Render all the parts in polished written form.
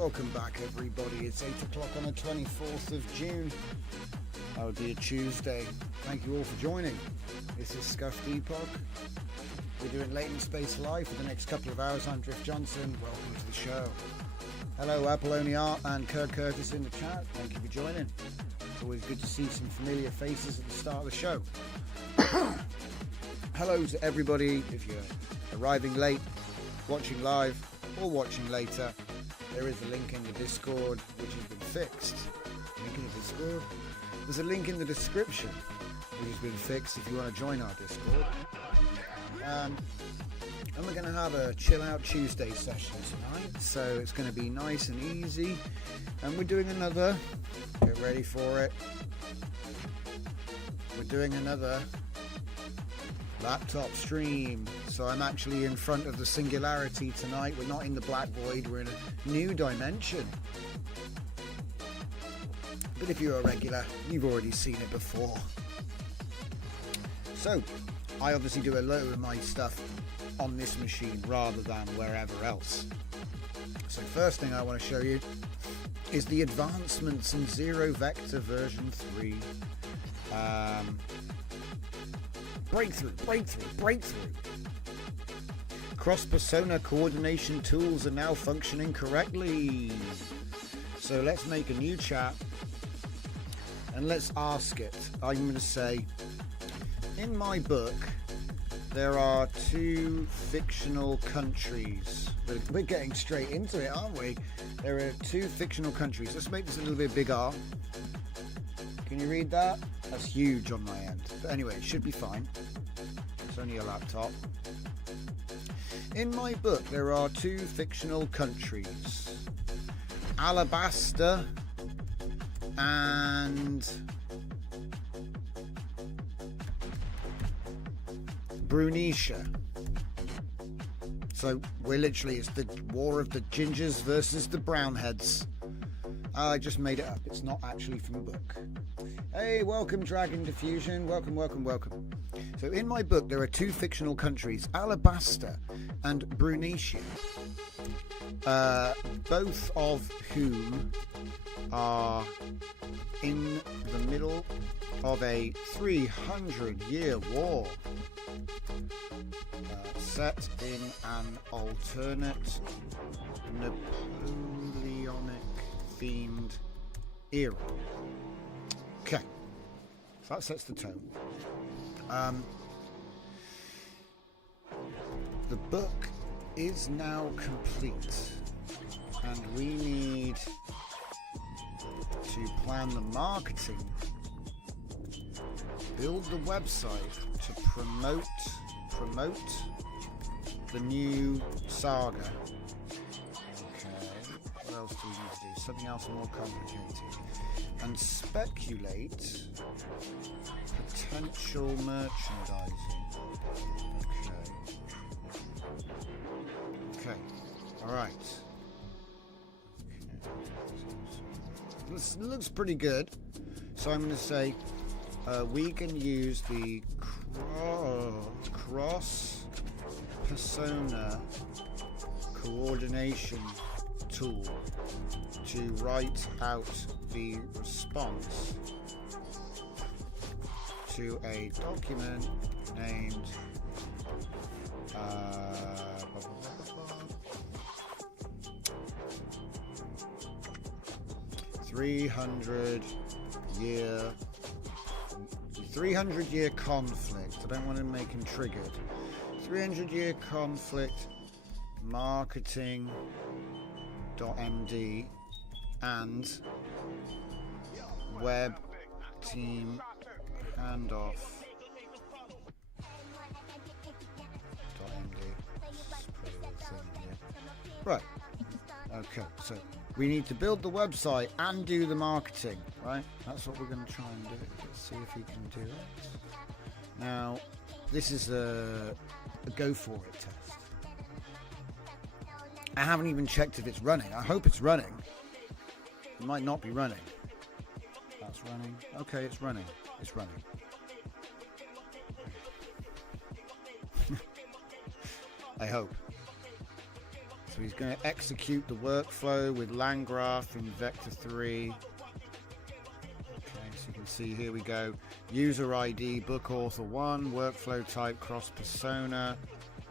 Welcome back everybody, it's 8 o'clock on the 24th of June. That would be a Tuesday. Thank you all for joining. This is Scuffed Epoch. We're doing Latent Space Live for the next couple of hours. I'm Drift Johnson, welcome to the show. Hello Apollonia and Kurt Curtis in the chat, thank you for joining. It's always good to see some familiar faces at the start of the show. Hello to everybody, if you're arriving late, watching live or watching later. There is a link in the Discord which has been fixed. Link in the Discord. There's a link in the description which has been fixed if you want to join our Discord. And we're going to have a chill out Tuesday session tonight, so it's going to be nice and easy. And we're doing another, get ready for it, we're doing another laptop stream. So I'm actually in front of the singularity tonight. We're not in the black void, we're in a new dimension. But if you're a regular, you've already seen it before. So, I obviously do a lot of my stuff on this machine rather than wherever else. So first thing I want to show you is the advancements in Zero Vector version 3. Breakthrough. Cross-persona coordination tools are now functioning correctly. So let's make a new chat and let's ask it. I'm going to say, in my book, there are 2 fictional countries. We're getting straight into it, aren't we? There are 2 fictional countries. Let's make this a little bit bigger. Can you read that? That's huge on my end. But anyway, it should be fine. It's only a laptop. In my book, there are 2 fictional countries. Alabasta and Brunetia. So we're literally, it's the war of the gingers versus the brownheads. I just made it up. It's not actually from the book. Hey, welcome Dragon Diffusion. Welcome. So in my book there are 2 fictional countries, Alabasta and Brunetia, both of whom are in the middle of a 300-year war set in an alternate Napoleonic-themed era. Okay, so that sets the tone. The book is now complete, and we need to plan the marketing, build the website to promote the new saga. Okay, what else do we need to do? Something else more complicated. And speculate potential merchandising. Okay. All right. Okay. This looks pretty good. So I'm going to say we can use the cross-persona coordination tool to write out the response to a document named 300-year conflict. I don't want to make him triggered. 300-year conflict marketing.md and web team handoff.md. Right. Okay, so we need to build the website and do the marketing, right? That's what we're going to try and do. Let's see if we can do it. Now, this is a go for it test. I haven't even checked if it's running. I hope it's running. It might not be running. That's running. Okay, it's running. It's running. I hope. So he's going to execute the workflow with Landgraph in Vector 3. Okay, so you can see here we go. User ID, book author 1, workflow type, cross persona,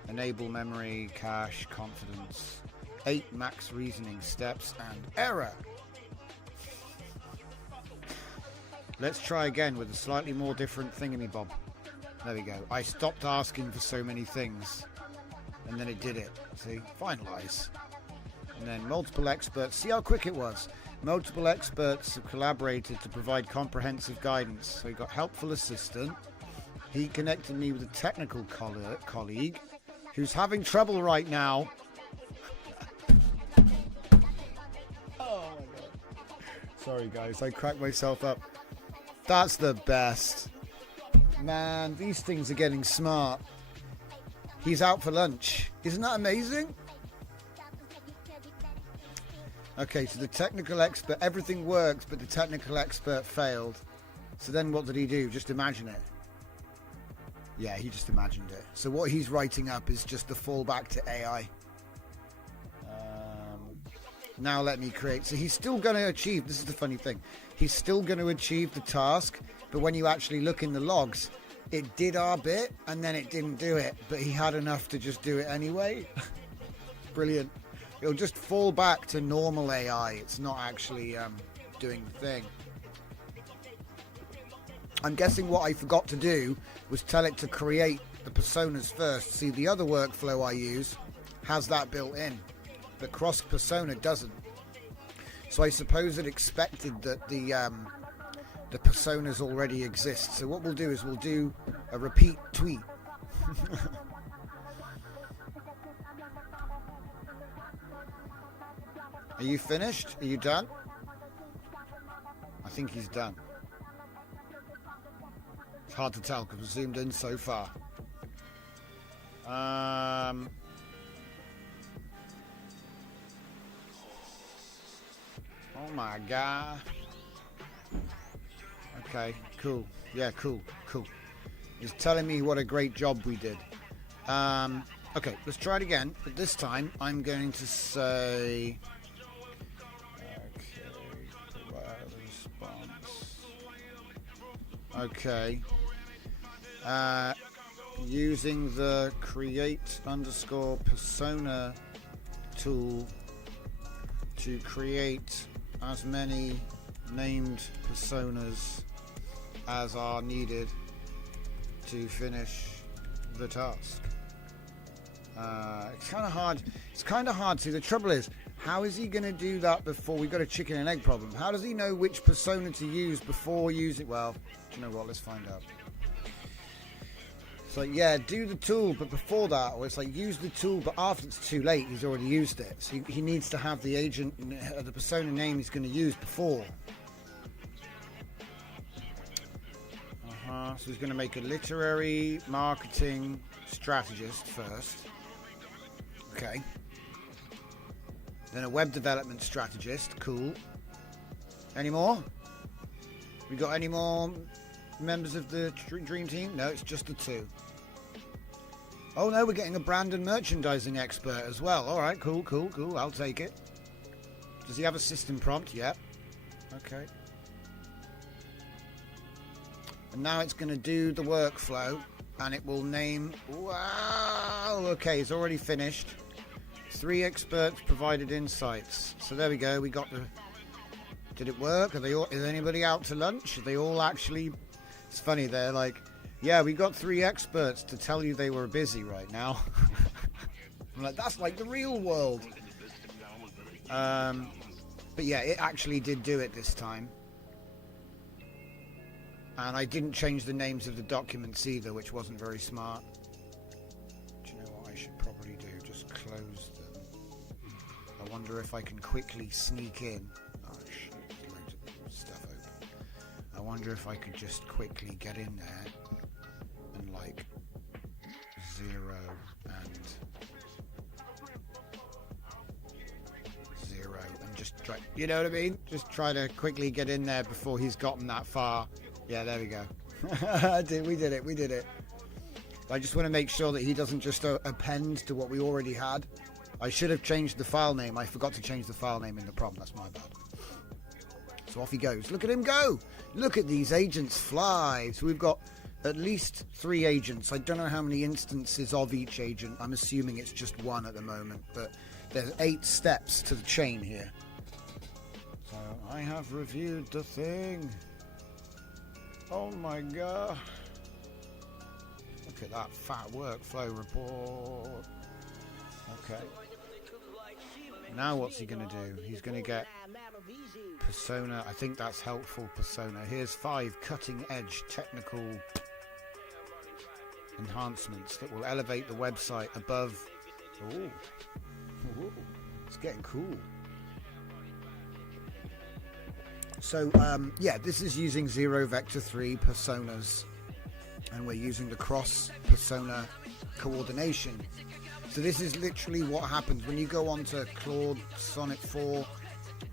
enable memory, cache, confidence, 8 max reasoning steps, and error. Let's try again with a slightly more different thingamabob. There we go. I stopped asking for so many things. And then it did it. See? Finalize. And then multiple experts. See how quick it was? Multiple experts have collaborated to provide comprehensive guidance. So we got helpful assistant. He connected me with a technical colleague who's having trouble right now. Oh my god. Sorry guys, I cracked myself up. That's the best. Man, these things are getting smart. He's out for lunch. Isn't that amazing? Okay, so the technical expert, everything works, but the technical expert failed. So then what did he do? Just imagine it. Yeah, he just imagined it. So what he's writing up is just the fallback to AI. Now let me create. So he's still going to achieve, this is the funny thing, he's still going to achieve the task, but when you actually look in the logs, it did our bit and then it didn't do it, but he had enough to just do it anyway. Brilliant. It'll just fall back to normal AI. It's not actually doing the thing. I'm guessing what I forgot to do was tell it to create the personas first. See, the other workflow I use has that built in, but cross persona doesn't. So I suppose it expected that the personas already exist. So what we'll do is we'll do a repeat tweet. Are you finished? Are you done? I think he's done. It's hard to tell because we're zoomed in so far. Oh my god. Okay, cool. Yeah, cool. He's telling me what a great job we did. Okay, let's try it again. But this time I'm going to say... Okay. Using the create_persona tool to create as many named personas as are needed to finish the task. It's kind of hard. It's kind of hard. See, the trouble is, how is he going to do that before? We've got a chicken and egg problem. How does he know which persona to use before using? Well, do you know what? Let's find out. It's like, yeah, do the tool, but before that, or it's like use the tool, but after it's too late, he's already used it. So he needs to have the agent, the persona name he's going to use before. So he's going to make a literary marketing strategist first. Okay. Then a web development strategist. Cool. Any more? We got any more members of the dream team? No, it's just the two. Oh no, we're getting a brand and merchandising expert as well. All right, cool. I'll take it. Does he have a system prompt? Yep. Okay. And now it's going to do the workflow, and it will name. Wow. Okay, it's already finished. 3 experts provided insights. So there we go. We got the. Did it work? Are they all? Is anybody out to lunch? Are they all actually? It's funny. They're like, yeah, we got 3 experts to tell you they were busy right now. I'm like, that's like the real world. But yeah, it actually did do it this time. And I didn't change the names of the documents either, which wasn't very smart. Do you know what I should probably do? Just close them. I wonder if I can quickly sneak in. Oh shit, there's loads of stuff open. I wonder if I could just quickly get in there and like 0 and 0 and just try, you know what I mean? Just try to quickly get in there before he's gotten that far. Yeah, there we go. We did it. I just want to make sure that he doesn't just append to what we already had. I should have changed the file name. I forgot to change the file name in the prompt. That's my bad. So off he goes. Look at him go. Look at these agents fly. So we've got at least 3 agents. I don't know how many instances of each agent. I'm assuming it's just 1 at the moment. But there's 8 steps to the chain here. So I have reviewed the thing. Oh my god. Look at that fat workflow report. Okay. Now what's he going to do? He's going to get persona. I think that's helpful persona. Here's 5 cutting edge technical enhancements that will elevate the website above. Ooh. It's getting cool. So, yeah, this is using 0 Vector 3 personas, and we're using the cross-persona coordination. So this is literally what happens when you go on to Claude Sonnet 4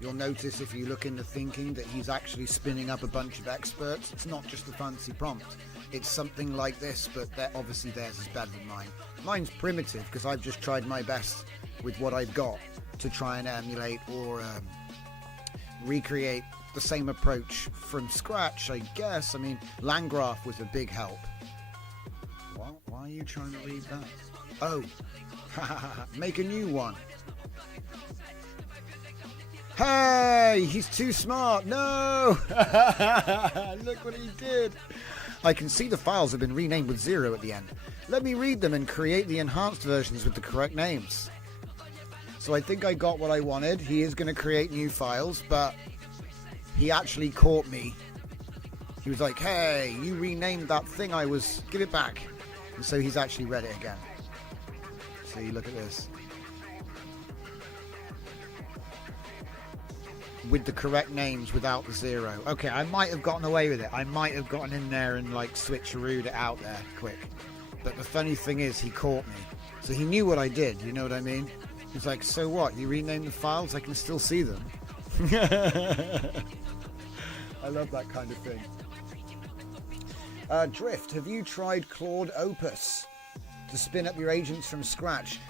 you'll notice if you look into thinking that he's actually spinning up a bunch of experts. It's not just a fancy prompt. It's something like this, but obviously theirs is better than mine. Mine's primitive because I've just tried my best with what I've got to try and emulate or recreate the same approach from scratch, I guess. I mean, Landgraph was a big help. What? Why are you trying to read that? Oh, make a new one. Hey, he's too smart. No! Look what he did. I can see the files have been renamed with 0 at the end. Let me read them and create the enhanced versions with the correct names. So I think I got what I wanted. He is going to create new files, but he actually caught me. He was like, hey, you renamed that thing give it back. And so he's actually read it again. See, look at this. With the correct names without the 0. Okay, I might have gotten away with it. I might have gotten in there and like switcherooed it out there quick. But the funny thing is he caught me. So he knew what I did, you know what I mean? He's like, so what? You renamed the files? I can still see them. I love that kind of thing. Drift, have you tried Claude Opus to spin up your agents from scratch?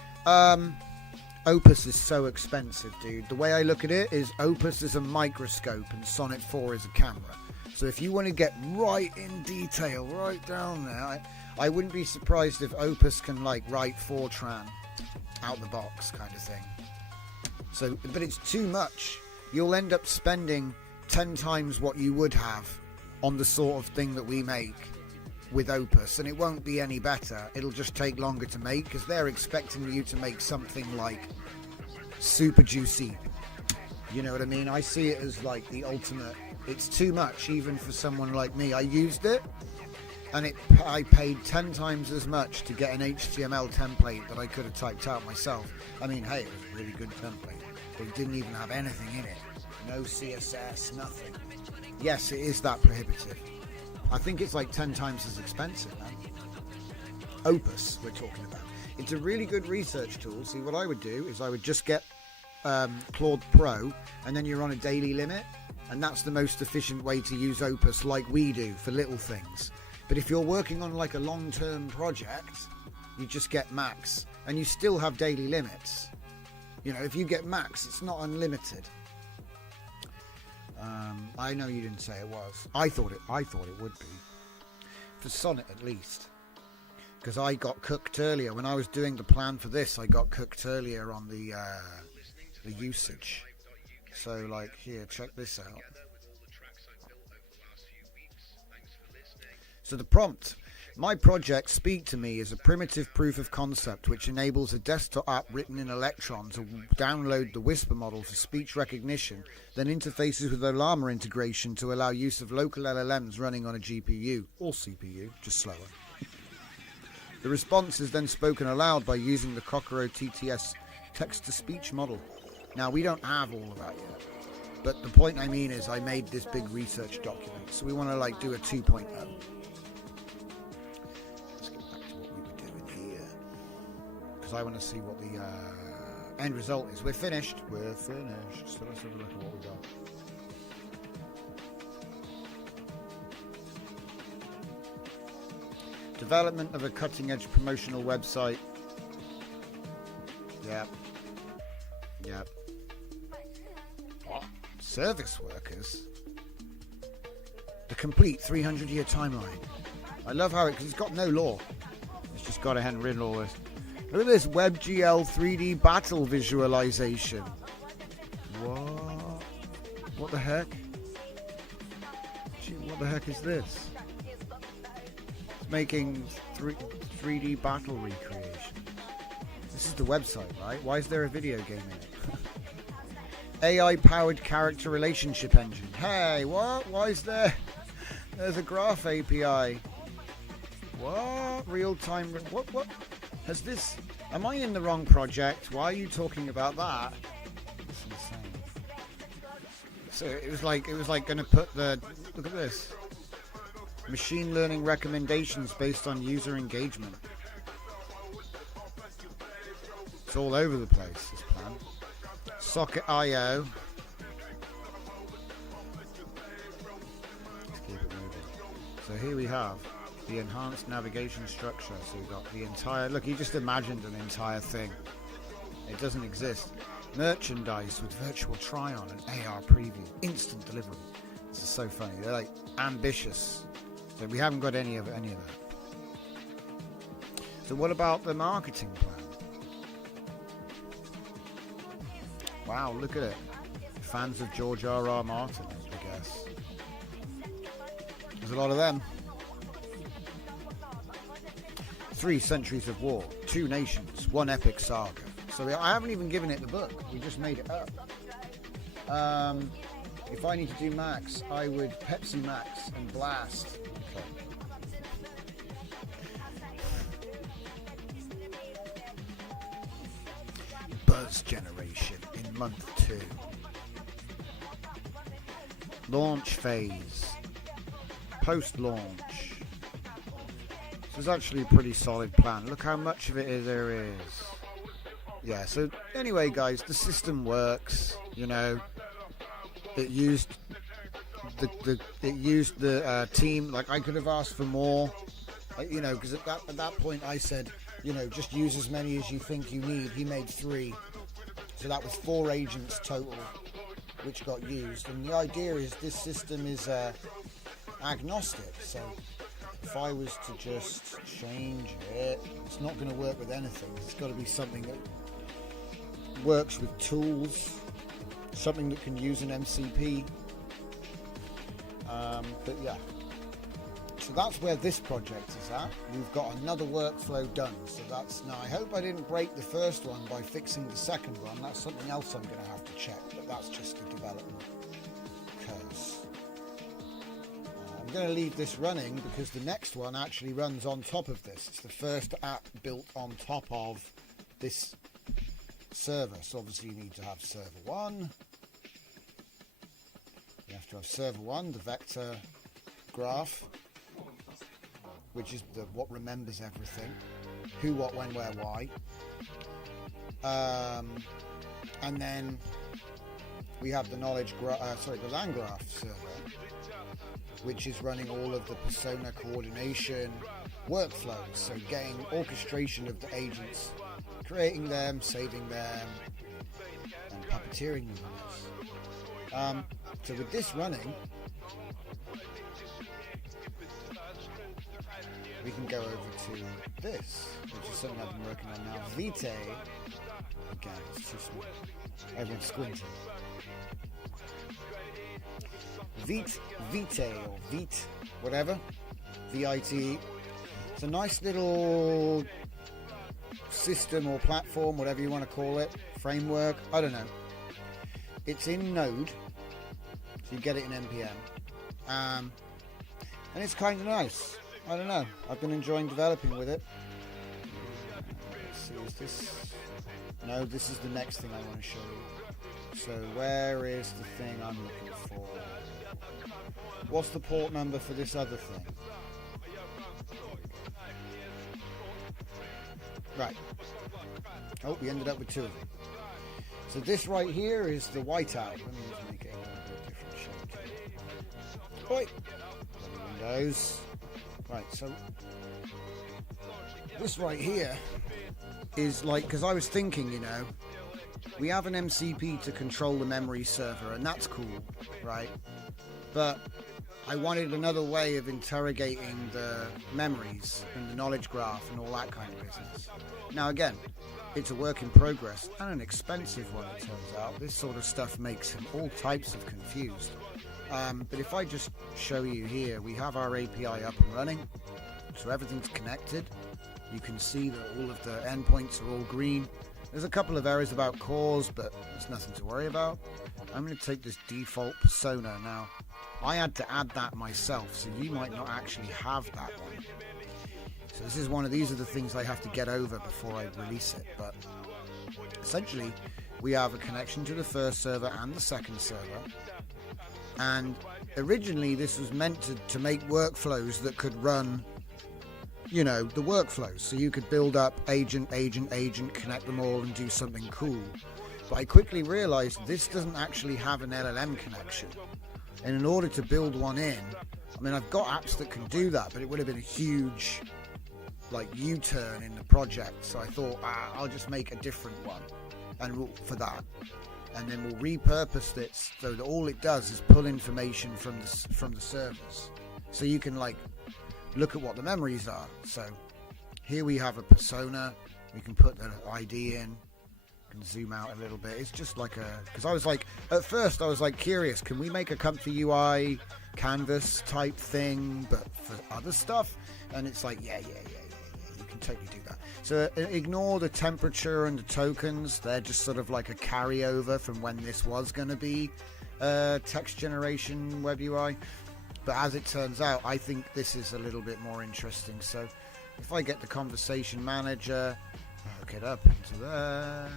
Opus is so expensive, dude. The way I look at it is Opus is a microscope and Sonnet 4 is a camera. So if you want to get right in detail, right down there, I wouldn't be surprised if Opus can like write Fortran out the box kind of thing. So, but it's too much. You'll end up spending 10 times what you would have on the sort of thing that we make with Opus, and it won't be any better. It'll just take longer to make because they're expecting you to make something like super juicy. You know what I mean? I see it as like the ultimate. It's too much even for someone like me. I used it and I paid 10 times as much to get an HTML template that I could have typed out myself. I mean, hey, it was a really good template, but it didn't even have anything in it. No CSS, nothing. Yes, it is that prohibitive. I think it's like 10 times as expensive, man. Opus, we're talking about. It's a really good research tool. See, what I would do is I would just get Claude Pro, and then you're on a daily limit, and that's the most efficient way to use Opus like we do for little things. But if you're working on like a long-term project, you just get max, and you still have daily limits. You know, if you get max, it's not unlimited. I know you didn't say it was. I thought it would be. For Sonnet at least. Because I got cooked earlier. When I was doing the plan for this, I got cooked earlier on the usage. So like, here, check this out. So the prompt. My project, Speak to Me, is a primitive proof of concept which enables a desktop app written in Electron to download the Whisper model for speech recognition, then interfaces with Olama integration to allow use of local LLMs running on a GPU, or CPU, just slower. The response is then spoken aloud by using the Kokoro TTS text-to-speech model. Now, we don't have all of that yet, but the point I mean is I made this big research document, so we want to like do a 2.0. Because I want to see what the end result is. We're finished. So let's have a look at what we got. Development of a cutting-edge promotional website. Yep. What? Service workers? The complete 300-year timeline. I love how because it's got no law. It's just got a handwritten all this. Look at this WebGL 3D battle visualization. What? What the heck? Gee, what the heck is this? It's making 3D battle recreation. This is the website, right? Why is there a video game in it? AI-powered character relationship engine. Hey, what? Why is there? There's a graph API. What? Real-time... What? Has this... Am I in the wrong project? Why are you talking about that? That's insane. So it was like going to put the... Look at this. Machine learning recommendations based on user engagement. It's all over the place, this plan. Socket.io. So here we have the enhanced navigation structure. So we've got the entire, look, he just imagined an entire thing. It doesn't exist. Merchandise with virtual try-on and AR preview, instant delivery. This is so funny. They're like ambitious. So we haven't got any of that. So what about the marketing plan? Wow, look at it. Fans of George R.R. Martin, I guess. There's a lot of them. 3 centuries of war, 2 nations, 1 epic saga. So I haven't even given it the book. We just made it up. If I need to do Max, I would Pepsi Max and Blast. Okay. Buzz generation in month 2. Launch phase. Post-launch. This is actually a pretty solid plan. Look how much of it there is. Yeah, so anyway guys, the system works, you know. It used the team. Like, I could have asked for more, you know, because at that point I said, you know, just use as many as you think you need. He made 3, so that was 4 agents total which got used. And the idea is this system is agnostic, so if I was to just change it, it's not going to work with anything. It's got to be something that works with tools, something that can use an MCP. But yeah, so that's where this project is at. We've got another workflow done, so that's now. I hope I didn't break the first one by fixing the second one. That's something else I'm going to have to check, but that's just the development. Because I'm going to leave this running because the next one actually runs on top of this. It's the first app built on top of this server. So obviously you need to have server 1. You have to have server 1, the vector graph, which is what remembers everything, who, what, when, where, why. And then we have the the land graph server, which is running all of the persona coordination workflows. So getting orchestration of the agents, creating them, saving them, and puppeteering them. So with this running, we can go over to this, which is something I've been working on now. Vitae. Again, it's too small. Everyone's squinting. Vitae or Vite, whatever. VITE. It's a nice little system or platform, whatever you want to call it. Framework. I don't know. It's in Node, so you get it in NPM. And it's kind of nice. I don't know. I've been enjoying developing with it. Let's see, is this? No, this is the next thing I want to show you. So where is the thing I'm looking for? What's the port number for this other thing? Right. Oh, we ended up with 2 of them. So this right here is the whiteout. Let me just make it a little bit different shape. Oi! Windows. Right, so this right here is like, because I was thinking, you know, we have an MCP to control the memory server, and that's cool, right? But I wanted another way of interrogating the memories and the knowledge graph and all that kind of business. Now again, it's a work in progress and an expensive one, it turns out. This sort of stuff makes him all types of confused. But if I just show you here, we have our API up and running, so everything's connected. You can see that all of the endpoints are all green. There's a couple of errors about cores, but there's nothing to worry about. I'm going to take this default persona now. I had to add that myself, so you might not actually have that one. So this is these are the things I have to get over before I release it. But essentially, we have a connection to the first server and the second server. And originally this was meant to make workflows that could run, you know, the workflows. So you could build up agent, connect them all and do something cool. But I quickly realized this doesn't actually have an LLM connection. And in order to build one in, I mean, I've got apps that can do that, but it would have been a huge like U-turn in the project. So I thought, I'll just make a different one, and for that, and then we'll repurpose it so that all it does is pull information from the servers, so you can like look at what the memories are. So here we have a persona. We can put the ID in. Can zoom out a little bit. It's just like because I was like, at first I was like curious, can we make a comfy UI canvas type thing but for other stuff? And it's like, yeah, you can totally do that. So ignore the temperature and the tokens. They're just sort of like a carryover from when this was going to be text generation web UI. But as it turns out, I think this is a little bit more interesting. So if I get the conversation manager, hook it up into there,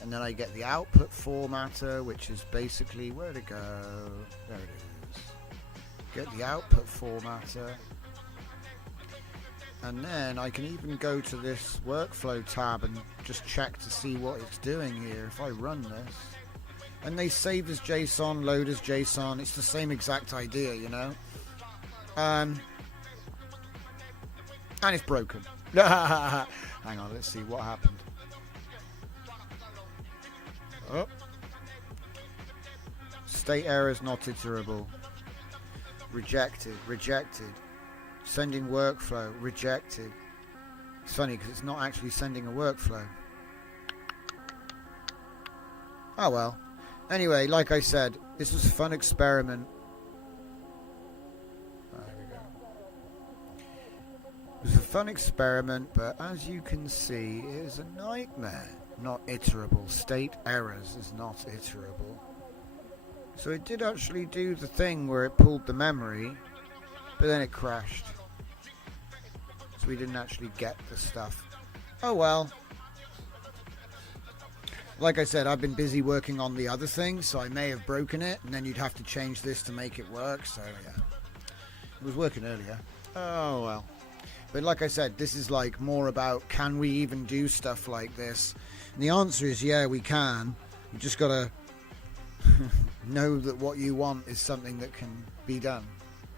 and then I get the output formatter, which is basically, where'd it go? There it is. Get the output formatter, and then I can even go to this workflow tab and just check to see what it's doing here. If I run this, and they save as JSON, load as JSON, it's the same exact idea, you know. And it's broken. Hang on, let's see what happened. Oh. State errors not iterable. Rejected. Sending workflow. Rejected. It's funny because it's not actually sending a workflow. Oh well. Anyway, like I said, this was a fun experiment. It was a fun experiment, but as you can see, it is a nightmare. Not iterable. State errors is not iterable. So it did actually do the thing where it pulled the memory, but then it crashed. So we didn't actually get the stuff. Oh well. Like I said, I've been busy working on the other thing, so I may have broken it, and then you'd have to change this to make it work, so yeah. It was working earlier. Oh well. But like I said, this is like more about, can we even do stuff like this? And the answer is, yeah, we can. You just got to know that what you want is something that can be done.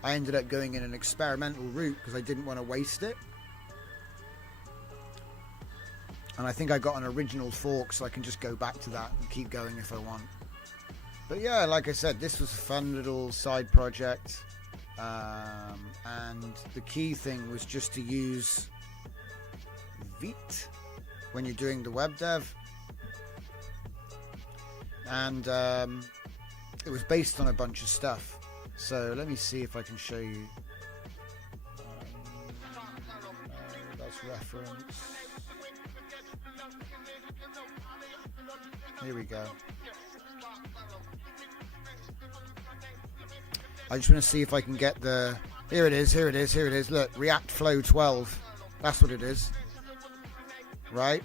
I ended up going in an experimental route because I didn't want to waste it. And I think I got an original fork, so I can just go back to that and keep going if I want. But yeah, like I said, this was a fun little side project. And the key thing was just to use Vite when you're doing the web dev, and it was based on a bunch of stuff. So let me see if I can show you. That's reference. Here we go. I just want to see if I can get the... Here it is. Look, React Flow 12. That's what it is. Right?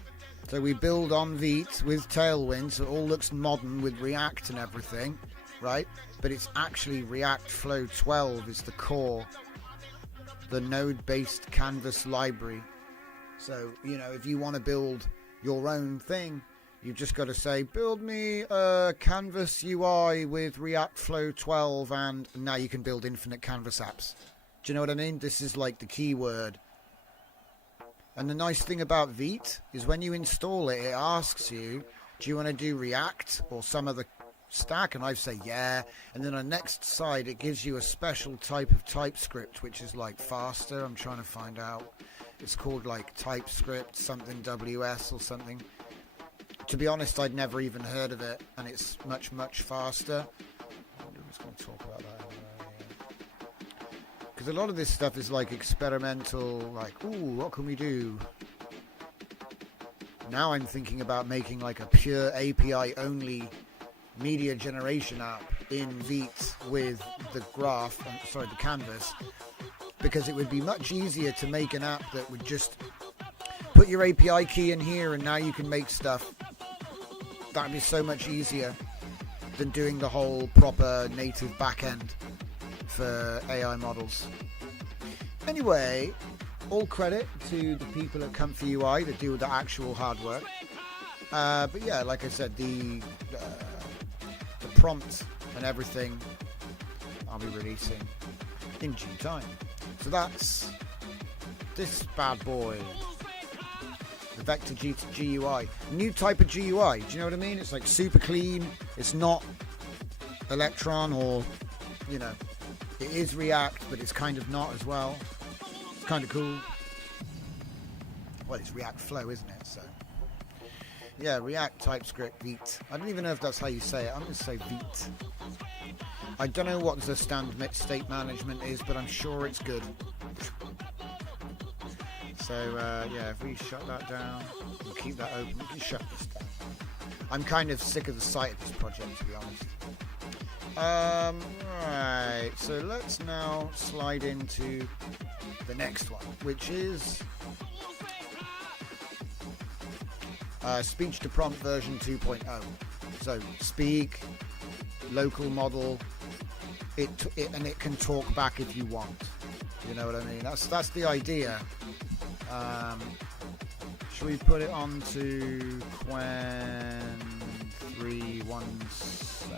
So we build on Vite with Tailwind, so it all looks modern with React and everything. Right? But it's actually React Flow 12 is the core. The node-based canvas library. So, you know, if you want to build your own thing, you've just got to say, build me a Canvas UI with React Flow 12, and now you can build infinite Canvas apps. Do you know what I mean? This is like the keyword. And the nice thing about Vite is when you install it, it asks you, do you want to do React or some other stack? And I say, yeah. And then on the next side, it gives you a special type of TypeScript, which is like faster. I'm trying to find out. It's called like TypeScript, something WS or something. To be honest, I'd never even heard of it, and it's much, much faster. I'm just going to talk about that anyway. Because a lot of this stuff is like experimental, like, ooh, what can we do? Now I'm thinking about making like a pure API-only media generation app in Vite with the graph, the canvas, because it would be much easier to make an app that would just put your API key in here and now you can make stuff. That would be so much easier than doing the whole proper native backend for AI models. Anyway, all credit to the people at Comfy UI that do the actual hard work. But yeah, like I said, the prompt and everything, I'll be releasing in due time. So that's this bad boy, the Vector GUI. New type of GUI, do you know what I mean? It's like super clean. It's not Electron, or, you know, it is React, but it's kind of not as well. It's kind of cool. Well, it's React Flow, isn't it? So yeah, React TypeScript Vite. I don't even know if that's how you say it. I'm going to say Vite. I don't know what the standard state management is, but I'm sure it's good. So yeah, if we shut that down, we'll keep that open. We can shut this down. I'm kind of sick of the sight of this project, to be honest. Right, so let's now slide into the next one, which is speech to prompt version 2.0. So speak, local model, and it can talk back if you want. You know what I mean? That's the idea. Should we put it on to Quen 317?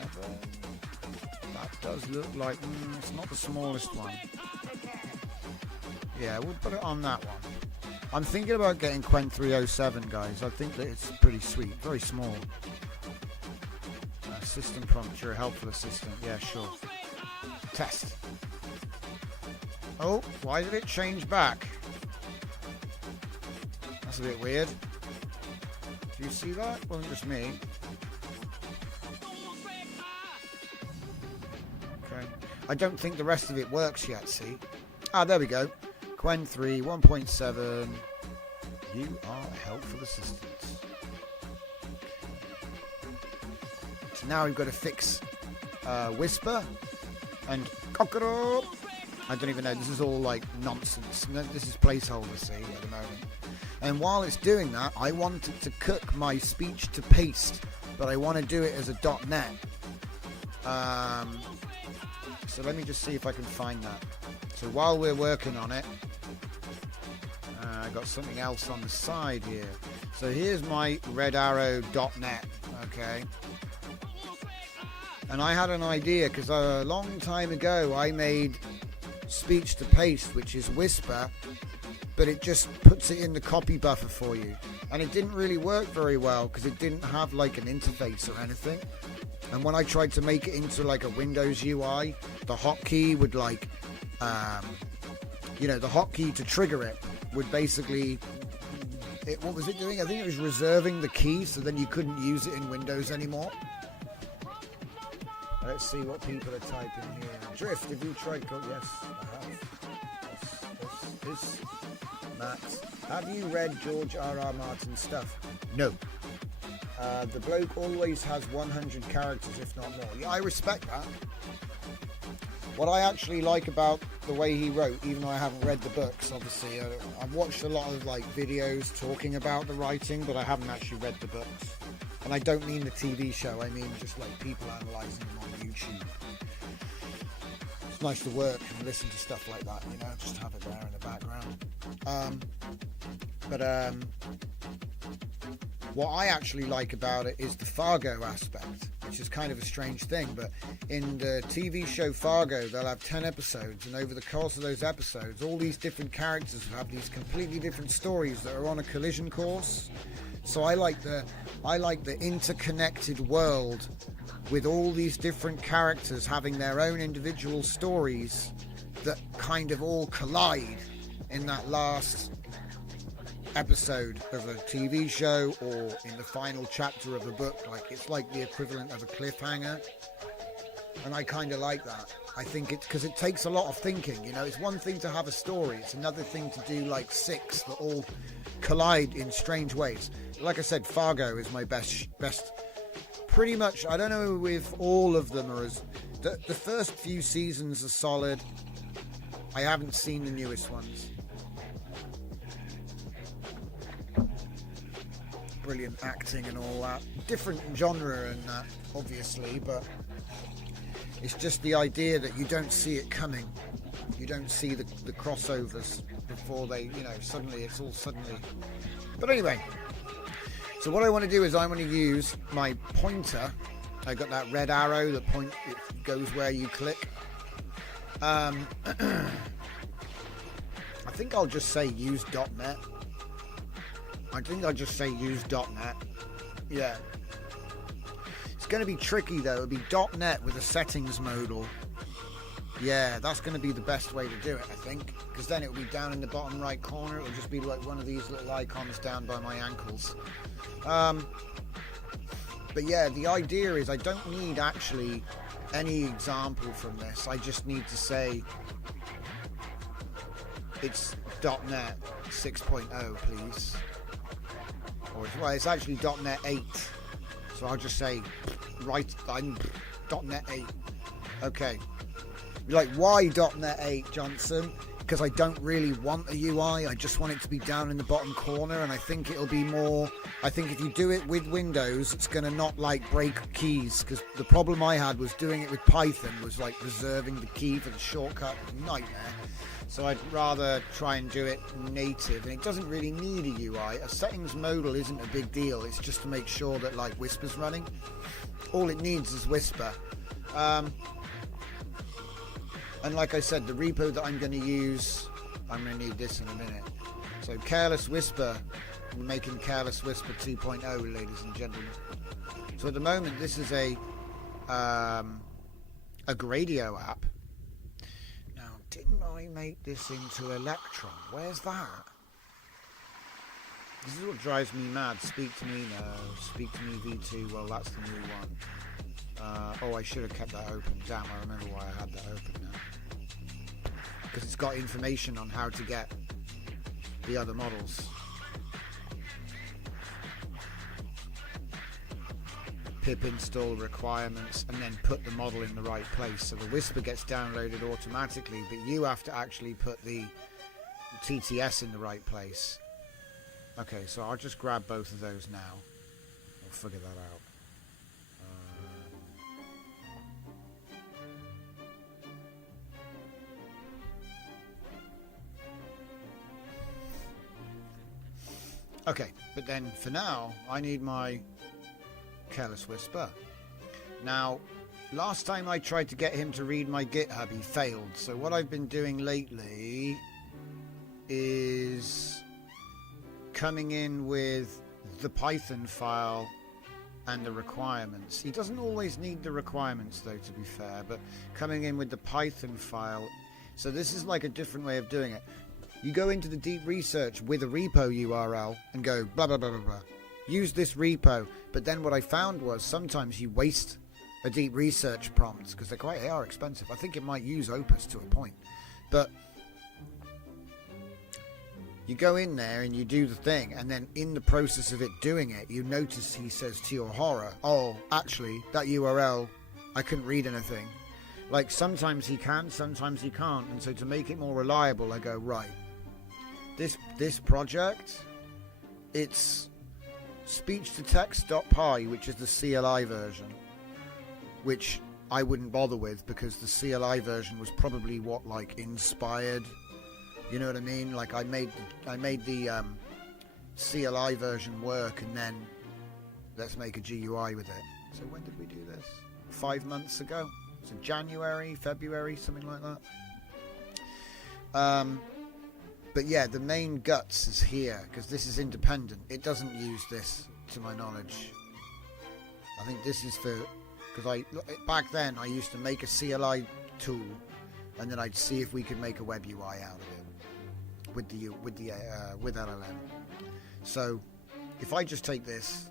That does look like it's not the smallest one. Yeah, we'll put it on that one. I'm thinking about getting Quen 307, guys. I think that it's pretty sweet, very small. System prompt, you're a helpful assistant. Yeah, sure. Test. Oh, why did it change back? That's a bit weird. Do you see that? It wasn't just me. Okay. I don't think the rest of it works yet, see? Ah, there we go. Quen 3, 1.7. You are a helpful assistant. So now we've got to fix Whisper and Kokoro. I don't even know. This is all like nonsense. This is placeholder, see, at the moment. And while it's doing that, I want it to cook my speech to paste, but I want to do it as a .NET. So let me just see if I can find that. So while we're working on it, I got something else on the side here. So here's my Red Arrow .NET, okay? And I had an idea because a long time ago I made speech to paste, which is Whisper, but it just puts it in the copy buffer for you, and it didn't really work very well because it didn't have like an interface or anything. And when I tried to make it into like a Windows UI, the hotkey would like you know, the hotkey to trigger it would basically what was it doing? I think it was reserving the key, so then you couldn't use it in Windows anymore. Let's see what people are typing here. Drift, have you tried? Yes, I have. This Matt. Have you read George R.R. Martin's stuff? No. The bloke always has 100 characters, if not more. Yeah, I respect that. What I actually like about the way he wrote, even though I haven't read the books, obviously, I've watched a lot of like videos talking about the writing, but I haven't actually read the books. And I don't mean the TV show, I mean just like people analysing them on YouTube. It's nice to work and listen to stuff like that, you know, just have it there in the background. What I actually like about it is the Fargo aspect, which is kind of a strange thing, but in the TV show Fargo, they'll have 10 episodes, and over the course of those episodes, all these different characters have these completely different stories that are on a collision course. So I like the interconnected world with all these different characters having their own individual stories that kind of all collide in that last episode of a TV show or in the final chapter of a book. Like, it's like the equivalent of a cliffhanger, and I kind of like that. I think it's because it takes a lot of thinking, you know. It's one thing to have a story, it's another thing to do like 6 that all collide in strange ways. Like I said, Fargo is my best pretty much. I don't know if all of them are as the first few seasons are solid. I haven't seen the newest ones. Brilliant acting and all that. Different genre and that, obviously, but it's just the idea that you don't see it coming. You don't see the crossovers before they, you know, suddenly it's all suddenly. But anyway, so what I want to do is I want to use my pointer. I got that red arrow that it goes where you click. I think I'll just say use .NET. I think I'll just say use .NET. Yeah. It's going to be tricky though. It'll be .NET with a settings modal. Yeah, that's going to be the best way to do it, I think. Because then it'll be down in the bottom right corner. It'll just be like one of these little icons down by my ankles. But yeah, the idea is I don't need actually any example from this. I just need to say it's .NET 6.0, please. Or well, it's actually .NET 8. So I'll just say, right, I'm .NET 8. Okay. You're like, why .NET 8, Johnson? Because I don't really want a UI. I just want it to be down in the bottom corner, and I think it'll be more. I think if you do it with Windows, it's going to not like break keys. Because the problem I had was doing it with Python was like reserving the key for the shortcut. Nightmare. So I'd rather try and do it native, and it doesn't really need a UI. A settings modal isn't a big deal. It's just to make sure that like Whisper's running. All it needs is Whisper. And like I said, the repo that I'm going to use, I'm going to need this in a minute. So Careless Whisper, I'm making Careless Whisper 2.0, ladies and gentlemen. So at the moment, this is a Gradio app. Now, didn't I make this into Electron? Where's that? This is what drives me mad. Speak to me, no. Speak to me V2, well, that's the new one. Oh, I should have kept that open. Damn, I remember why I had that open now. Because it's got information on how to get the other models. Pip install requirements and then put the model in the right place. So the Whisper gets downloaded automatically, but you have to actually put the TTS in the right place. Okay, so I'll just grab both of those now. We'll figure that out. Okay, but then for now, I need my Careless Whisper. Now, last time I tried to get him to read my GitHub, he failed. So what I've been doing lately is coming in with the Python file and the requirements. He doesn't always need the requirements though, to be fair, but coming in with the Python file. So this is like a different way of doing it. You go into the deep research with a repo URL and go blah, blah, blah, blah, blah. Use this repo. But then what I found was sometimes you waste a deep research prompt because they are expensive. I think it might use Opus to a point. But you go in there and you do the thing, and then in the process of it doing it, you notice he says to your horror, oh, actually, that URL, I couldn't read anything. Like sometimes he can, sometimes he can't. And so to make it more reliable, I go, right. This project, it's speech-to-text.py, which is the CLI version, which I wouldn't bother with because the CLI version was probably what, like, inspired. You know what I mean? Like I made the CLI version work, and then let's make a GUI with it. So when did we do this? 5 months ago. So January, February, something like that. But yeah, the main guts is here, because this is independent. It doesn't use this, to my knowledge. I think this is for... Because back then, I used to make a CLI tool, and then I'd see if we could make a web UI out of it with LLM. So, if I just take this,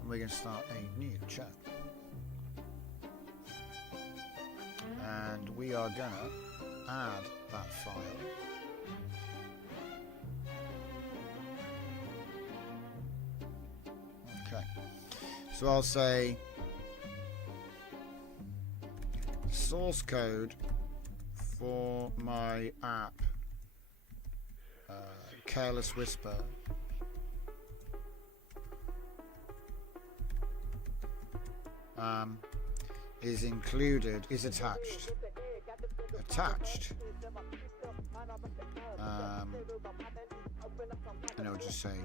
and we're going to start a new chat. And we are going to add that file. Okay, so I'll say source code for my app, Careless Whisper, is attached. and it'll just say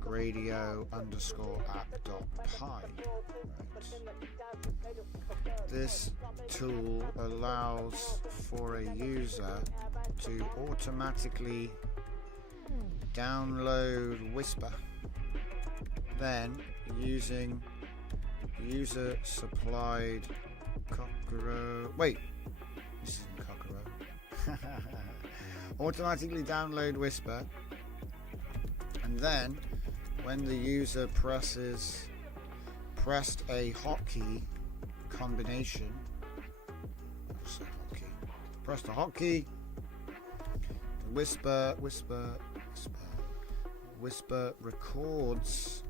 gradio_app.py. Right. This tool allows for a user to automatically download Whisper, then using user supplied Cockroach. Wait, this isn't Cockroach. Automatically download Whisper, and then when the user pressed a hotkey combination, pressed a hotkey, Whisper records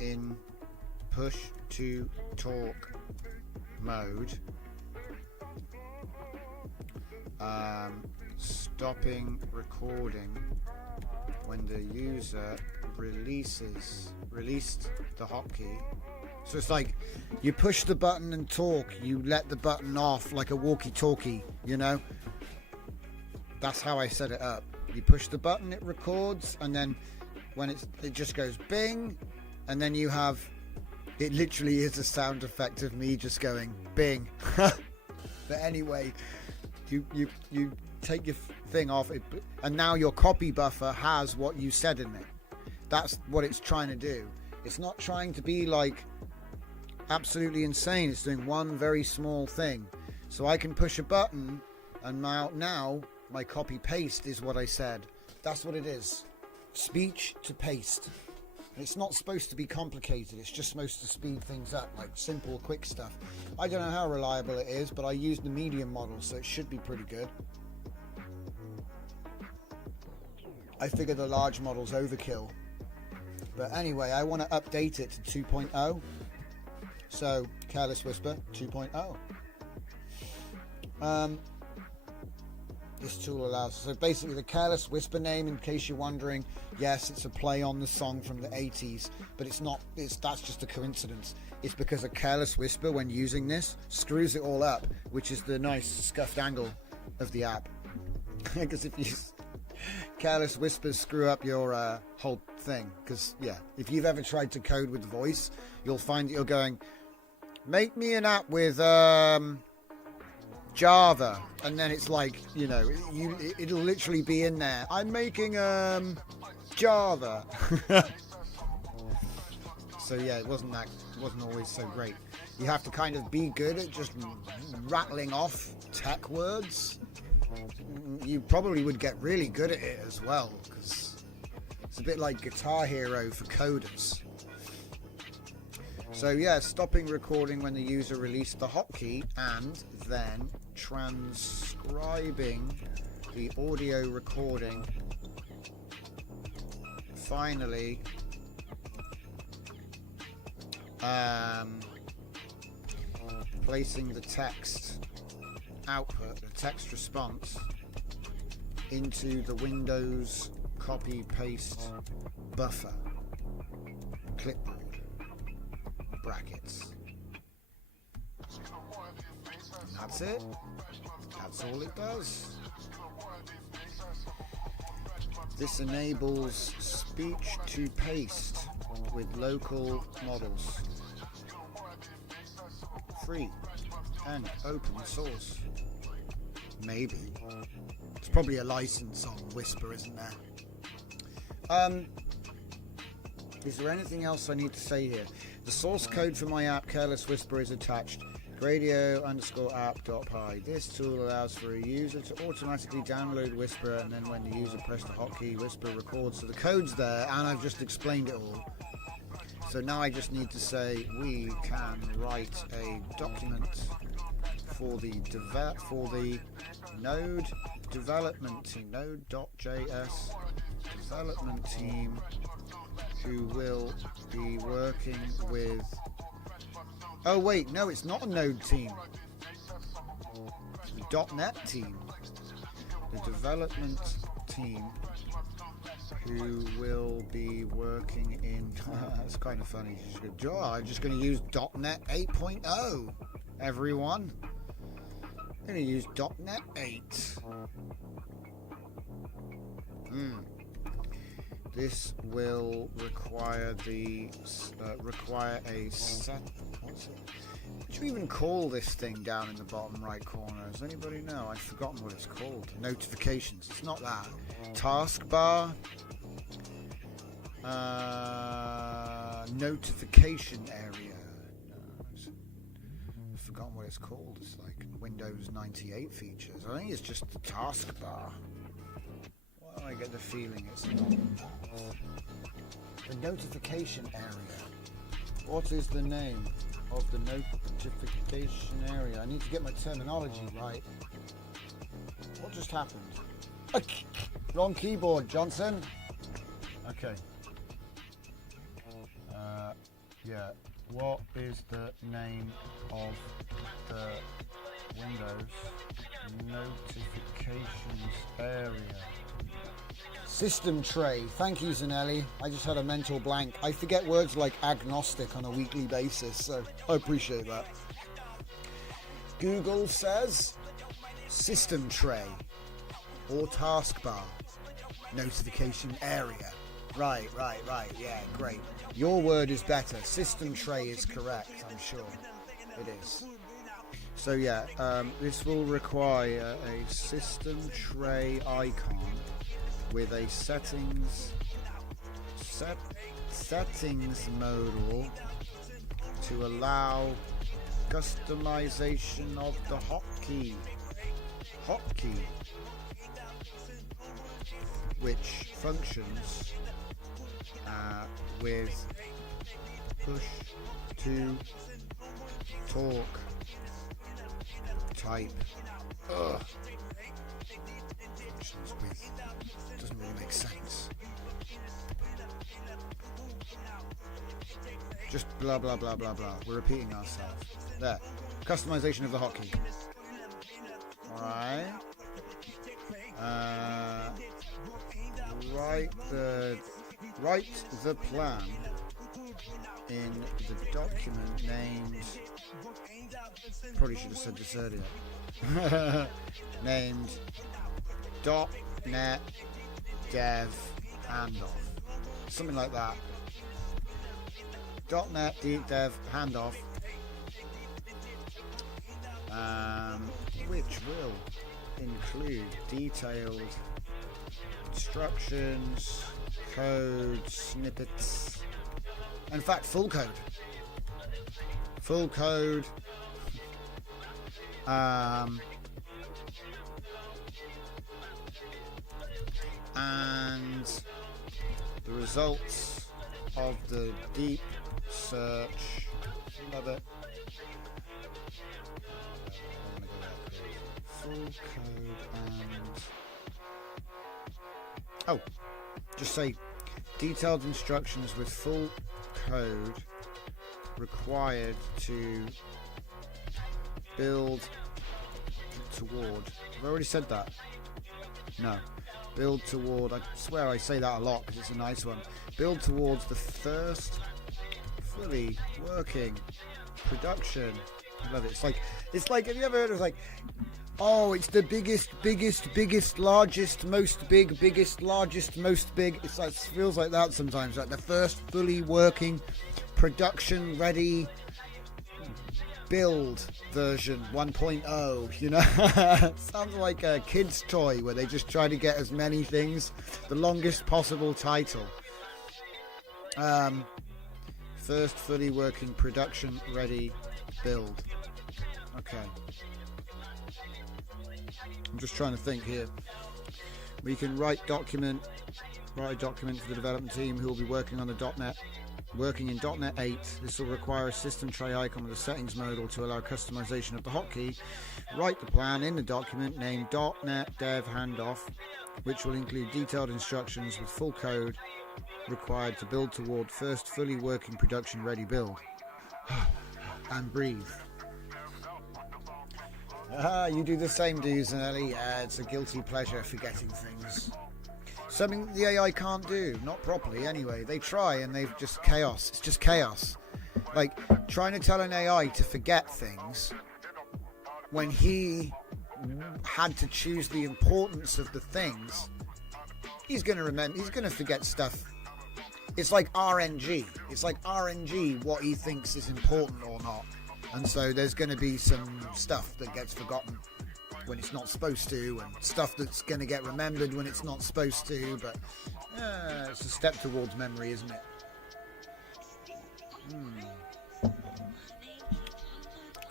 in push to talk mode, stopping recording when the user released the hotkey. So it's like you push the button and talk, you let the button off like a walkie-talkie, you know? That's how I set it up. You push the button, it records, and then when it just goes bing, and then you have, it literally is a sound effect of me just going bing. But anyway, you take your thing off, and now your copy buffer has what you said in it. That's what it's trying to do. It's not trying to be like absolutely insane. It's doing one very small thing. So I can push a button, and now my copy paste is what I said. That's what it is. Speech to paste. And it's not supposed to be complicated. It's just supposed to speed things up, like simple, quick stuff. I don't know how reliable it is, but I used the medium model, so it should be pretty good. I figure the large model's overkill. But anyway, I want to update it to 2.0. So, Careless Whisper 2.0. This tool allows, so basically the Careless Whisper name, in case you're wondering, yes, it's a play on the song from the 80s, but it's not, that's just a coincidence. It's because a Careless Whisper, when using this, screws it all up, which is the nice scuffed angle of the app. Because if you Careless Whispers screw up your whole thing, because yeah, if you've ever tried to code with voice, you'll find that you're going, make me an app with Java, and then it's like, you know, it'll literally be in there, I'm making Java. So yeah, it wasn't always so great. You have to kind of be good at just rattling off tech words. You probably would get really good at it as well, because it's a bit like Guitar Hero for coders. So yeah, stopping recording when the user released the hotkey, and then transcribing the audio recording. Finally, placing the text output, the text response, into the Windows copy paste buffer clipboard brackets. And that's it. That's all it does. This enables speech to paste with local models. Free and open source. Maybe. It's probably a license on Whisper, isn't there? Is there anything else I need to say here? The source code for my app, Careless Whisper, is attached. gradio_app.py. This tool allows for a user to automatically download Whisper, and then when the user presses the hotkey, Whisper records. So the code's there, and I've just explained it all. So now I just need to say we can write a document for the Node development team, Node.js development team, who will be working with. Oh wait, no, it's not a Node team. It's the .NET team. The development team who will be working in. That's kind of funny. I'm just going to use .NET 8.0. Everyone, I'm going to use .NET 8. This will require a set. What's it? What do you even call this thing down in the bottom right corner? Does anybody know? I've forgotten what it's called. Notifications. It's not that. Taskbar. Notification area. No, I've forgotten what it's called. It's like Windows 98 features. I think it's just the taskbar. Why do I get the feeling it's not? The notification area. What is the name of the notification area? I need to get my terminology right. What just happened? Wrong keyboard, Johnson. Okay. Yeah. What is the name of the Windows notifications area? System tray. Thank you, Zanelli. I just had a mental blank. I forget words like agnostic on a weekly basis, so I appreciate that. Google says system tray or taskbar. Notification area. Right. Yeah, great. Your word is better. System tray is correct, I'm sure. It is. So yeah, this will require a system tray icon with a settings modal to allow customization of the hotkey, which functions with push to talk type. Doesn't really make sense. Just blah blah blah blah blah. We're repeating ourselves. There. Customization of the hotkey. Alright. Write the plan in the document named. Probably should have said this earlier. Named .NET Dev Handoff. Something like that. .NET Dev Handoff. Which will include detailed instructions, code snippets, in fact full code, and the results of the deep search. Love it. Full code and just say detailed instructions with full code required to build toward. Have I already said that? No. Build toward. I swear I say that a lot because it's a nice one. Build towards the first fully working production. I love it. It's like. Have you ever heard of oh, it's the biggest, largest, most big, biggest, largest, most big. It's like, it feels like that sometimes. Like the first fully working, production ready build version 1.0, you know. Sounds like a kid's toy where they just try to get as many things, the longest possible title. First fully working, production ready build. Okay. I'm just trying to think here. We can write a document for the development team who will be working on the .NET, working in .NET 8. This will require a system tray icon with a settings modal to allow customization of the hotkey. Write the plan in the document named .NET Dev Handoff, which will include detailed instructions with full code required to build toward first fully working production ready build. And breathe. You do the same, do you, Zanelli? It's a guilty pleasure forgetting things. Something the AI can't do, not properly anyway. They try and they've just chaos. It's just chaos. Like trying to tell an AI to forget things when he had to choose the importance of the things he's going to remember. He's going to forget stuff. It's like RNG. It's like RNG, what he thinks is important or not. And so there's going to be some stuff that gets forgotten when it's not supposed to, and stuff that's going to get remembered when it's not supposed to. But it's a step towards memory, isn't it?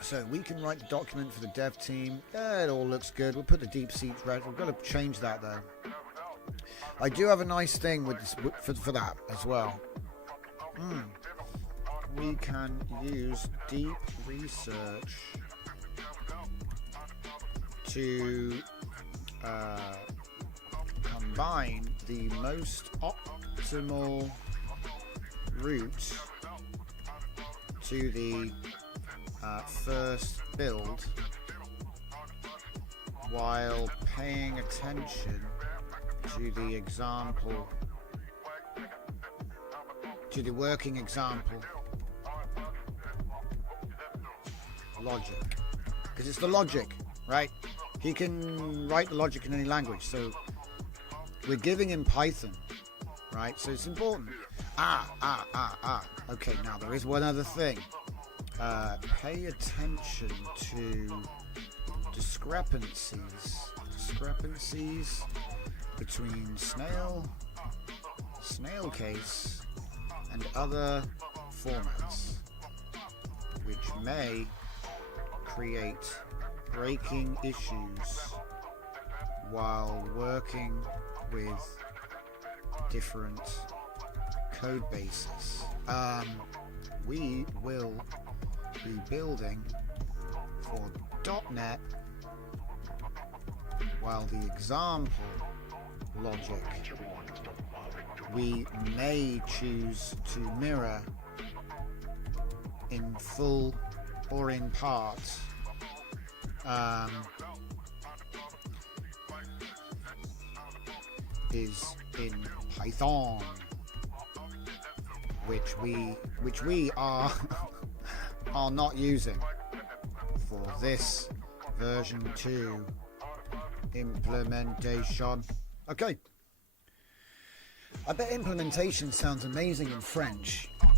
So we can write the document for the dev team. Yeah, it all looks good. We'll put the deep seat right. We've got to change that though. I do have a nice thing with this, for that as well. We can use deep research to combine the most optimal route to the first build while paying attention to the example, to the working example logic, because it's the logic, right? He can write the logic in any language, so we're giving him Python, right? So it's important. Okay, now there is one other thing. Pay attention to discrepancies between snail case and other formats, which may create breaking issues while working with different code bases. We will be building for .NET, while the example logic we may choose to mirror in full or in part is in Python, which we are are not using for this version 2 implementation. Okay. I bet implementation sounds amazing in French. I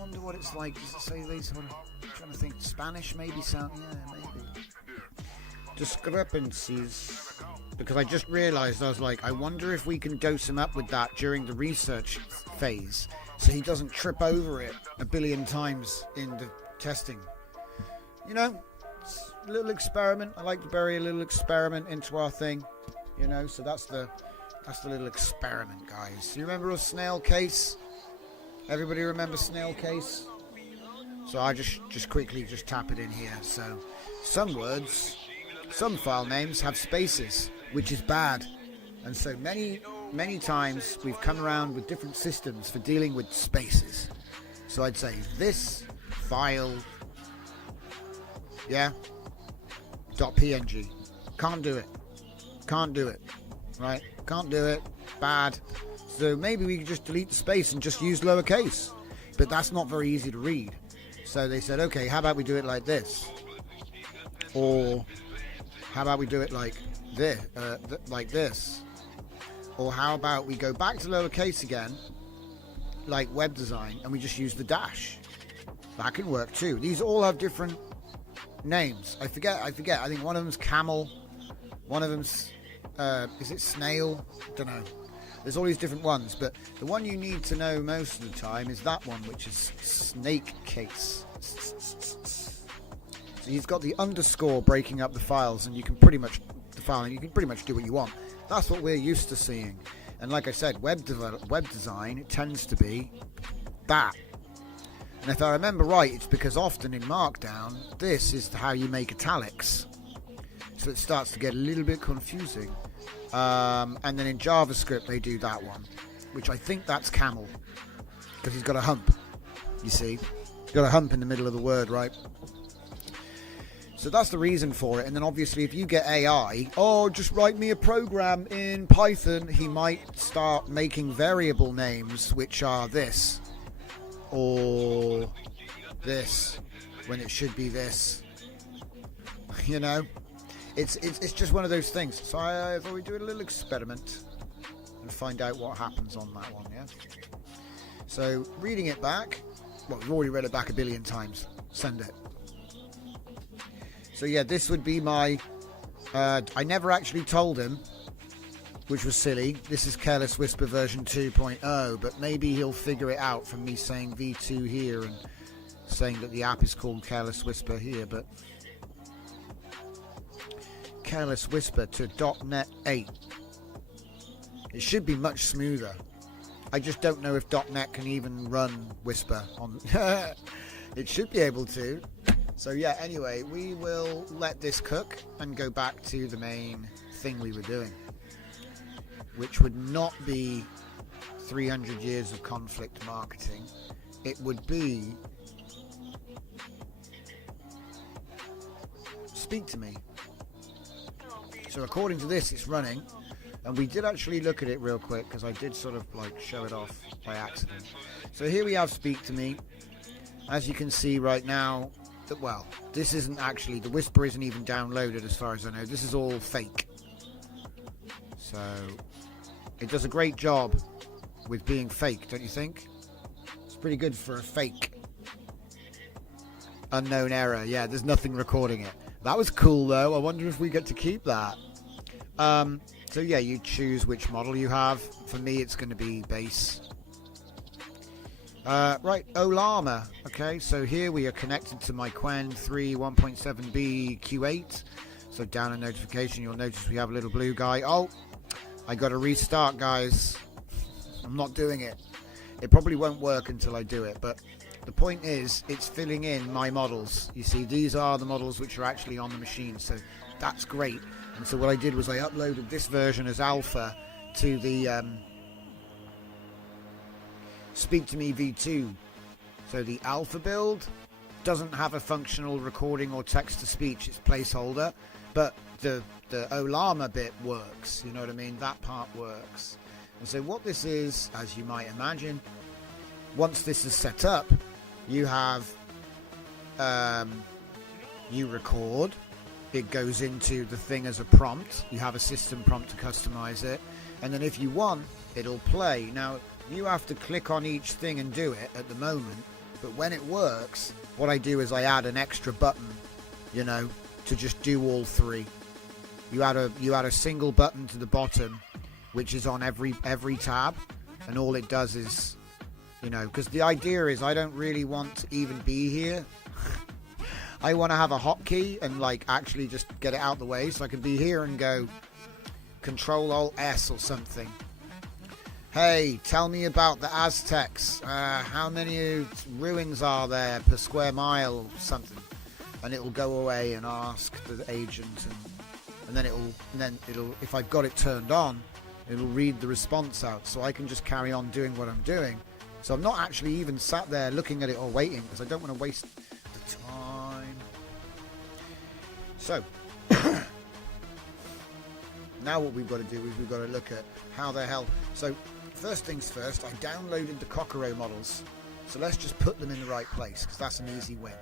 wonder what it's like. Does it say these sort of... I'm trying to think. Spanish maybe sound... Yeah, maybe. Discrepancies. Because I just realised, I was like, I wonder if we can dose him up with that during the research phase, so he doesn't trip over it a billion times in the testing. You know, it's a little experiment. I like to bury a little experiment into our thing. You know, so that's the little experiment, guys. You remember a snail case? Everybody remember snail case? So I just quickly tap it in here. So some words, some file names have spaces, which is bad. And so many times we've come around with different systems for dealing with spaces. So I'd say this file, yeah, .png. Can't do it, right? Can't do it, bad. So maybe we could just delete the space and just use lowercase, but that's not very easy to read. So they said, okay, how about we do it like this? Or how about we do it like this, like this? Or how about we go back to lowercase again, like web design, and we just use the dash? That can work too. These all have different names. I forget. I think one of them's camel, one of them's is it snail? Don't know. There's all these different ones, but the one you need to know most of the time is that one, which is snake case. So you've got the underscore breaking up the files, and you can pretty much do what you want. That's what we're used to seeing. And like I said, web design, it tends to be that. And if I remember right, it's because often in Markdown, this is how you make italics. So it starts to get a little bit confusing. And then in JavaScript, they do that one, which I think that's camel, because he's got a hump, you see. He's got a hump in the middle of the word, right? So that's the reason for it. And then obviously if you get AI, just write me a program in Python, he might start making variable names which are this or this when it should be this. You know, it's just one of those things. So I thought we'd do a little experiment and find out what happens on that one, yeah? So, reading it back, well, we've already read it back a billion times. Send it. So yeah, this would be my... I never actually told him, which was silly. This is Careless Whisper version 2.0, but maybe he'll figure it out from me saying V2 here and saying that the app is called Careless Whisper here, but... Careless Whisper to .NET 8. It should be much smoother. I just don't know if .NET can even run Whisper on... It should be able to. So yeah, anyway, we will let this cook and go back to the main thing we were doing, which would not be 300 years of conflict marketing. It would be speak to me. So according to this, it's running. And we did actually look at it real quick because I did sort of like show it off by accident. So here we have Speak to Me. As you can see right now, well, this isn't actually, the Whisper isn't even downloaded as far as I know. This is all fake. So it does a great job with being fake, don't you think? It's pretty good for a fake. Unknown error. Yeah, there's nothing recording it. That was cool though. I wonder if we get to keep that. So yeah, you choose which model you have. For me, it's going to be base. Right, Olama. Okay, so here we are connected to my Quen 3 1.7b Q8. So down a notification, you'll notice we have a little blue guy. Oh, I got to restart, guys. I'm not doing it. It probably won't work until I do it, but the point is, it's filling in my models. You see, these are the models which are actually on the machine, so that's great. And so what I did was I uploaded this version as alpha to the Speak to Me V2. So the alpha build doesn't have a functional recording or text-to-speech, it's placeholder, but the Olama bit works, you know what I mean? That part works. And so what this is, as you might imagine, once this is set up, you have, you record, it goes into the thing as a prompt, you have a system prompt to customize it, and then if you want, it'll play. Now, you have to click on each thing and do it at the moment, but when it works, what I do is I add an extra button, you know, to just do all three. You add a single button to the bottom, which is on every tab, and all it does is, you know, because the idea is I don't really want to even be here. I want to have a hotkey and like actually just get it out the way, so I can be here and go Control Alt S or something. Hey, tell me about the Aztecs. How many ruins are there per square mile or something? And it'll go away and ask the agent, and then it'll if I've got it turned on, it'll read the response out, so I can just carry on doing what I'm doing. So I'm not actually even sat there looking at it or waiting, because I don't want to waste the time. So now what we've got to do is we've got to look at how the hell. So first things first, I downloaded the Kokoro models, so let's just put them in the right place, because that's an easy win.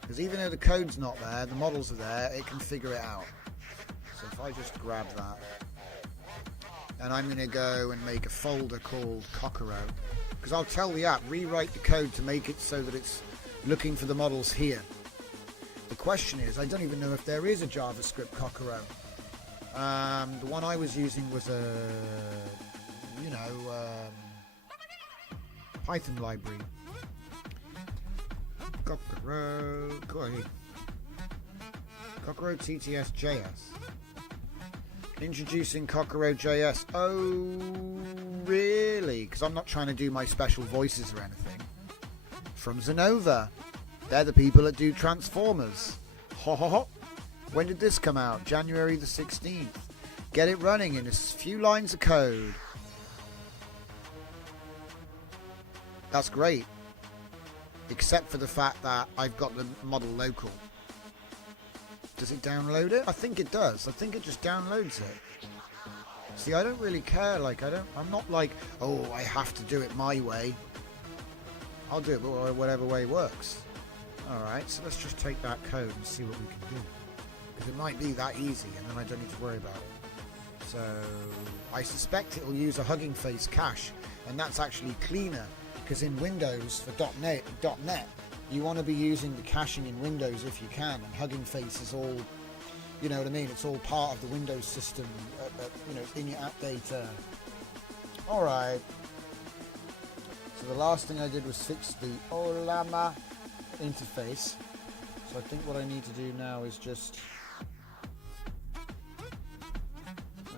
Because even though the code's not there, the models are there, it can figure it out. So if I just grab that, and I'm going to go and make a folder called Kokoro, because I'll tell the app, rewrite the code to make it so that it's looking for the models here. The question is, I don't even know if there is a JavaScript Kokoro. The one I was using was a, Python library. Kokoro TTS.js. Introducing Kokoro JS. Oh, really? Because I'm not trying to do my special voices or anything. From Zenova. They're the people that do Transformers. Ho ho ho. When did this come out? January the 16th. Get it running in a few lines of code. That's great. Except for the fact that I've got the model local. Does it download it? I think it does. I think it just downloads it. See, I don't really care. Like, I'm not like, oh, I have to do it my way. I'll do it whatever way works. Alright, so let's just take that code and see what we can do. because it might be that easy, and then I don't need to worry about it. So I suspect it will use a Hugging Face cache, and that's actually cleaner, because in Windows for .NET, you want to be using the caching in Windows if you can, and Hugging Face is all, you know what I mean, it's all part of the Windows system, you know, in your app data. Alright, so the last thing I did was fix the Olama interface, so I think what I need to do now is just,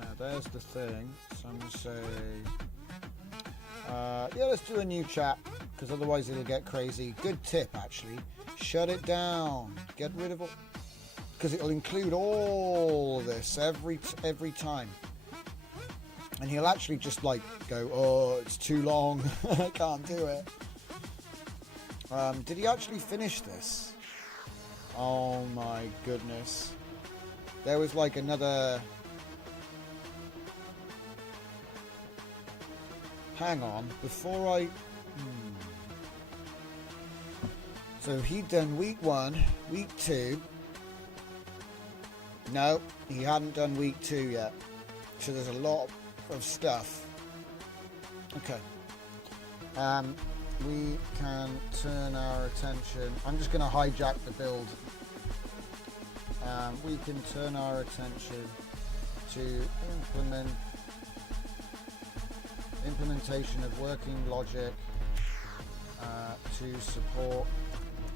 now there's the thing, so I'm going to say, yeah, let's do a new chat, because otherwise it'll get crazy. Good tip, actually. Shut it down. Get rid of it, because it'll include all this every time. And he'll actually just like go, oh, it's too long. I can't do it. Did he actually finish this? Oh my goodness. There was like another... Hang on, before I... So he'd done week 1, week 2. No, he hadn't done week 2 yet. So there's a lot of stuff. Okay. We can turn our attention... I'm just going to hijack the build. We can turn our attention to implementation of working logic to support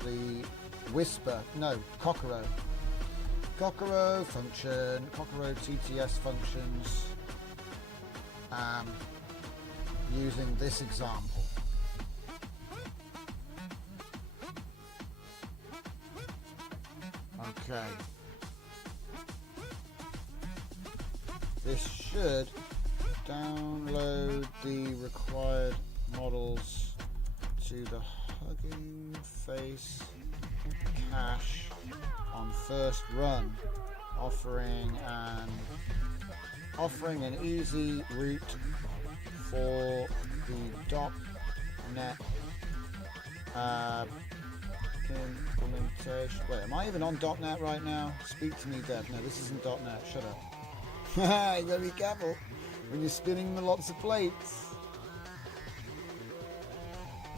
the Kokoro function, Kokoro TTS functions, using this example. Okay. This should download the required models to the Hugging Face cache on first run, offering an easy route for the .NET implementation. Wait, am I even on .NET right now? Speak to me, Dev. No, this isn't .NET. Shut up. You gotta be careful when you're spinning lots of plates.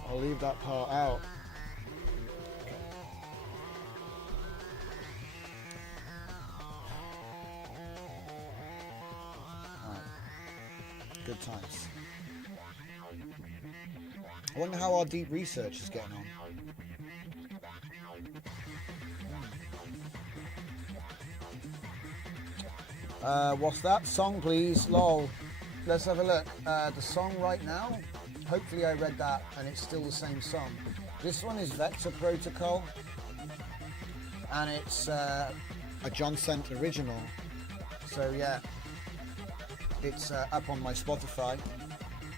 I'll leave that part out. Okay. Alright. Good times. I wonder how our deep research is getting on. What's that? Song, please. Lol. Let's have a look. The song right now, hopefully I read that and it's still the same song. This one is Vector Protocol, and it's a John Sent original. So yeah, it's up on my Spotify.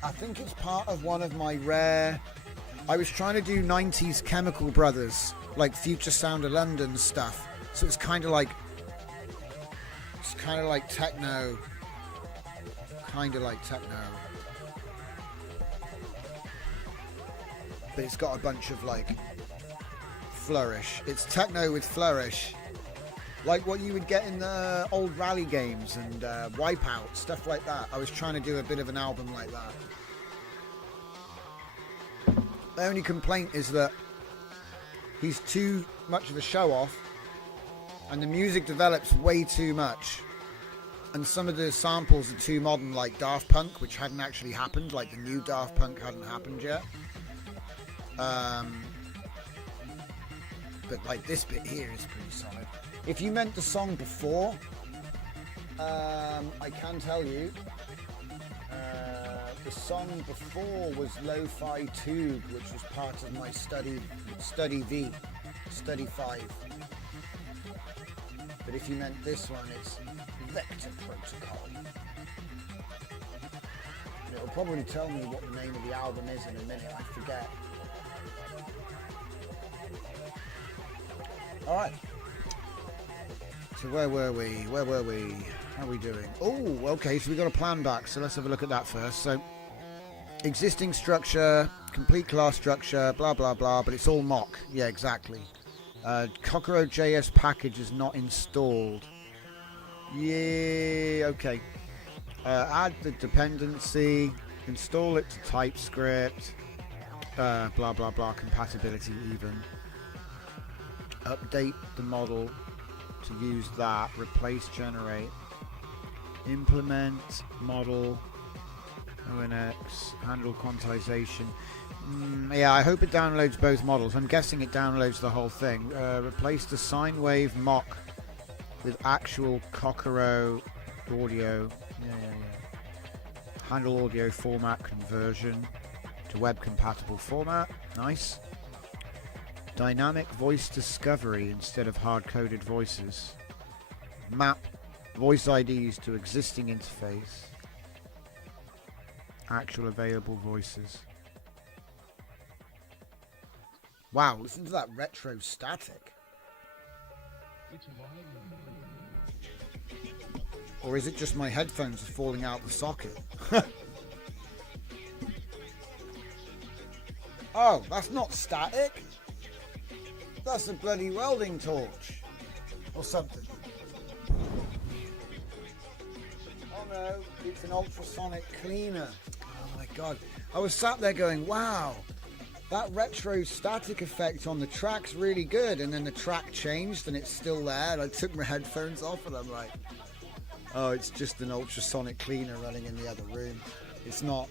I think it's part of one of my rare... I was trying to do 90s Chemical Brothers, like Future Sound of London stuff. So it's kind of like techno. Kind of like techno. But it's got a bunch of like flourish. It's techno with flourish. Like what you would get in the old rally games and Wipeout, stuff like that. I was trying to do a bit of an album like that. The only complaint is that he's too much of a show-off and the music develops way too much. And some of the samples are too modern, like Daft Punk, which hadn't actually happened, like the new Daft Punk hadn't happened yet. But like this bit here is pretty solid. If you meant the song before, I can tell you, the song before was Lo-Fi Tube, which was part of my Study 5. But if you meant this one, it's Vector Protocol. It'll probably tell me what the name of the album is in a minute, I forget. Alright. So where were we? How are we doing? Oh, okay, so we got a plan back, so let's have a look at that first. So, existing structure, complete class structure, blah, blah, blah, but it's all mock. Yeah, exactly. Cockroach.js package is not installed. Yeah, okay. Add the dependency, install it to TypeScript, blah blah blah, compatibility even. Update the model to use that, replace generate, implement model, ONX, handle quantization. Yeah, I hope it downloads both models. I'm guessing it downloads the whole thing. Replace the sine wave mock with actual Cockero audio. Yeah. Handle audio format conversion to web compatible format. Nice. Dynamic voice discovery instead of hard-coded voices. Map voice IDs to existing interface. Actual available voices. Wow, listen to that retro static. Or is it just my headphones are falling out the socket? Oh, that's not static. That's a bloody welding torch. Or something. Oh no, it's an ultrasonic cleaner. Oh my god. I was sat there going, wow, that retro static effect on the track's really good. And then the track changed and it's still there. And I took my headphones off and I'm like, oh, it's just an ultrasonic cleaner running in the other room. It's not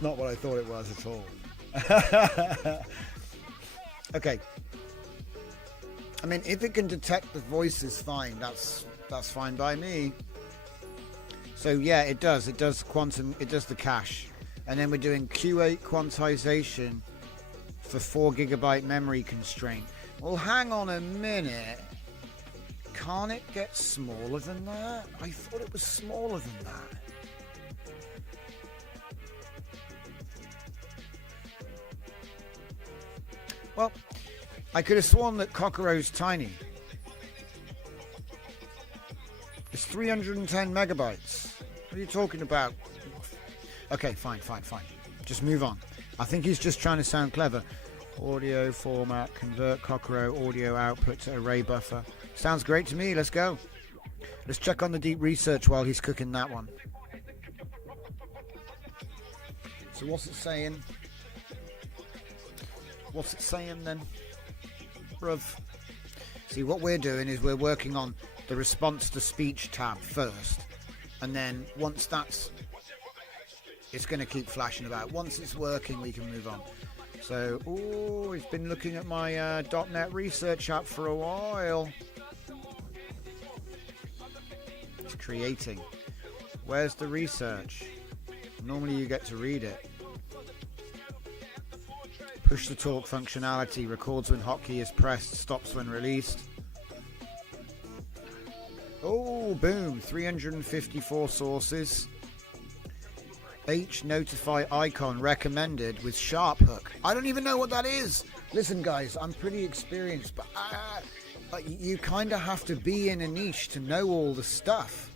what I thought it was at all. Okay. I mean, if it can detect the voices, fine. That's fine by me. So yeah, it does. It does quantum. It does the cache, and then we're doing Q8 quantization for 4 GB memory constraint. Well, hang on a minute. Can't it get smaller than that? I thought it was smaller than that. Well, I could have sworn that Cockerow's tiny. It's 310 megabytes. What are you talking about? Okay, fine. Just move on. I think he's just trying to sound clever. Audio format, convert Cockero audio output to array buffer. Sounds great to me. Let's go. Let's check on the deep research while he's cooking that one. So what's it saying? What's it saying then? See, what we're doing is we're working on the response to speech tab first, and then once it's going to keep flashing about. Once it's working, we can move on. So, he's been looking at my .NET research app for a while. It's creating. Where's the research? Normally you get to read it. Push to talk functionality, records when hotkey is pressed, stops when released. Oh, boom, 354 sources. H notify icon recommended with sharp hook. I don't even know what that is. Listen, guys, I'm pretty experienced, but you kind of have to be in a niche to know all the stuff.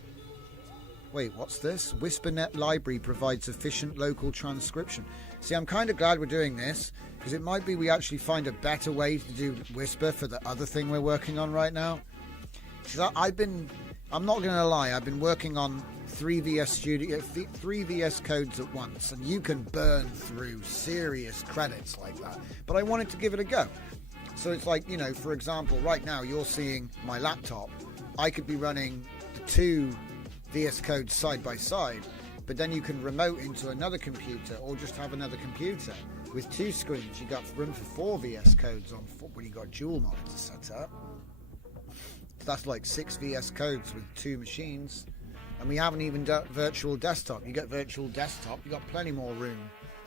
Wait, what's this? WhisperNet library provides efficient local transcription. See, I'm kind of glad we're doing this, because it might be we actually find a better way to do Whisper for the other thing we're working on right now. Because I'm not going to lie, I've been working on 3 VS codes at once, and you can burn through serious credits like that. But I wanted to give it a go. So it's like, you know, for example, right now you're seeing my laptop. I could be running the 2 VS codes side by side, but then you can remote into another computer or just have another computer. With 2 screens, you got room for 4 VS codes on when you got dual monitor set up. That's like 6 VS codes with 2 machines. And we haven't even done virtual desktop. You get virtual desktop, you got plenty more room,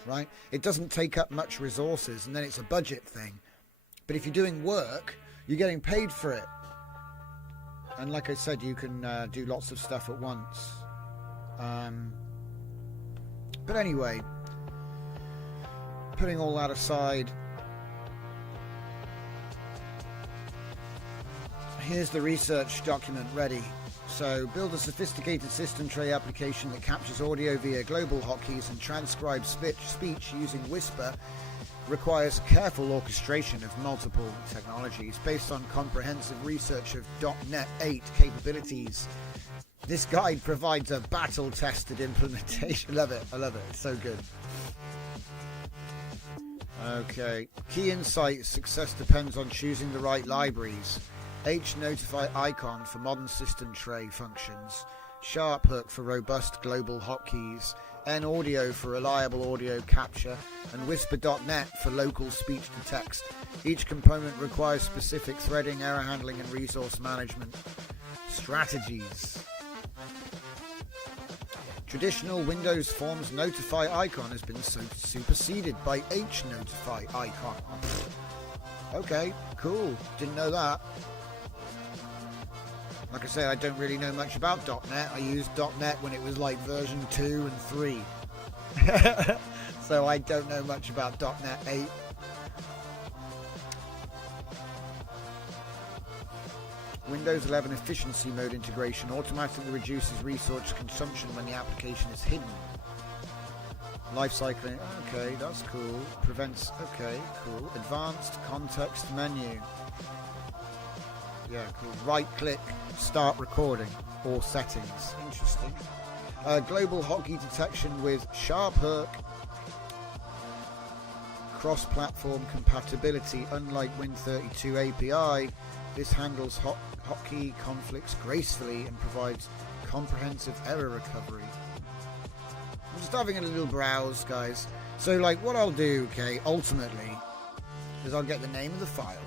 right? It doesn't take up much resources, and then it's a budget thing. But if you're doing work, you're getting paid for it. And like I said, you can do lots of stuff at once. But anyway, putting all that aside, here's the research document ready. So, build a sophisticated system tray application that captures audio via global hotkeys and transcribes speech using Whisper requires careful orchestration of multiple technologies based on comprehensive research of .NET 8 capabilities. This guide provides a battle-tested implementation. I love it. It's so good. Okay. Key insight: success depends on choosing the right libraries. H-notify icon for modern system tray functions. Sharp hook for robust global hotkeys. N-audio for reliable audio capture. And Whisper.net for local speech-to-text. Each component requires specific threading, error handling, and resource management strategies. Traditional Windows Forms Notify icon has been superseded by H-Notify icon. Okay, cool. Didn't know that. Like I say, I don't really know much about .NET. I used .NET when it was like version 2 and 3. So I don't know much about .NET 8. Windows 11 efficiency mode integration automatically reduces resource consumption when the application is hidden. Lifecycling, okay, that's cool. Prevents, okay, cool. Advanced context menu. Yeah, cool. Right click, start recording, or settings. Interesting. Global hotkey detection with sharp hook. Cross-platform compatibility. Unlike Win32 API, this handles hotkey conflicts gracefully and provides comprehensive error recovery. I'm just having a little browse, guys. So, like, what I'll do, okay, ultimately, is I'll get the name of the file.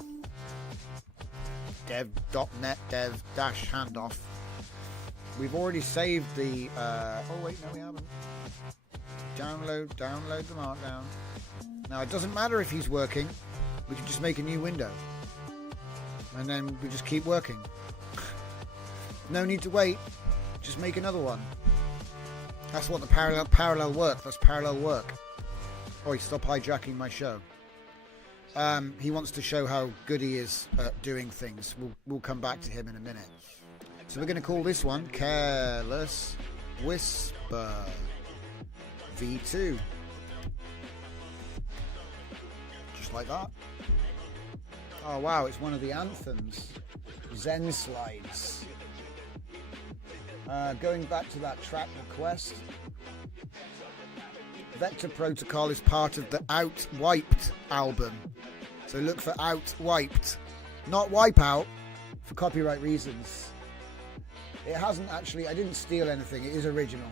dev.net dev-handoff. We've already saved the... oh, wait, no, we haven't. Download the markdown. Now, it doesn't matter if he's working. We can just make a new window. And then we just keep working. No need to wait. Just make another one. That's what the parallel work. That's parallel work. Oi, stop hijacking my show. He wants to show how good he is at doing things. We'll come back to him in a minute. So we're going to call this one Careless Whisper V2. Just like that. Oh wow, it's one of the anthems. Zen slides. Going back to that track request. Vector Protocol is part of the Outwiped album. So look for Outwiped. Not Wipeout, for copyright reasons. It hasn't actually, I didn't steal anything, it is original.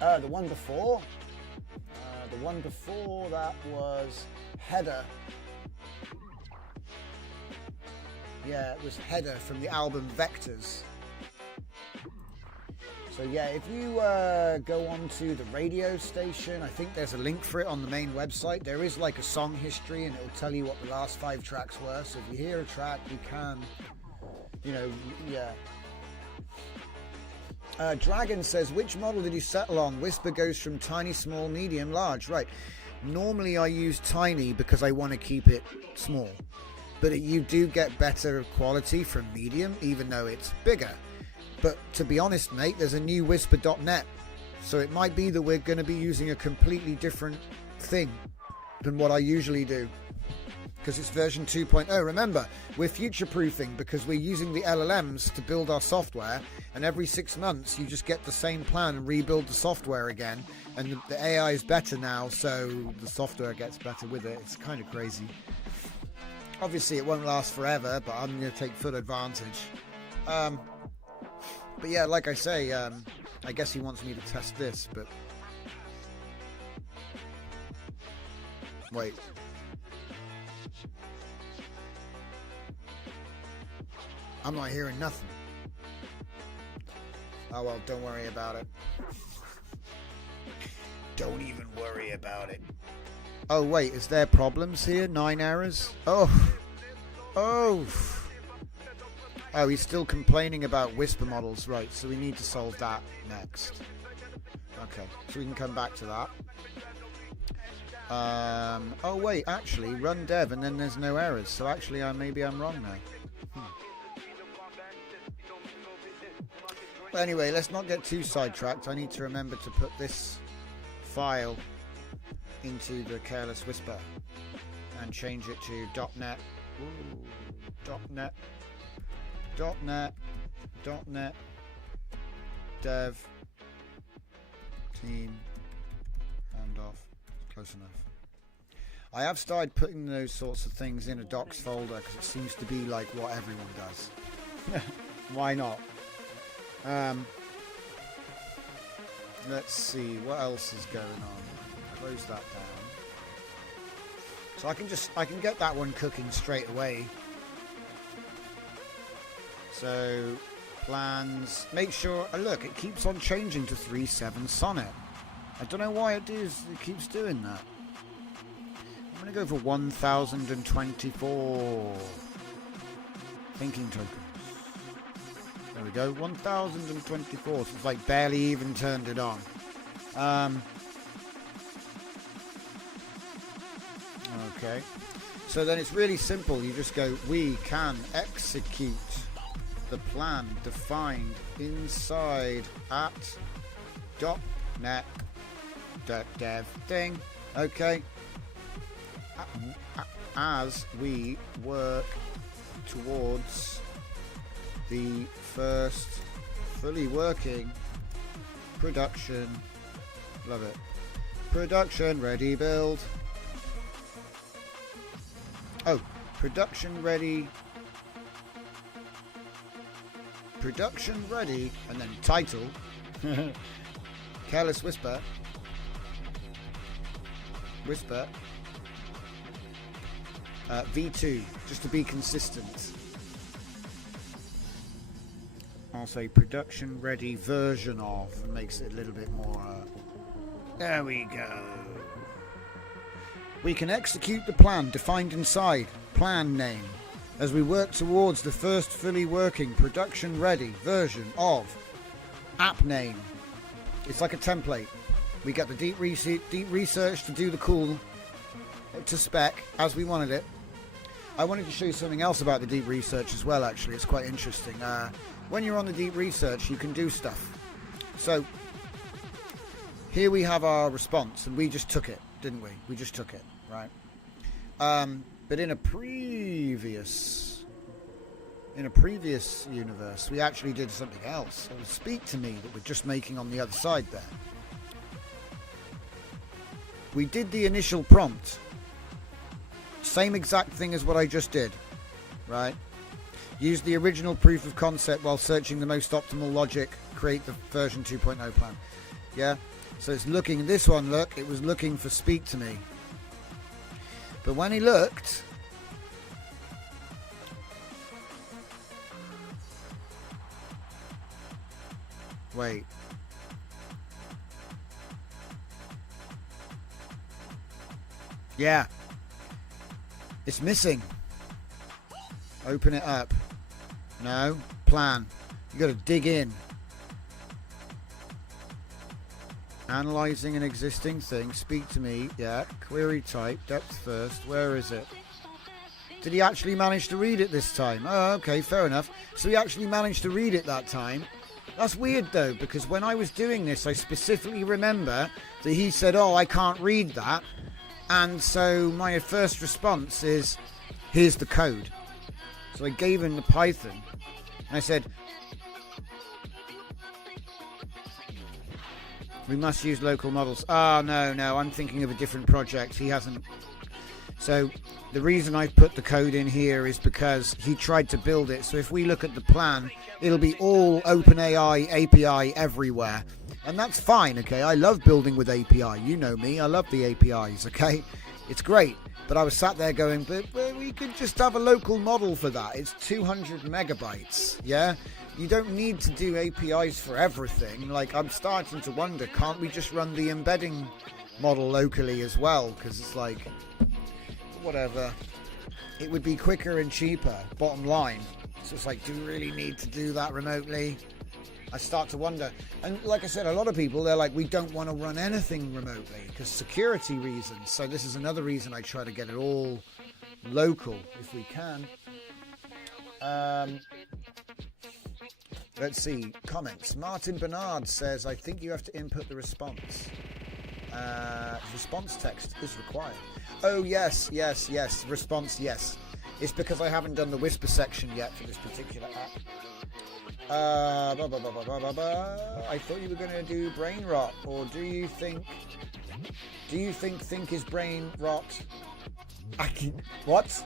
The one before that was Header. Yeah, it was Header from the album Vectors. So yeah, if you go on to the radio station, I think there's a link for it on the main website. There is like a song history and it'll tell you what the last 5 tracks were. So if you hear a track, you can, you know, yeah. Dragon says, which model did you settle on? Whisper goes from tiny, small, medium, large. Right. Normally I use tiny because I want to keep it small. But you do get better quality from medium, even though it's bigger. But to be honest, mate, there's a new Whisper.net. So it might be that we're going to be using a completely different thing than what I usually do. Because it's version 2.0. Remember, we're future-proofing because we're using the LLMs to build our software. And every 6 months, you just get the same plan and rebuild the software again. And the AI is better now, so the software gets better with it. It's kind of crazy. Obviously, it won't last forever, but I'm going to take full advantage. But yeah, like I say, I guess he wants me to test this, but... Wait. I'm not hearing nothing. Oh well, don't worry about it. Don't even worry about it. Oh wait, is there problems here? 9 errors? Oh, he's still complaining about Whisper models. Right, so we need to solve that next. Okay, so we can come back to that. Oh wait, actually, run dev and then there's no errors. So actually, maybe I'm wrong now. But anyway, let's not get too sidetracked. I need to remember to put this file into the Careless Whisper and change it to .NET. Ooh, .NET. .NET dev team handoff. Close enough. I have started putting those sorts of things in a docs folder because it seems to be like what everyone does. Why not? Let's see what else is going on. Close that down. So I can get that one cooking straight away. So plans. Make sure. Look, it keeps on changing to 3.7 Sonnet. I don't know why it keeps doing that. I'm going to go for 1024 thinking tokens. There we go, 1024. So it's like barely even turned it on. Okay. So then it's really simple. You just go, we can execute the plan defined inside at .NET dev thing. Okay. As we work towards the first fully working production, love it, production ready build. Oh, production ready, and then title, Careless Whisper, V2, just to be consistent. I'll say production ready version of, and makes it a little bit more, there we go. We can execute the plan defined inside plan name as we work towards the first fully working production ready version of app name. It's like a template. We get the deep research to do the cool to spec as we wanted it. I wanted to show you something else about the deep research as well, actually. It's quite interesting. When you're on the deep research, you can do stuff. So here we have our response, and we just took it, didn't we? We just took it, right? But in a previous universe, we actually did something else. It was speak to me that we're just making on the other side there. We did the initial prompt. Same exact thing as what I just did, right? Use the original proof of concept while searching the most optimal logic. Create the version 2.0 plan. Yeah? So it's looking, this one, look, it was looking for speak to me. But when he looked, wait. Yeah. It's missing. Open it up. No. Plan. You got to dig in. Analyzing an existing thing. Speak to me. Yeah. Query type. Depth first. Where is it? Did he actually manage to read it this time? Oh, okay. Fair enough. So he actually managed to read it that time. That's weird though, because when I was doing this, I specifically remember that he said, oh, I can't read that. And so my first response is, here's the code. So I gave him the Python. And I said, we must use local models. Oh, no, I'm thinking of a different project. He hasn't. So the reason I put the code in here is because he tried to build it. So if we look at the plan, it'll be all OpenAI API everywhere. And that's fine, okay? I love building with API. You know me. I love the APIs, okay? It's great. But I was sat there going, but we could just have a local model for that. It's 200 megabytes, yeah? You don't need to do APIs for everything. Like, I'm starting to wonder, can't we just run the embedding model locally as well? Because it's like, whatever. It would be quicker and cheaper, bottom line. So it's like, do we really need to do that remotely? I start to wonder. And like I said, a lot of people, they're like, we don't want to run anything remotely because security reasons. So this is another reason I try to get it all local if we can. Let's see. Comments. Martin Bernard says, I think you have to input the response. Response text is required. Oh, yes. Response, yes. It's because I haven't done the whisper section yet for this particular app. I thought you were going to do brain rot, or do you think think is brain rot? What?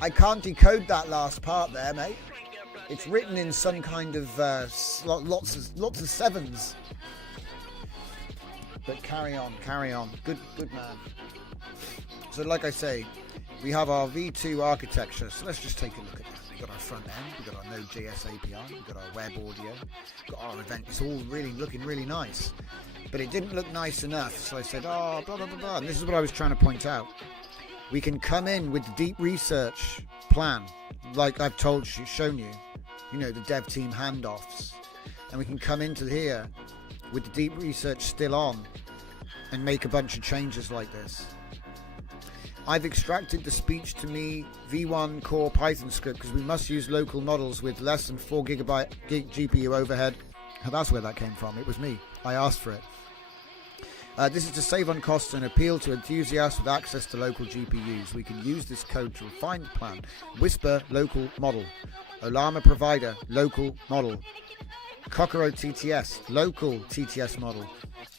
I can't decode that last part there, mate. It's written in some kind of lots of sevens. But carry on. Good man. So like I say, we have our V2 architecture. So let's just take a look at that. We've got our front end, we've got our Node.js API, we've got our web audio, we've got our event. It's all really looking really nice. But it didn't look nice enough, so I said, blah, blah, blah, blah. And this is what I was trying to point out. We can come in with the deep research plan, like I've shown you, the dev team handoffs. And we can come into here with the deep research still on and make a bunch of changes like this. I've extracted the speech to me v1 core Python script because we must use local models with less than 4 gig GPU overhead. Oh, that's where that came from. It was me. I asked for it. This is to save on costs and appeal to enthusiasts with access to local GPUs. We can use this code to refine the plan. Whisper, local model. Olama provider, local model. Kokoro TTS, local TTS model.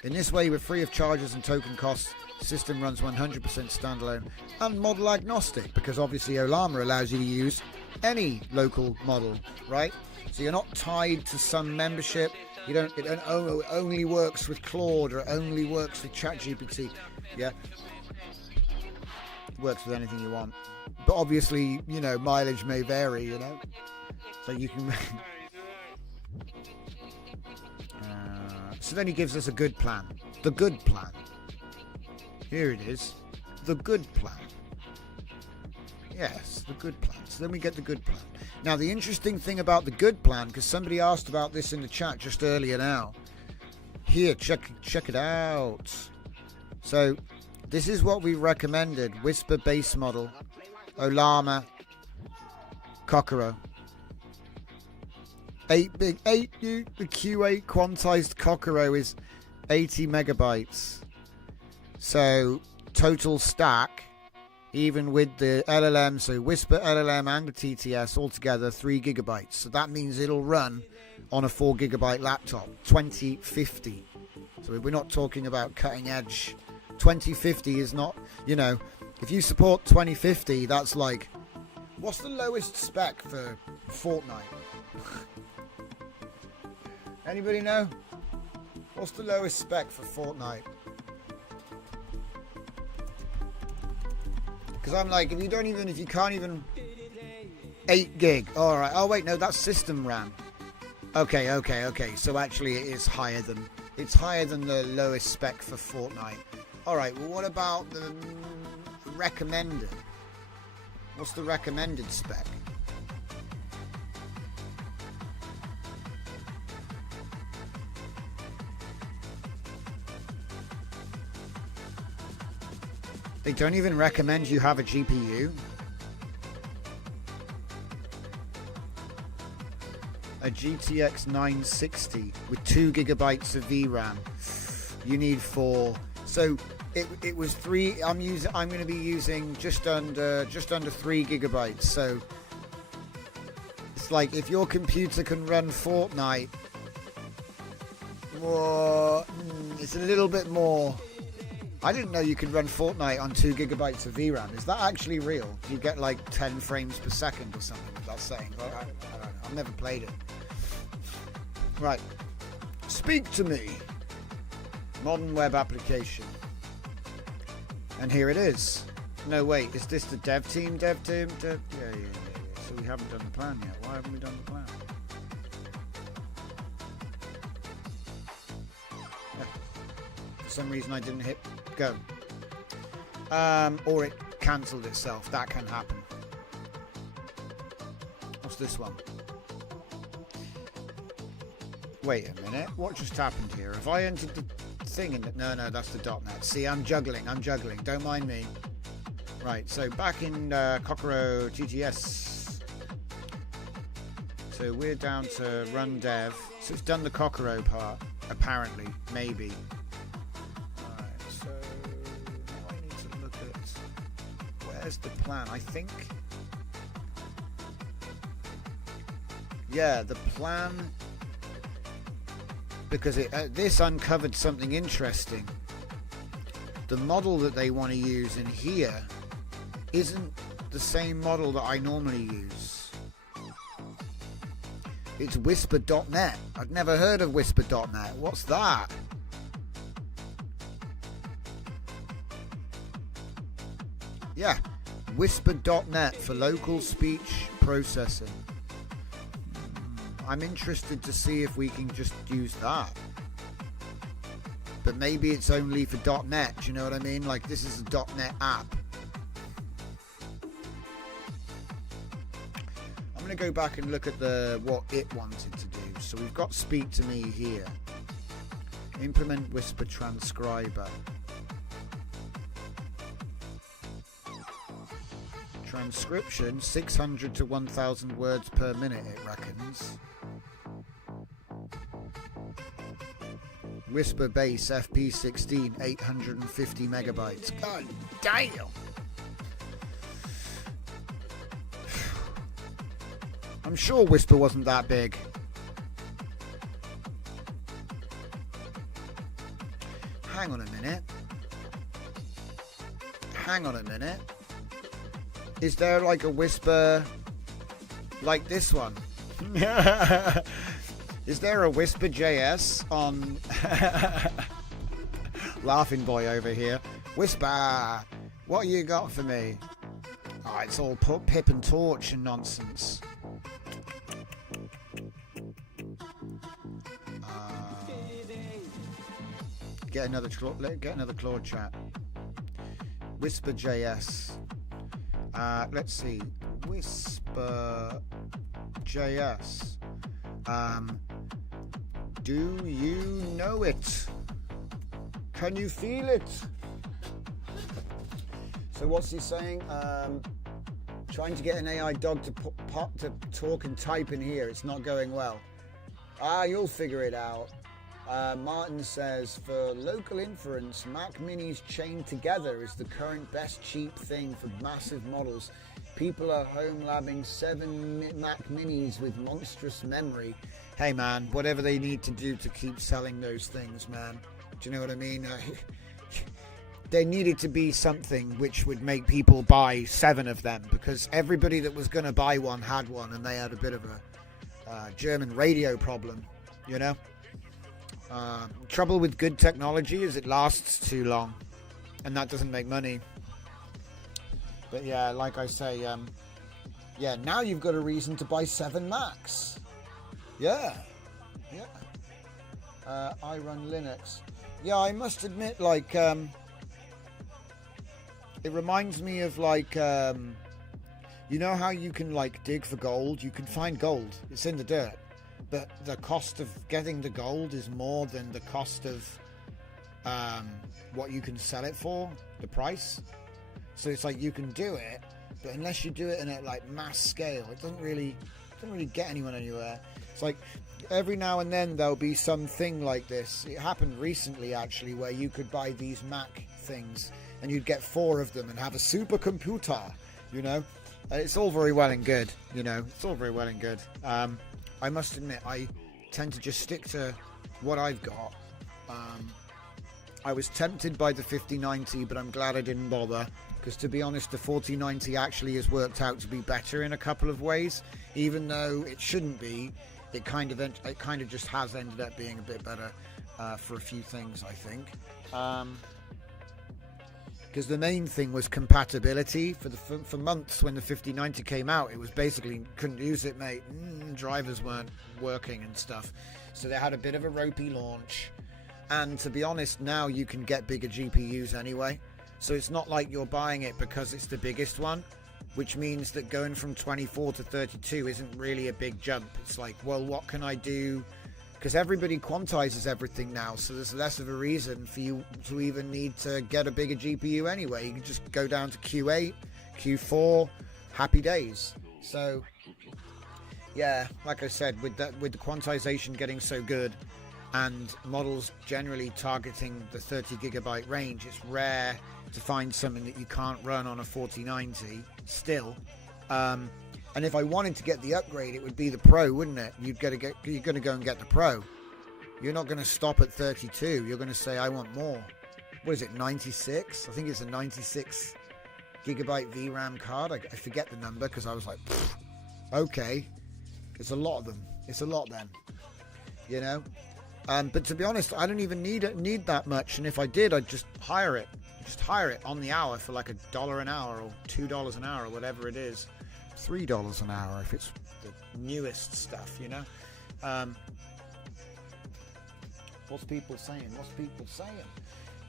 In this way, we're free of charges and token costs. The system runs 100% standalone and model agnostic, because obviously Olama allows you to use any local model, right? So you're not tied to some membership. It only works with Claude or it only works with ChatGPT. Yeah, it works with anything you want, but obviously mileage may vary. So you can. So then he gives us a good plan. The good plan. Here it is. The good plan. Yes, the good plan. So then we get the good plan. Now, the interesting thing about the good plan, because somebody asked about this in the chat just earlier now. Here, check it out. So, this is what we recommended. Whisper base model. Olama. Kokoro. The Q8 quantized Kokoro is 80 megabytes. So total stack, even with the LLM, so Whisper LLM and the TTS altogether, 3 gigabytes. So that means it'll run on a 4 gigabyte laptop, 2050. So we're not talking about cutting edge. 2050 is not, if you support 2050, that's like, what's the lowest spec for Fortnite? Anybody know? What's the lowest spec for Fortnite? Because I'm like, if you can't even 8 gig. All right. Oh wait, no, that's system RAM. Okay. So actually, it's higher than the lowest spec for Fortnite. All right. Well, what about the recommended? What's the recommended spec? They don't even recommend you have a GPU. A GTX 960 with 2 gigabytes of VRAM. You need 4. So it was 3. I'm going to be using just under 3 gigabytes. So it's like if your computer can run Fortnite, it's a little bit more. I didn't know you could run Fortnite on 2 gigabytes of VRAM. Is that actually real? Do you get like 10 frames per second or something with that setting? I don't know. I've never played it. Right. Speak to me. Modern web application. And here it is. No, wait. Is this the dev team? Yeah. So we haven't done the plan yet. Why haven't we done the plan? Yeah. For some reason I didn't hit go. Or it cancelled itself. That can happen. What's this one? Wait a minute. What just happened here? Have I entered the thing in the... No, that's the .NET. See, I'm juggling. Don't mind me. Right, so back in Kokoro TTS. So we're down to run dev. So it's done the Kokoro part, apparently. Maybe. Alright, Where's the plan? I think... Yeah, the plan... Because this uncovered something interesting. The model that they want to use in here isn't the same model that I normally use. It's Whisper.net. I've never heard of Whisper.net. What's that? Yeah, Whisper.net for local speech processing. I'm interested to see if we can just use that. But maybe it's only for .net, do you know what I mean? Like, this is a .net app. I'm going to go back and look at what it wanted to do. So we've got Speak to Me here. Implement Whisper Transcriber. Transcription, 600 to 1,000 words per minute, it reckons. Whisper Bass FP16, 850 megabytes. God damn! I'm sure Whisper wasn't that big. Hang on a minute. Hang on a minute. Is there like a Whisper like this one? Is there a Whisper JS on Laughing Boy over here? Whisper, what you got for me? Oh, it's all pip and torch and nonsense. Get another Claude chat. Whisper JS. Let's see. Whisper JS. Do you know it? Can you feel it? So what's he saying? Trying to get an AI dog to talk and type in here. It's not going well. You'll figure it out. Martin says, for local inference, Mac Minis chained together is the current best cheap thing for massive models. People are home labbing 7 Mac Minis with monstrous memory. Hey man, whatever they need to do to keep selling those things, man. Do you know what I mean? There needed to be something which would make people buy 7 of them, because everybody that was going to buy one had one, and they had a bit of a German radio problem, you know? Trouble with good technology is it lasts too long, and that doesn't make money. But yeah, like I say, yeah, now you've got a reason to buy 7 Macs. Yeah. I run Linux. Yeah, I must admit, like, it reminds me of, like, you know how you can, like, dig for gold? You can find gold. It's in the dirt. But the cost of getting the gold is more than the cost of what you can sell it for, the price. So it's like you can do it, but unless you do it in a like mass scale, it doesn't really get anyone anywhere. It's like every now and then there'll be something like this. It happened recently actually, where you could buy these Mac things and you'd get 4 of them and have a supercomputer, you know. It's all very well and good, you know. It's all very well and good. I must admit, I tend to just stick to what I've got. I was tempted by the 5090, but I'm glad I didn't bother, because to be honest, the 4090 actually has worked out to be better in a couple of ways. Even though it shouldn't be, it kind of just has ended up being a bit better for a few things, I think. Because the main thing was compatibility. For months when the 5090 came out, it was basically couldn't use it, mate. Drivers weren't working and stuff, so they had a bit of a ropey launch. And to be honest, now you can get bigger GPUs anyway, so it's not like you're buying it because it's the biggest one, which means that going from 24 to 32 isn't really a big jump. It's like, well, what can I do? Because everybody quantizes everything now, so there's less of a reason for you to even need to get a bigger GPU anyway. You can just go down to Q8, Q4, happy days. So, yeah, like I said, with the quantization getting so good and models generally targeting the 30 gigabyte range, it's rare to find something that you can't run on a 4090 still. And if I wanted to get the upgrade, it would be the Pro, wouldn't it? You're going to go and get the Pro. You're not going to stop at 32. You're going to say, I want more. What is it, 96? I think it's a 96 gigabyte VRAM card. I forget the number because I was like, okay. It's a lot of them. It's a lot then. You know? But to be honest, I don't even need that much. And if I did, I'd just hire it. Just hire it on the hour for like $1 an hour or $2 an hour or whatever it is. $3 an hour if it's the newest stuff, you know. What's people saying?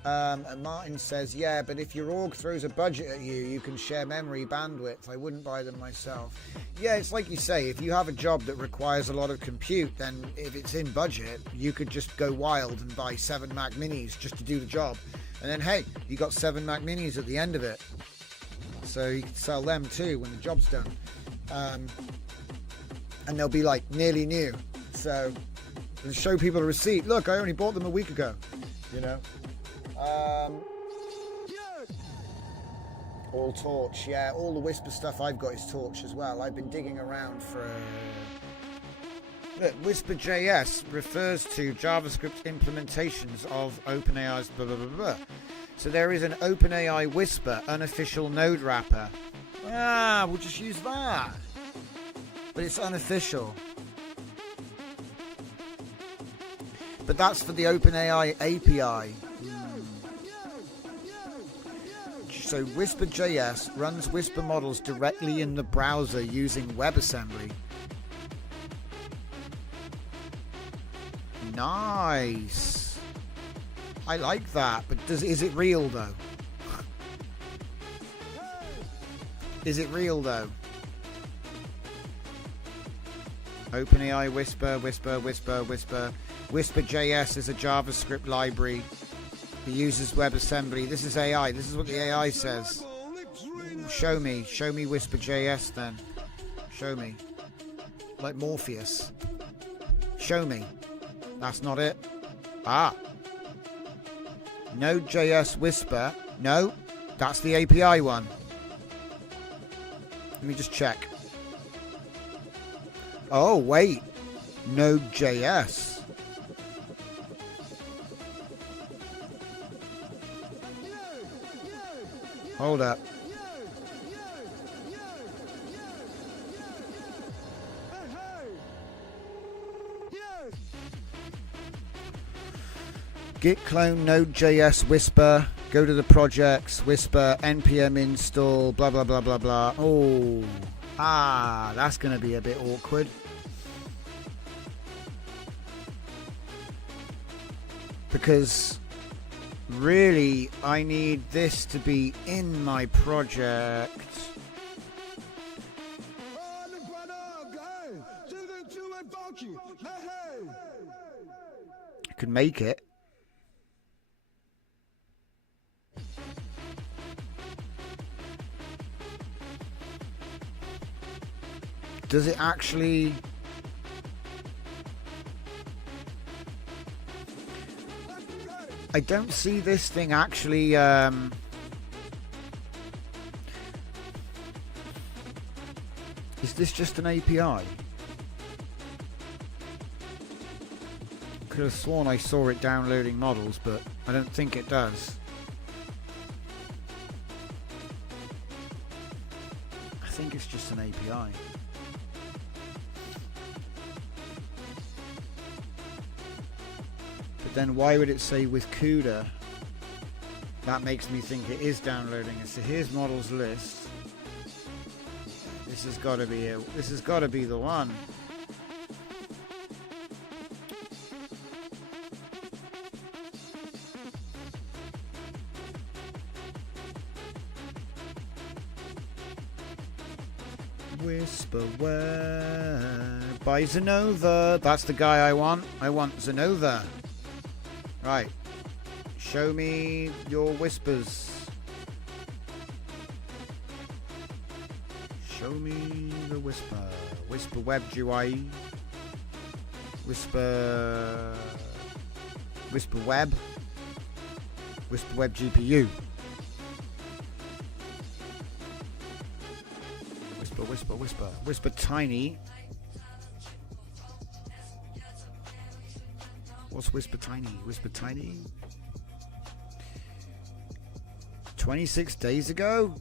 And Martin says, yeah, but if your org throws a budget at you, you can share memory bandwidth. I wouldn't buy them myself. Yeah, it's like you say, if you have a job that requires a lot of compute, then if it's in budget, you could just go wild and buy 7 Mac Minis just to do the job. And then, hey, you got 7 Mac Minis at the end of it. So you can sell them too when the job's done. And they'll be like nearly new. So show people a receipt. Look, I only bought them a week ago. You know. All Torch, yeah. All the Whisper stuff I've got is Torch as well. I've been digging around for. Look, Whisper.js refers to JavaScript implementations of OpenAI's blah blah blah blah. So there is an OpenAI Whisper unofficial node wrapper. We'll just use that. But it's unofficial. But that's for the OpenAI API. So Whisper.js runs Whisper models directly in the browser using WebAssembly. Nice. I like that, but is it real though? Is it real though? OpenAI Whisper. Whisper.js is a JavaScript library. It uses WebAssembly. This is AI. This is what the AI says. Show me Whisper.js then. Show me. Like Morpheus. Show me. That's not it. Node.js Whisper. No, that's the API one. Let me just check. Oh, wait. Node.js. Hold up. Git clone Node.js Whisper. Go to the projects. Whisper npm install. Blah blah blah blah blah. Oh, that's going to be a bit awkward. Because really, I need this to be in my project. I could make it. Does it actually... I don't see this thing actually is this just an API? Could have sworn I saw it downloading models, but I don't think it does. I think it's just an API. Then why would it say with CUDA? That makes me think it is downloading it. So here's models list. This has got to be it. This has got to be the one. Whisper Web by Zenova. That's the guy I want. I want Zenova. Right, show me your whispers. Show me the Whisper. Whisper Web GUI. Whisper Web. Whisper Web GPU. Whisper, whisper, whisper. Whisper tiny. What's whisper tiny? Whisper tiny? 26 days ago?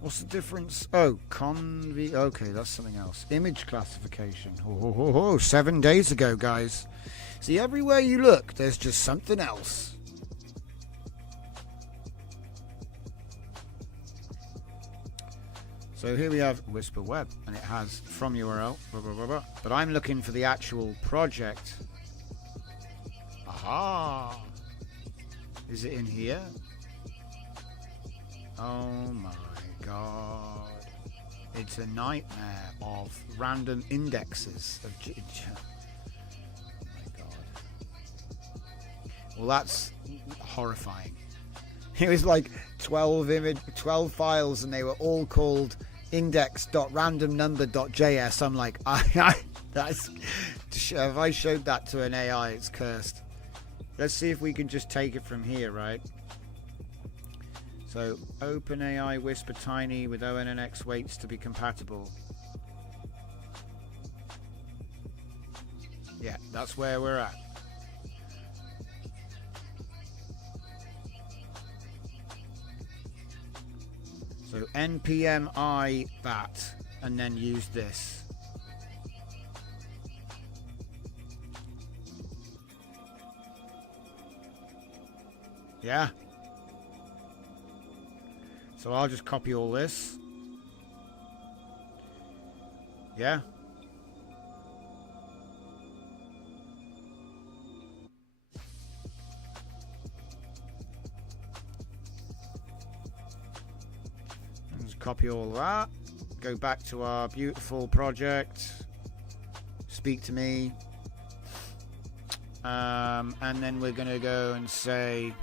What's the difference? Oh, okay, that's something else. Image classification. 7 days ago, guys. See, everywhere you look, there's just something else. So here we have Whisper Web, and it has from URL, blah, blah, blah, blah. But I'm looking for the actual project. Aha! Is it in here? Oh my god. It's a nightmare of random indexes of oh my god. Well, that's horrifying. It was like 12 files, and they were all called index.randomnumber.js. I'm like, that's, if I showed that to an AI, it's cursed. Let's see if we can just take it from here, right? So OpenAI Whisper Tiny with ONNX weights to be compatible. Yeah, that's where we're at. So npm I that, and then use this. Yeah. So I'll just copy all this. Yeah. Just copy all that. Go back to our beautiful project. Speak to me. And then we're going to go and say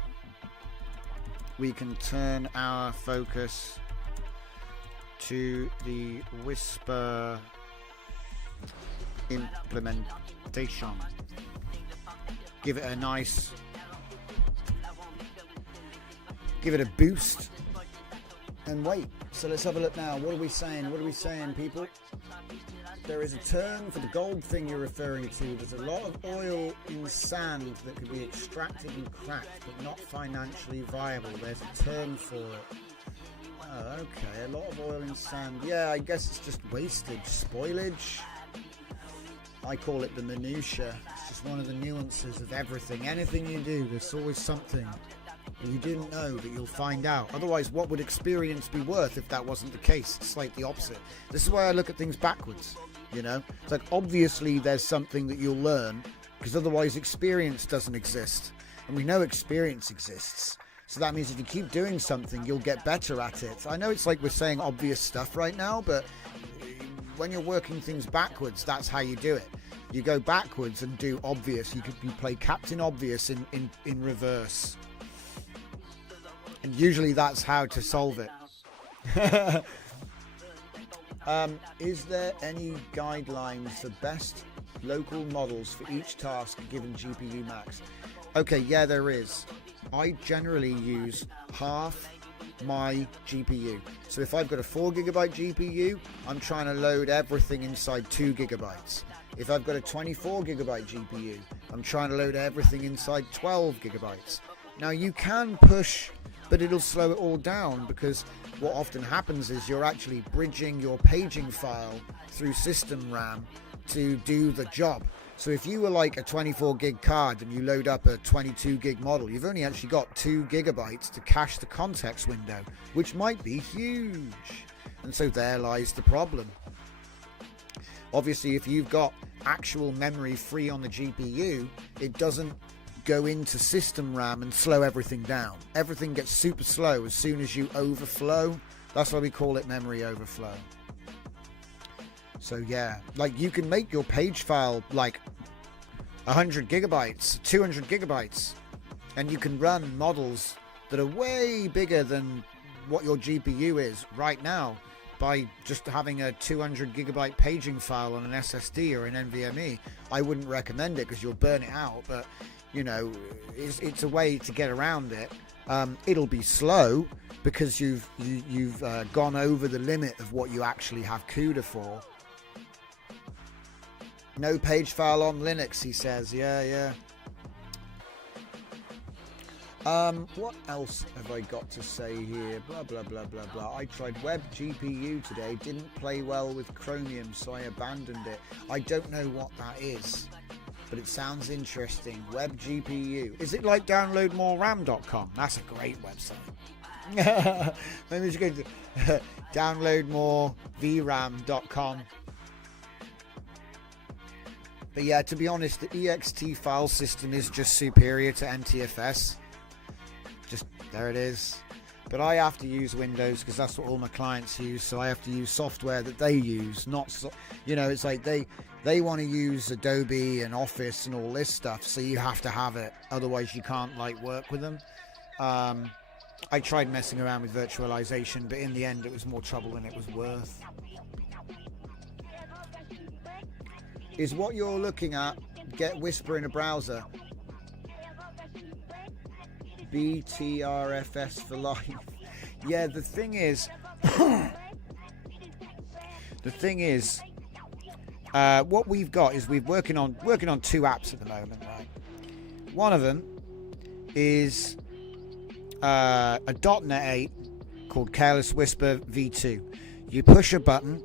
we can turn our focus to the Whisper implementation. Give it a nice, give it a boost, and wait. So let's have a look now. What are we saying? What are we saying, people? There is a term for the gold thing you're referring to. There's a lot of oil in sand that can be extracted and cracked, but not financially viable. There's a term for it. Oh, okay. A lot of oil in sand. Yeah, I guess it's just wastage, spoilage. I call it the minutiae. It's just one of the nuances of everything. Anything you do, there's always something that you didn't know that you'll find out. Otherwise, what would experience be worth if that wasn't the case? It's like the opposite. This is why I look at things backwards. You know, it's like obviously there's something that you'll learn, because otherwise experience doesn't exist, and we know experience exists. So that means if you keep doing something, you'll get better at it. I know it's like we're saying obvious stuff right now, but when you're working things backwards, that's how you do it. You go backwards and do obvious. You play Captain Obvious in reverse, and usually that's how to solve it. Is there any guidelines for best local models for each task given GPU max? Okay, yeah, there is. I generally use half my GPU. So if I've got a 4 gigabyte GPU, I'm trying to load everything inside 2 gigabytes. If I've got a 24 gigabyte GPU, I'm trying to load everything inside 12 gigabytes. Now you can push, but it'll slow it all down, because what often happens is you're actually bridging your paging file through system RAM to do the job. So if you were like a 24 gig card and you load up a 22 gig model, you've only actually got 2 gigabytes to cache the context window, which might be huge. And so there lies the problem. Obviously, if you've got actual memory free on the GPU, it doesn't go into system RAM and slow everything down. Everything gets super slow as soon as you overflow. That's why we call it memory overflow. So yeah, like you can make your page file like 100 gigabytes, 200 gigabytes, and you can run models that are way bigger than what your GPU is right now by just having a 200 gigabyte paging file on an SSD or an NVMe. I wouldn't recommend it because you'll burn it out, but you know, it's a way to get around it. It'll be slow because you've gone over the limit of what you actually have CUDA for. No page file on Linux, he says. Yeah. What else have I got to say here? Blah, blah, blah, blah, blah. I tried WebGPU today. Didn't play well with Chromium, so I abandoned it. I don't know what that is, but it sounds interesting. WebGPU. Is it like downloadmoreram.com? That's a great website. Maybe we should go to downloadmorevram.com. But yeah, to be honest, the ext file system is just superior to NTFS. Just there it is. But I have to use Windows because that's what all my clients use, so I have to use software that they use, not it's like they want to use Adobe and Office and all this stuff, so you have to have it, otherwise you can't like work with them. I tried messing around with virtualization, but in the end it was more trouble than it was worth. Is what you're looking at get Whisper in a browser? BTRFS for life. Yeah, the thing is what we've got is we're working on 2 apps at the moment, right? One of them is a .NET 8 called Careless Whisper V2. You push a button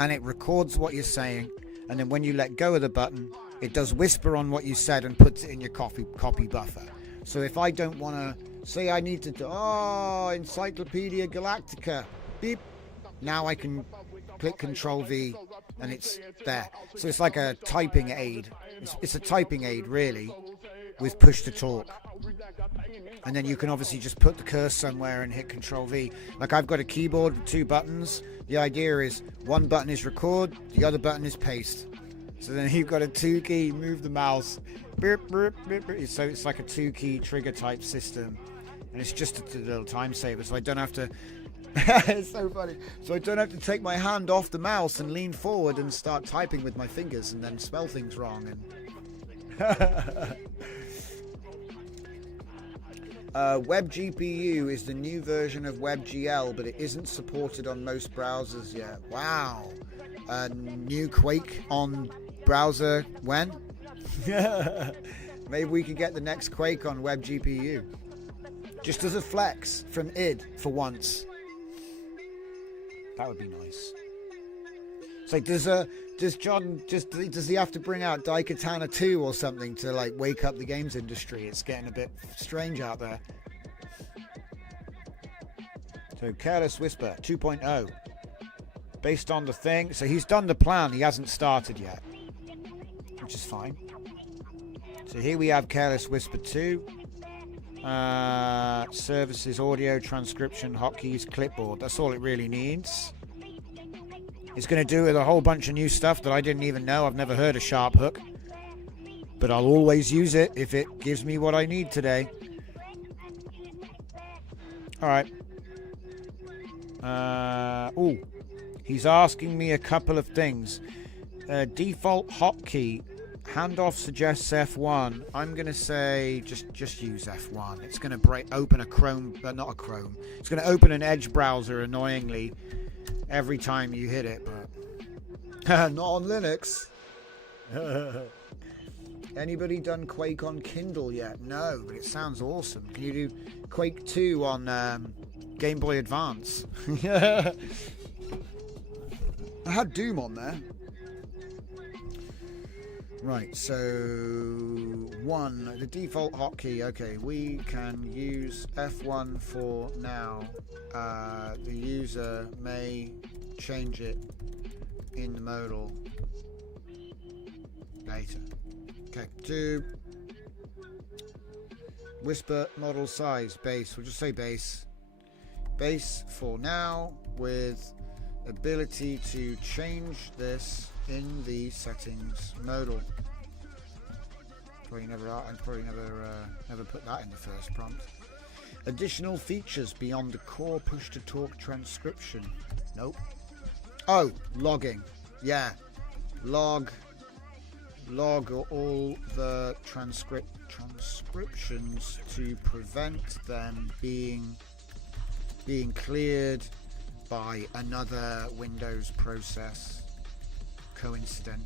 and it records what you're saying, and then when you let go of the button, it does whisper on what you said and puts it in your copy buffer. So if I don't want to say I need to do, Encyclopedia Galactica, beep, now I can click Control V and it's there. So it's like a typing aid. It's a typing aid really, with push to talk. And then you can obviously just put the cursor somewhere and hit Control V. Like I've got a keyboard with 2 buttons. The idea is one button is record, the other button is paste. So then you've got a 2-key, move the mouse. Beep, beep, beep, beep. So it's like a 2-key trigger type system. And it's just a little time saver. So I don't have to... It's so funny. So I don't have to take my hand off the mouse and lean forward and start typing with my fingers and then spell things wrong. And WebGPU is the new version of WebGL, but it isn't supported on most browsers yet. Wow. New Quake on browser when? Maybe we could get the next Quake on WebGPU. Just as a flex from id for once. That would be nice. It's like, does John does he have to bring out Daikatana 2 or something to like wake up the games industry? It's getting a bit strange out there. So Careless Whisper 2.0. Based on the thing. So he's done the plan, he hasn't started yet. Which is fine. So here we have Careless Whisper 2. Services, audio, transcription, hotkeys, clipboard. That's all it really needs. It's going to do with a whole bunch of new stuff that I didn't even know. I've never heard of Sharp Hook. But I'll always use it if it gives me what I need today. Alright. He's asking me a couple of things. Default hotkey. Handoff suggests F1. I'm going to say just use F1. It's going to open a Chrome, not a Chrome. It's going to open an Edge browser annoyingly every time you hit it, but not on Linux. Anybody done Quake on Kindle yet? No, but it sounds awesome. Can you do Quake 2 on Game Boy Advance? I had Doom on there. Right, so the default hotkey. Okay, we can use F1 for now. The user may change it in the modal later. Okay, 2. Whisper model size base. We'll just say base. Base for now with ability to change this in the settings modal. Probably never put that in the first prompt. Additional features beyond the core push-to-talk transcription. Nope. Oh, logging. Yeah. Log log all the transcriptions to prevent them being cleared by another Windows process. Coinciding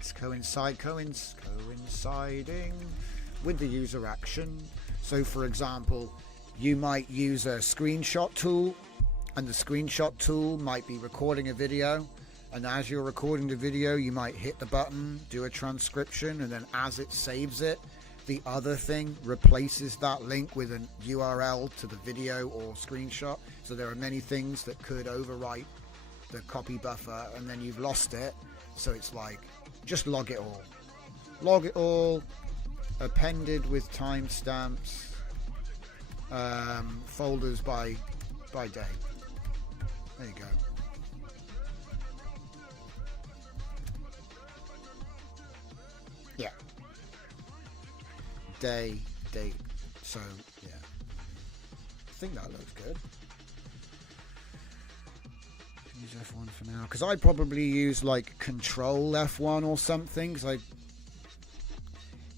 with the user action. So for example, you might use a screenshot tool, and the screenshot tool might be recording a video, and as you're recording the video you might hit the button, do a transcription, and then as it saves it, the other thing replaces that link with an URL to the video or screenshot. So there are many things that could overwrite the copy buffer, and then you've lost it. So it's like, just log it all, appended with timestamps, folders by day. There you go. Yeah. Day, date. So yeah, I think that looks good. Use F1 for now, because I probably use like Control F1 or something. Because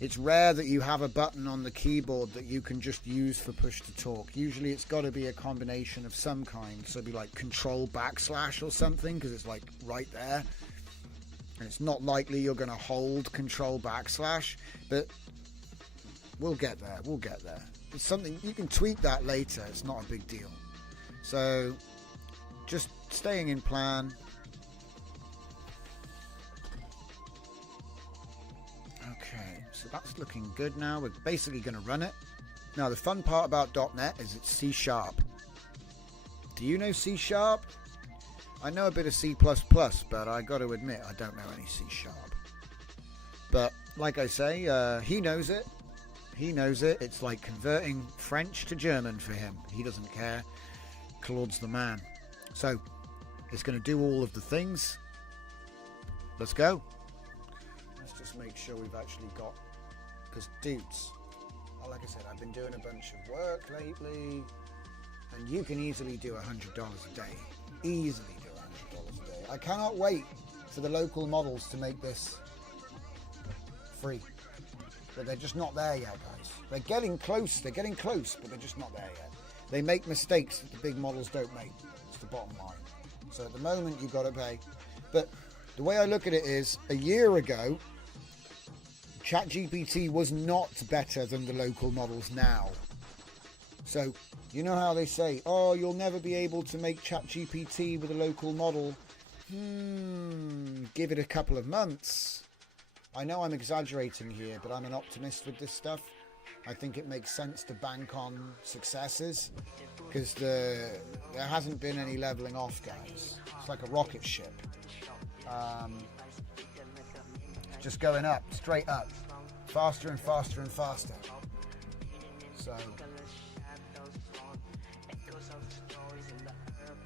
it's rare that you have a button on the keyboard that you can just use for push to talk. Usually it's got to be a combination of some kind. So it'd be like Control / or something, because it's like right there. And it's not likely you're going to hold Control /, but we'll get there. It's something you can tweak that later. It's not a big deal. So just staying in plan. Okay, so that's looking good now. We're basically going to run it. Now the fun part about .NET is it's C#. Do you know C#? I know a bit of C++, but I got to admit I don't know any C#. But like I say, he knows it. It's like converting French to German for him. He doesn't care. Claude's the man. So it's going to do all of the things. Let's go. Let's just make sure we've actually got, because dudes, like I said, I've been doing a bunch of work lately, and you can easily do $100 a day. Easily do $100 a day. I cannot wait for the local models to make this free. But they're just not there yet, guys. They're getting close, but they're just not there yet. They make mistakes that the big models don't make. It's the bottom line. So at the moment, you've got to pay. But the way I look at it is, a year ago, ChatGPT was not better than the local models now. So, you know how they say, oh, you'll never be able to make ChatGPT with a local model. Give it a couple of months. I know I'm exaggerating here, but I'm an optimist with this stuff. I think it makes sense to bank on successes, because there hasn't been any leveling off, guys. It's like a rocket ship. Just going up, straight up, faster and faster and faster. So,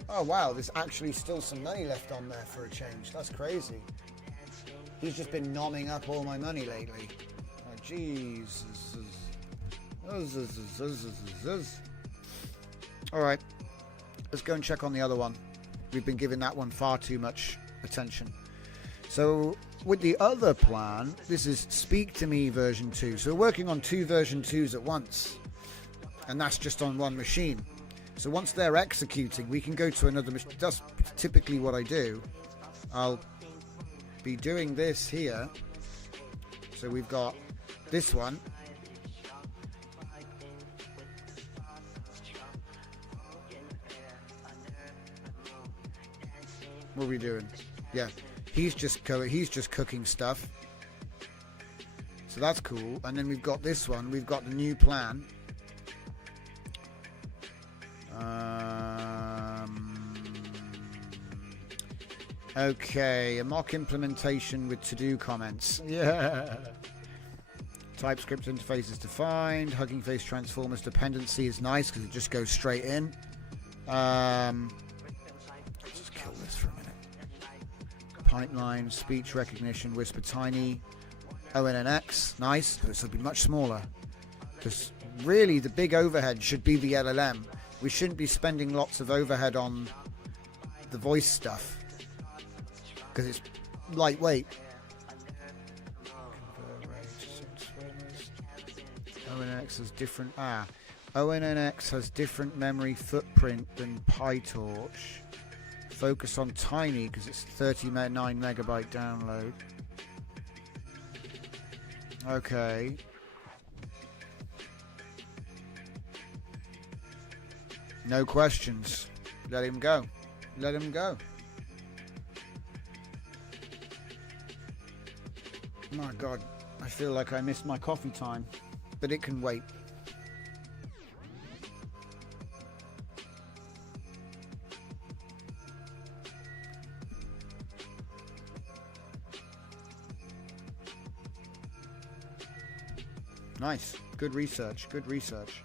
oh wow, there's actually still some money left on there for a change. That's crazy. He's just been nomming up all my money lately. Oh, Jesus. Alright, let's go and check on the other one. We've been giving that one far too much attention. So with the other plan, this is Speak to Me version 2. So we're working on 2 version 2s at once, and that's just on one machine. So once they're executing, we can go to another machine. That's typically what I do. I'll be doing this here. So we've got this one. What are we doing? Yeah, he's just cooking stuff. So that's cool. And then we've got this one. We've got the new plan. Okay, a mock implementation with to-do comments. Yeah. TypeScript interface is defined. Hugging Face Transformers dependency is nice because it just goes straight in. Let's just kill this for a minute. Pipeline, speech recognition, Whisper Tiny, ONNX, nice. This will be much smaller. Because really the big overhead should be the LLM. We shouldn't be spending lots of overhead on the voice stuff, because it's lightweight. ONNX has different... ONNX has different memory footprint than PyTorch. Focus on tiny because it's 39 megabyte download. Okay. No questions. Let him go. Let him go. My God, I feel like I missed my coffee time, but it can wait. Nice. Good research. Good research.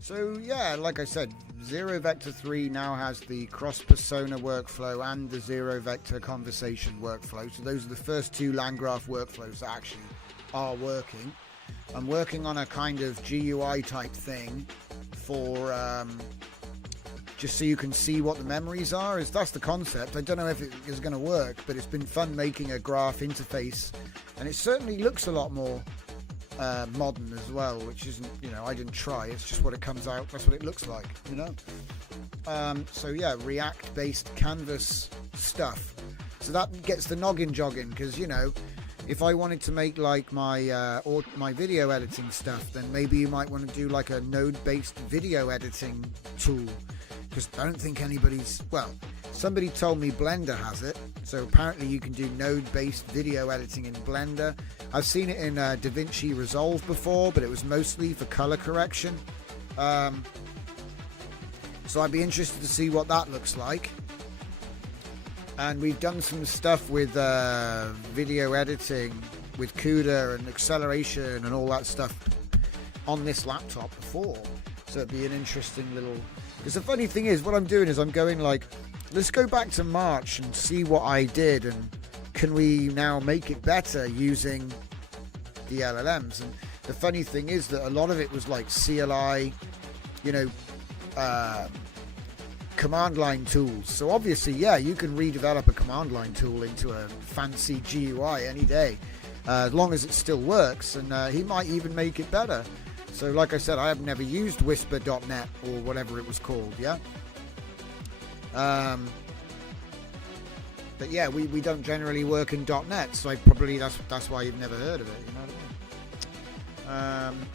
So yeah, like I said, Zero Vector 3 now has the cross-persona workflow and the Zero Vector conversation workflow. So those are the first two Landgraph workflows that actually are working. I'm working on a kind of GUI type thing for just so you can see what the memories are. That's the concept. I don't know if it is going to work, but it's been fun making a graph interface, and it certainly looks a lot more modern as well, which isn't, you know, I didn't try, it's just what it comes out, that's what it looks like, you know. So yeah, React based canvas stuff, so that gets the noggin jogging, because, you know, if I wanted to make like my or my video editing stuff, then maybe you might want to do like a node based video editing tool, because I don't think anybody's, well, somebody told me Blender has it, so apparently you can do node-based video editing in Blender. I've seen it in DaVinci Resolve before, but it was mostly for color correction. So I'd be interested to see what that looks like. And we've done some stuff with video editing with CUDA and acceleration and all that stuff on this laptop before. So it'd be an interesting little... Because the funny thing is, what I'm doing is I'm going like, let's go back to March and see what I did, and can we now make it better using the LLMs? And the funny thing is that a lot of it was like CLI, you know, command line tools. So obviously, yeah, you can redevelop a command line tool into a fancy GUI any day, as long as it still works, and he might even make it better. So like I said, I have never used Whisper.net or whatever it was called, yeah? But yeah, we don't generally work in .NET, so probably that's why you've never heard of it, you know what I mean?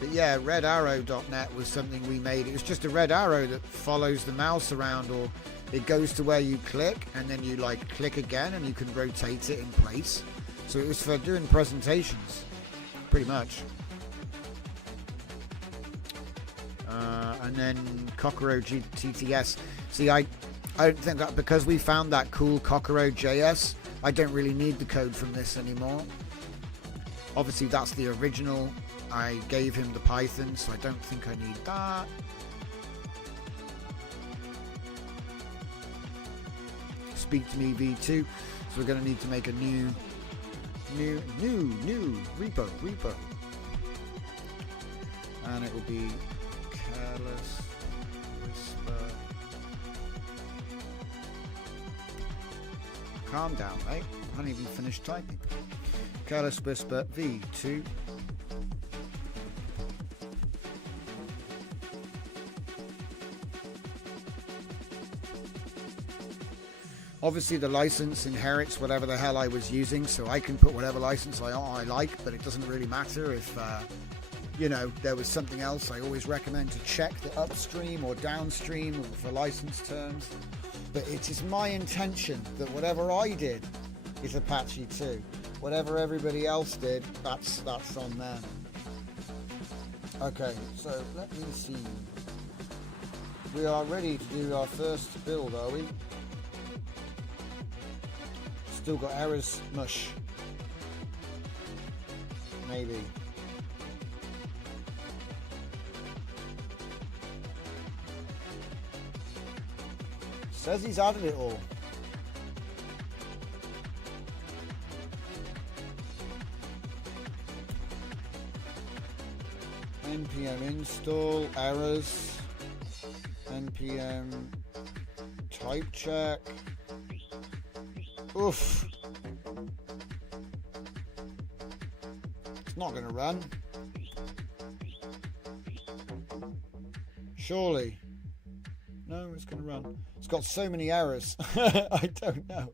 But yeah, Red Arrow.net was something we made. It was just a red arrow that follows the mouse around, or it goes to where you click, and then you like click again, and you can rotate it in place. So it was for doing presentations, pretty much. And then Kokoro TTS. See, I don't think that, because we found that cool Kokoro JS, I don't really need the code from this anymore. Obviously, that's the original. I gave him the Python, so I don't think I need that. Speak to me V2. So we're going to need to make a new repo. And it will be Careless Whisper. Calm down, mate. I haven't even finished typing. Careless Whisper V2. Obviously the license inherits whatever the hell I was using, so I can put whatever license I like, but it doesn't really matter if you know, there was something else. I always recommend to check the upstream or downstream for license terms. But it is my intention that whatever I did is Apache 2. Whatever everybody else did, that's on them. Okay, so let me see. We are ready to do our first build, are we? Still got errors, mush. Maybe. Says he's added it all. npm install errors, npm type check. Oof. It's not going to run. Surely. No, it's going to run. It's got so many errors. I don't know.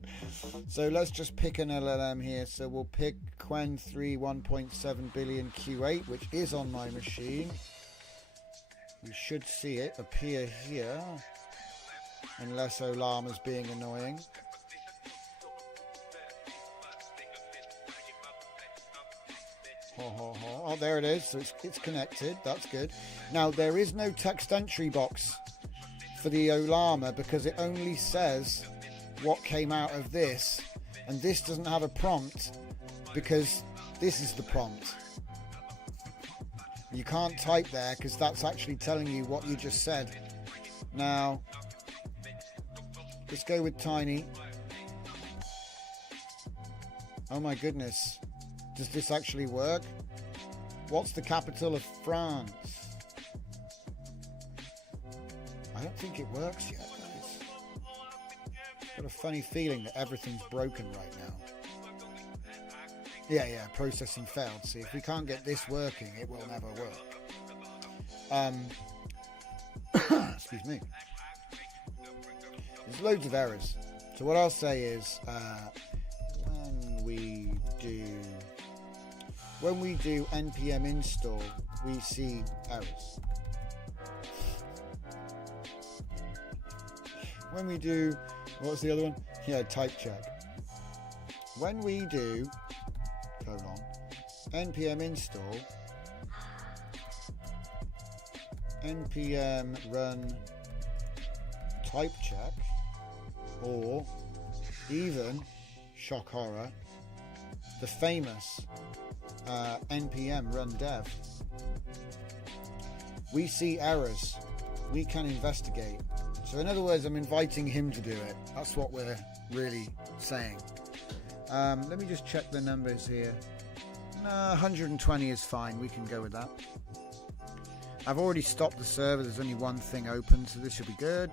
So let's just pick an LLM here. So we'll pick Quen 3 1.7 billion Q8, which is on my machine. We should see it appear here. Unless Olama's being annoying. Oh, there it is. So it's connected. That's good. Now, there is no text entry box for the Olama because it only says what came out of this. And this doesn't have a prompt because this is the prompt. You can't type there because that's actually telling you what you just said. Now, let's go with Tiny. Oh my goodness. Does this actually work? What's the capital of France? I don't think it works yet, guys. Got a funny feeling that everything's broken right now. Yeah, processing failed. See, if we can't get this working, it will never work. Excuse me. There's loads of errors. So what I'll say is, when we do npm install, we see errors. When we do, what's the other one? Yeah, type check. When we do npm install, npm run type check, or even, shock horror, the famous npm run dev, we see errors. We can investigate. So in other words, I'm inviting him to do it. That's what we're really saying. Let me just check the numbers here. 120 is fine. We can go with that. I've already stopped the server. There's only one thing open, so this should be good.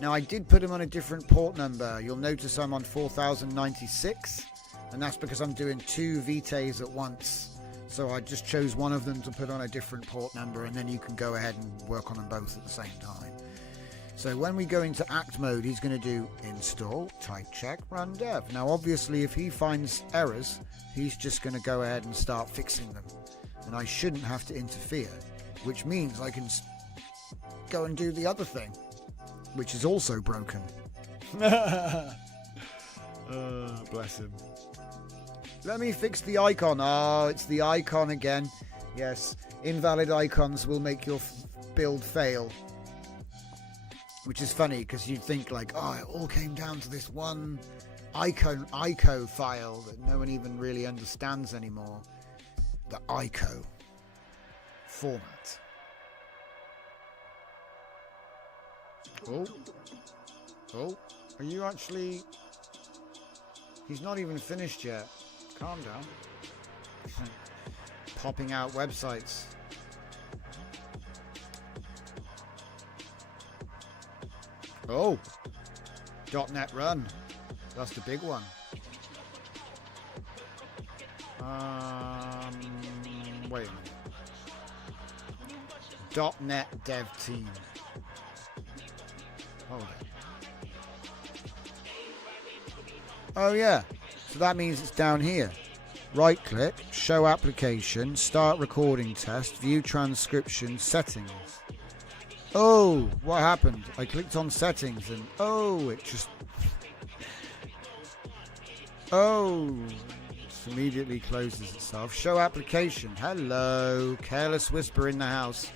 Now, I did put him on a different port number. You'll notice I'm on 4096, and that's because I'm doing two VTAs at once. So I just chose one of them to put on a different port number, and then you can go ahead and work on them both at the same time. So when we go into act mode, he's going to do install, type check, run dev. Now, obviously, if he finds errors, he's just going to go ahead and start fixing them. And I shouldn't have to interfere, which means I can go and do the other thing, which is also broken. Bless him. Let me fix the icon. Oh, it's the icon again. Yes, invalid icons will make your build fail. Which is funny because you'd think like, oh, it all came down to this one ICO file that no one even really understands anymore. The ICO format. Oh, are you actually... He's not even finished yet. Calm down. Popping out websites. Oh, .NET Run. That's the big one. Wait a minute. .NET Dev Team. Hold it. Oh yeah, so that means it's down here. Right click, show application, start recording test, view transcription, settings. Oh, what happened? I clicked on settings and it just... it immediately closes itself. Show application. Hello, careless whisper in the house.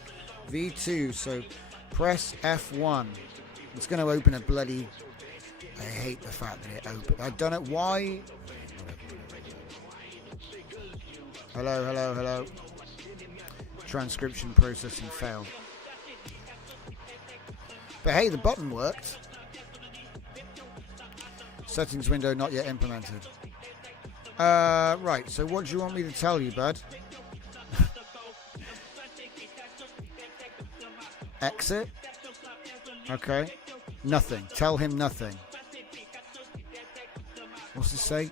V2, so press F1. It's going to open a bloody... I hate the fact that it opened. I've done it. Why? Hello. Transcription processing failed. But hey, the button worked. Settings window not yet implemented. Right, so what do you want me to tell you, bud? Exit? Okay. Nothing. Tell him nothing. What's it say?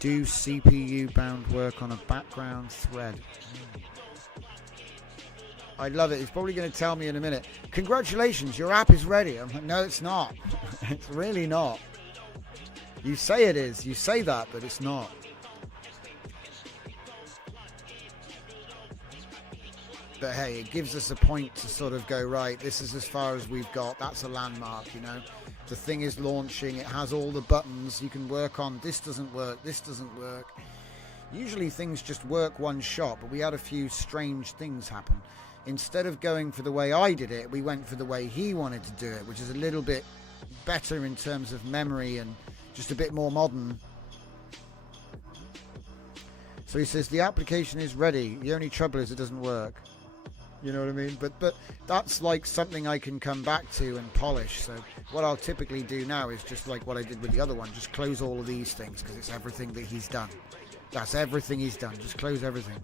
Do CPU bound work on a background thread. I love it. He's probably going to tell me in a minute, congratulations, your app is ready. I'm like, no, it's not. It's really not. You say it is. You say that, but it's not. But hey, it gives us a point to sort of go, right, this is as far as we've got. That's a landmark, you know. The thing is launching. It has all the buttons. You can work on this doesn't work, this doesn't work. Usually things just work one shot, but we had a few strange things happen. Instead of going for the way I did it, we went for the way he wanted to do it, which is a little bit better in terms of memory and just a bit more modern. So he says the application is ready. The only trouble is it doesn't work. You know what I mean? But that's like something I can come back to and polish. So what I'll typically do now is just like what I did with the other one. Just close all of these things because it's everything that he's done. That's everything he's done. Just close everything.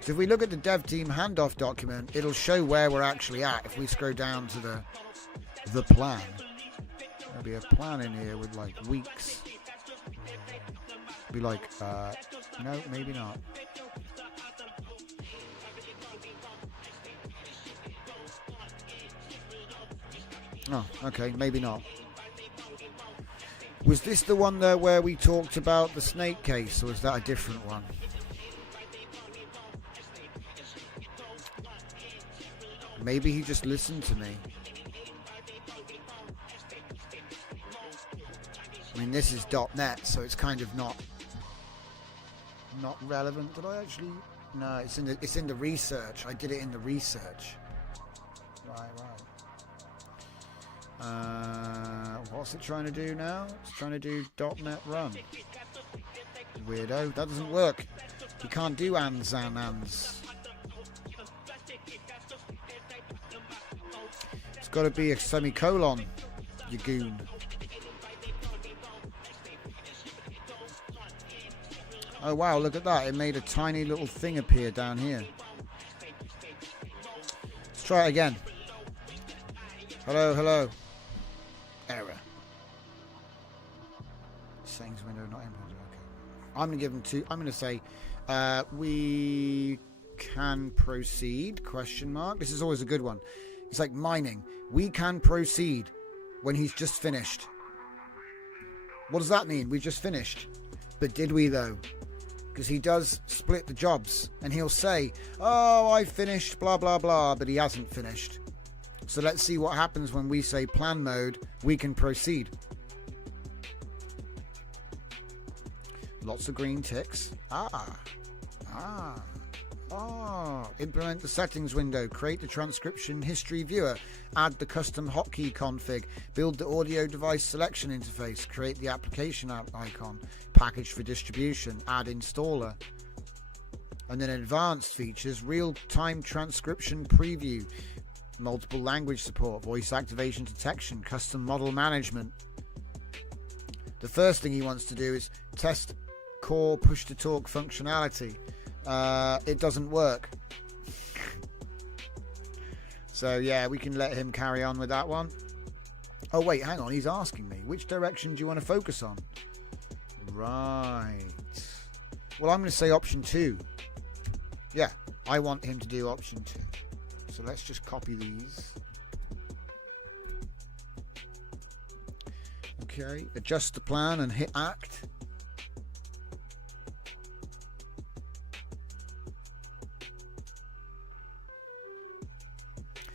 So if we look at the dev team handoff document, it'll show where we're actually at. If we scroll down to the plan, there'll be a plan in here with like weeks. Be like, no, maybe not. Oh, okay, maybe not. Was this the one there where we talked about the snake case, or was that a different one? Maybe he just listened to me. I mean, this is .NET, so it's kind of not relevant. Did I actually? No, it's in the research. I did it in the research. Right. What's it trying to do now? It's trying to do .NET Run. Weirdo. That doesn't work. You can't do ands and ands. It's got to be a semicolon, you goon. Oh wow, look at that. It made a tiny little thing appear down here. Let's try it again. Hello. Error. Settings window not implemented. Okay. I'm going to give them two. I'm going to say we can proceed, question mark. This is always a good one. It's like mining. We can proceed when he's just finished. What does that mean? We just finished. But did we though? Because he does split the jobs and he'll say, oh, I finished, blah, blah, blah, but he hasn't finished. So let's see what happens when we say plan mode, we can proceed. Lots of green ticks. Implement the settings window, create the transcription history viewer, add the custom hotkey config, build the audio device selection interface, create the application icon, package for distribution, add installer. And then advanced features, real-time transcription preview, multiple language support, voice activation detection, custom model management. The first thing he wants to do is test core push-to-talk functionality. It doesn't work. So yeah, we can let him carry on with that one. Oh wait, hang on, he's asking me, which direction do you want to focus on? Right. Well, I'm going to say option 2. Yeah, I want him to do option 2. So let's just copy these. Okay, adjust the plan and hit act.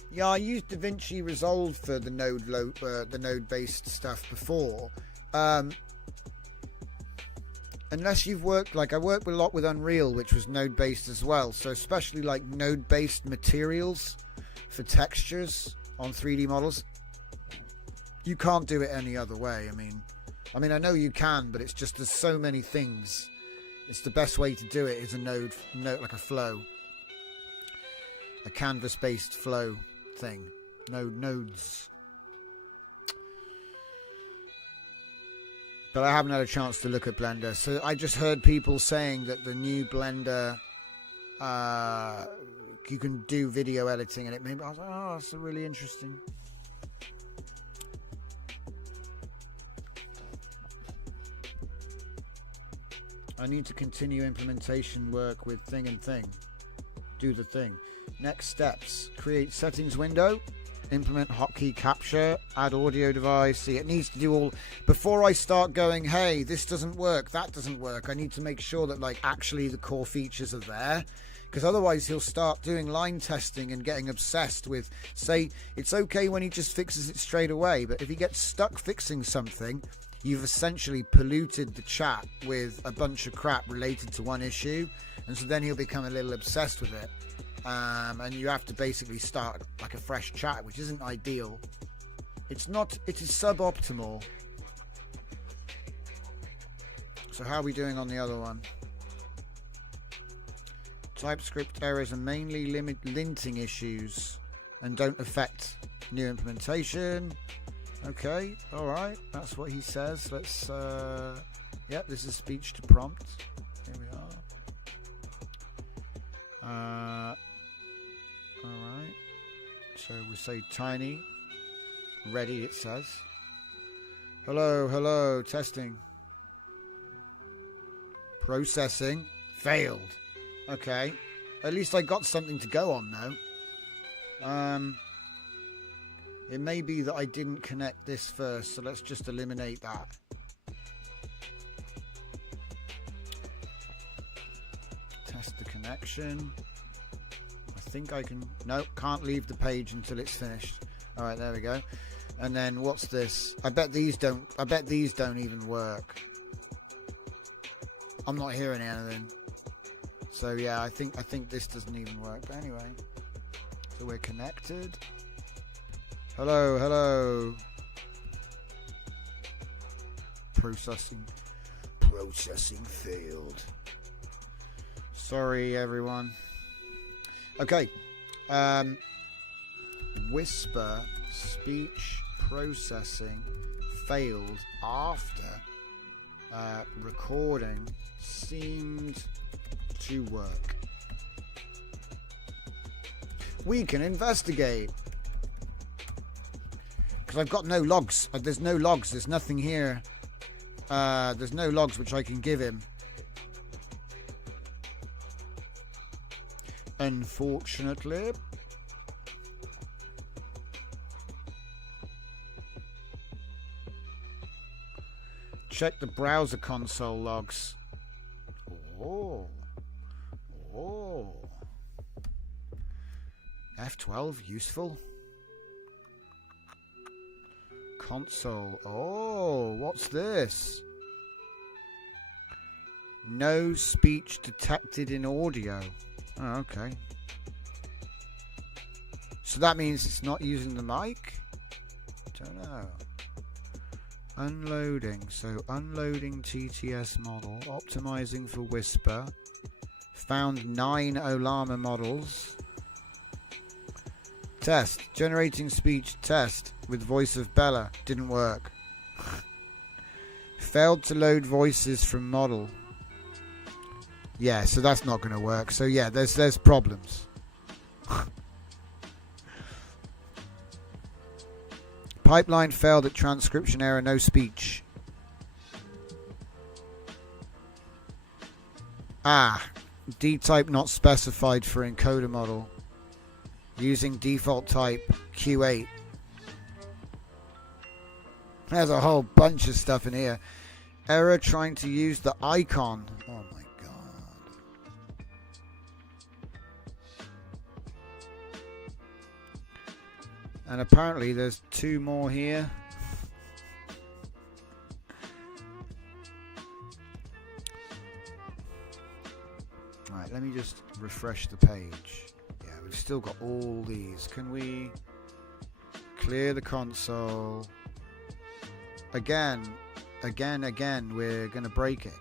Yeah, I used DaVinci Resolve for the node-based stuff before. Unless you've worked, like I worked a lot with Unreal, which was node-based as well. So especially like node-based materials for textures on 3D models. You can't do it any other way. I mean, I know you can, but it's just there's so many things. It's the best way to do it is a node like a flow, a canvas-based flow thing. Nodes. But I haven't had a chance to look at Blender, so I just heard people saying that the new Blender, you can do video editing, and it made me. I was like, oh, that's really interesting. I need to continue implementation work with thing and thing. Do the thing. Next steps. Create settings window. Implement hotkey capture. Add audio device. See, it needs to do all... Before I start going, hey, this doesn't work, that doesn't work, I need to make sure that, like, actually the core features are there. Because otherwise he'll start doing line testing and getting obsessed with, say, it's okay when he just fixes it straight away, but if he gets stuck fixing something, you've essentially polluted the chat with a bunch of crap related to one issue, and so then he'll become a little obsessed with it. And you have to basically start like a fresh chat, which isn't ideal. It's not, it is suboptimal. So how are we doing on the other one? TypeScript errors are mainly linting issues and don't affect new implementation. Okay, alright, that's what he says. Let's, yep, this is speech to prompt. Here we are. Alright, so we say tiny, ready it says. Hello, hello, testing. Processing, failed. Okay, at least I got something to go on now. It may be that I didn't connect this first, so let's just eliminate that. Test the connection. I think I can... No, can't leave the page until it's finished. Alright, there we go. And then what's this? I bet these don't even work. I'm not hearing anything. So yeah, I think this doesn't even work. But anyway, so we're connected. Hello, hello. Processing failed. Sorry, everyone. Okay. Whisper speech processing failed after recording seemed to work. We can investigate. Because I've got no logs. There's no logs. There's nothing here. There's no logs which I can give him. Unfortunately. Check the browser console logs. Oh. F12 useful. Console. Oh, what's this? No speech detected in audio. Oh, okay. So that means it's not using the mic? Don't know. Unloading. So unloading TTS model. Optimizing for Whisper. Found 9 Olama models. Test. Generating speech test with voice of Bella. Didn't work. Failed to load voices from model. Yeah, so that's not going to work. So yeah, there's problems. Pipeline failed at transcription error, no speech. D-type not specified for encoder model. Using default type Q8. There's a whole bunch of stuff in here. Error trying to use the icon. Oh my god. And apparently there's 2 more here. Alright, let me just refresh the page. Yeah, we've still got all these. Can we clear the console? Again, we're going to break it.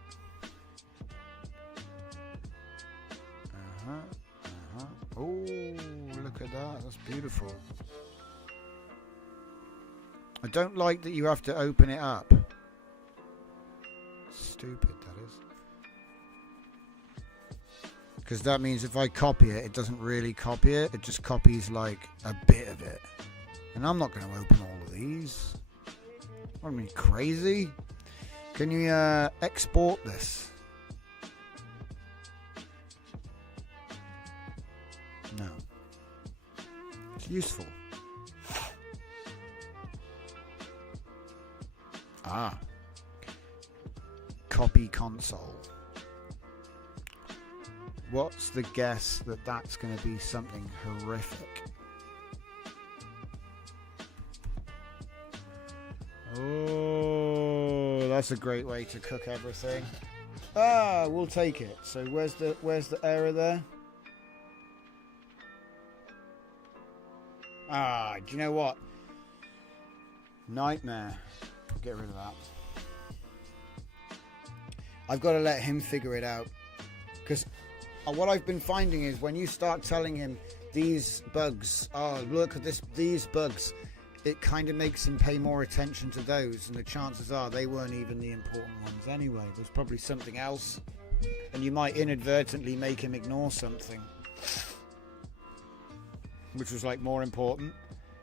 Oh, look at that. That's beautiful. I don't like that you have to open it up. Stupid, that is. Because that means if I copy it, it doesn't really copy it. It just copies like a bit of it. And I'm not going to open all of these. What, are you crazy? Can you export this? No. Useful. Ah. Copy console. What's the guess that that's going to be something horrific? Oh, that's a great way to cook everything. Ah, we'll take it. So where's the error there? Ah, do you know what? Nightmare. Get rid of that. I've got to let him figure it out. Because what I've been finding is when you start telling him these bugs, oh, look at these bugs, it kind of makes him pay more attention to those. And the chances are they weren't even the important ones anyway. There's probably something else. And you might inadvertently make him ignore something, which was like more important.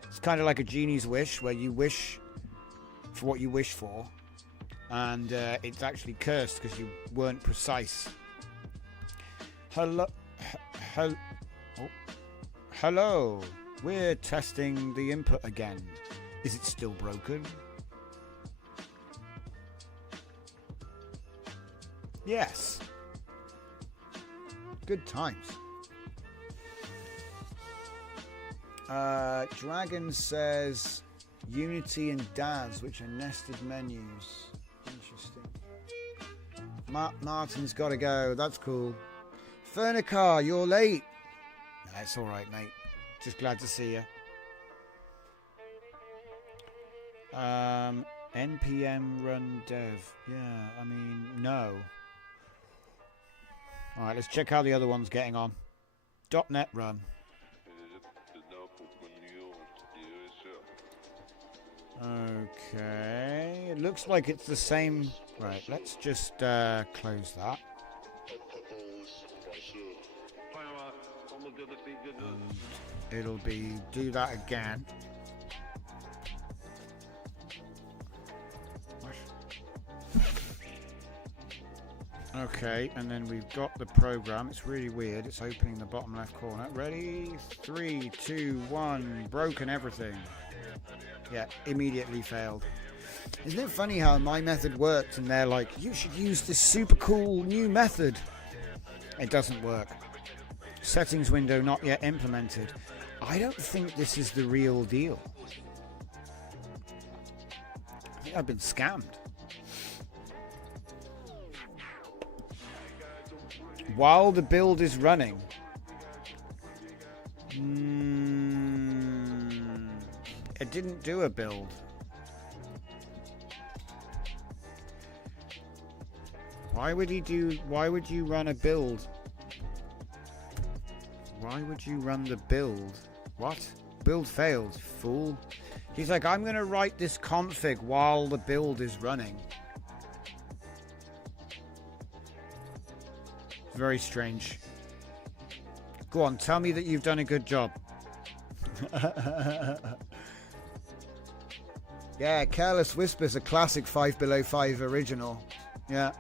It's kind of like a genie's wish, where you wish for what you wish for, and it's actually cursed because you weren't precise. Hello. We're testing the input again. Is it still broken? Yes. Good times. Dragon says Unity and DAS, which are nested menus. Interesting. Martin's got to go. That's cool. Fernicar, you're late. That's all right, mate. Just glad to see you. NPM run dev. Yeah, I mean, no. All right, let's check how the other one's getting on. .NET run. Okay, it looks like it's the same. Right, let's just close that. And it'll be do that again. Okay, and then we've got the program. It's really weird. It's opening the bottom left corner. Ready? 3, 2, 1. Broken everything. Yeah, immediately failed. Isn't it funny how my method worked and they're like, you should use this super cool new method? It doesn't work. Settings window not yet implemented. I don't think this is the real deal. I think I've been scammed. While the build is running. It didn't do a build. Why would you run a build? Why would you run the build? What? Build failed, fool. He's like, I'm going to write this config while the build is running. Very strange. Go on, tell me that you've done a good job. Yeah, Careless Whisper's a classic 5 Below 5 original. Yeah.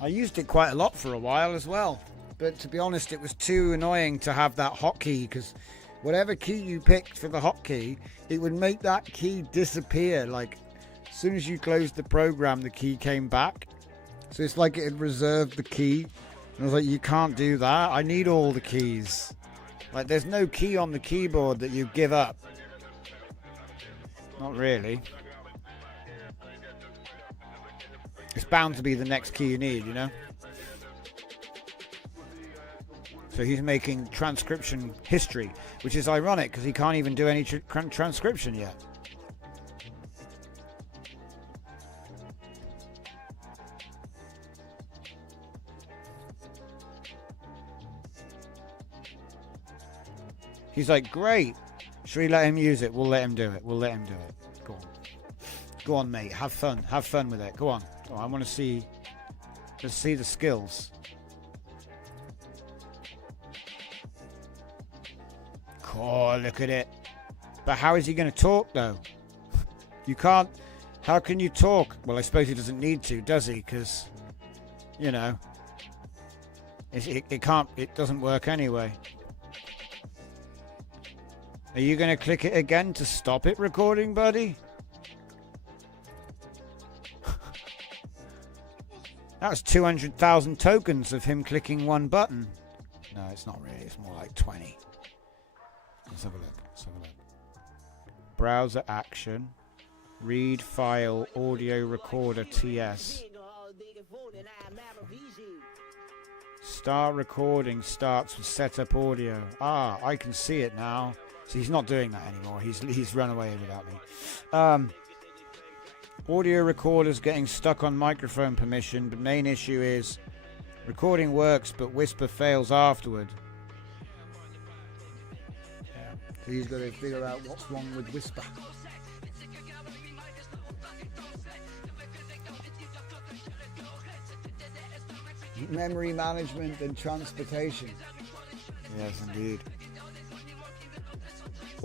I used it quite a lot for a while as well. But to be honest, it was too annoying to have that hotkey, because whatever key you picked for the hotkey, it would make that key disappear. Like, as soon as you closed the program, the key came back. So it's like it had reserved the key. And I was like, you can't do that. I need all the keys. Like, there's no key on the keyboard that you give up. Not really. It's bound to be the next key you need, you know? So he's making transcription history, which is ironic because he can't even do any transcription yet. He's like, great. Should we let him use it? We'll let him do it. We'll let him do it. Go on. Go on, mate. Have fun. Have fun with it. Go on. Oh, I want to see. Let's see the skills. Oh, look at it. But how is he going to talk, though? You can't. How can you talk? Well, I suppose he doesn't need to, does he? Because, you know, It can't. It doesn't work anyway. Are you going to click it again to stop it recording, buddy? That's 200,000 tokens of him clicking one button. No, it's not really. It's more like 20. Let's have a look. Browser action. Read file audio recorder TS. Start recording starts with setup audio. Ah, I can see it now. So he's not doing that anymore. He's run away without me. Audio recorder's getting stuck on microphone permission. The main issue is recording works, but Whisper fails afterward. Yeah. So he's got to figure out what's wrong with Whisper. Memory management and transportation. Yes, indeed.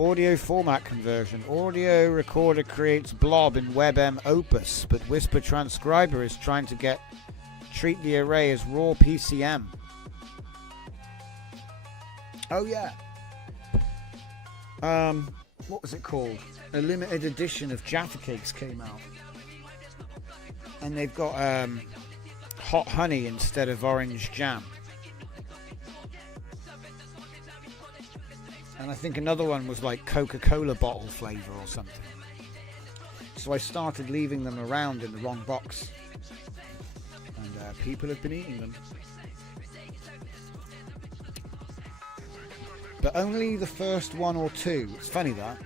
Audio format conversion. Audio recorder creates blob in WebM Opus, but Whisper Transcriber is trying to treat the array as raw PCM. Oh yeah. What was it called? A limited edition of Jaffa Cakes came out, and they've got hot honey instead of orange jam. And I think another one was like Coca-Cola bottle flavour or something. So I started leaving them around in the wrong box. And people have been eating them. But only the first one or two. It's funny that.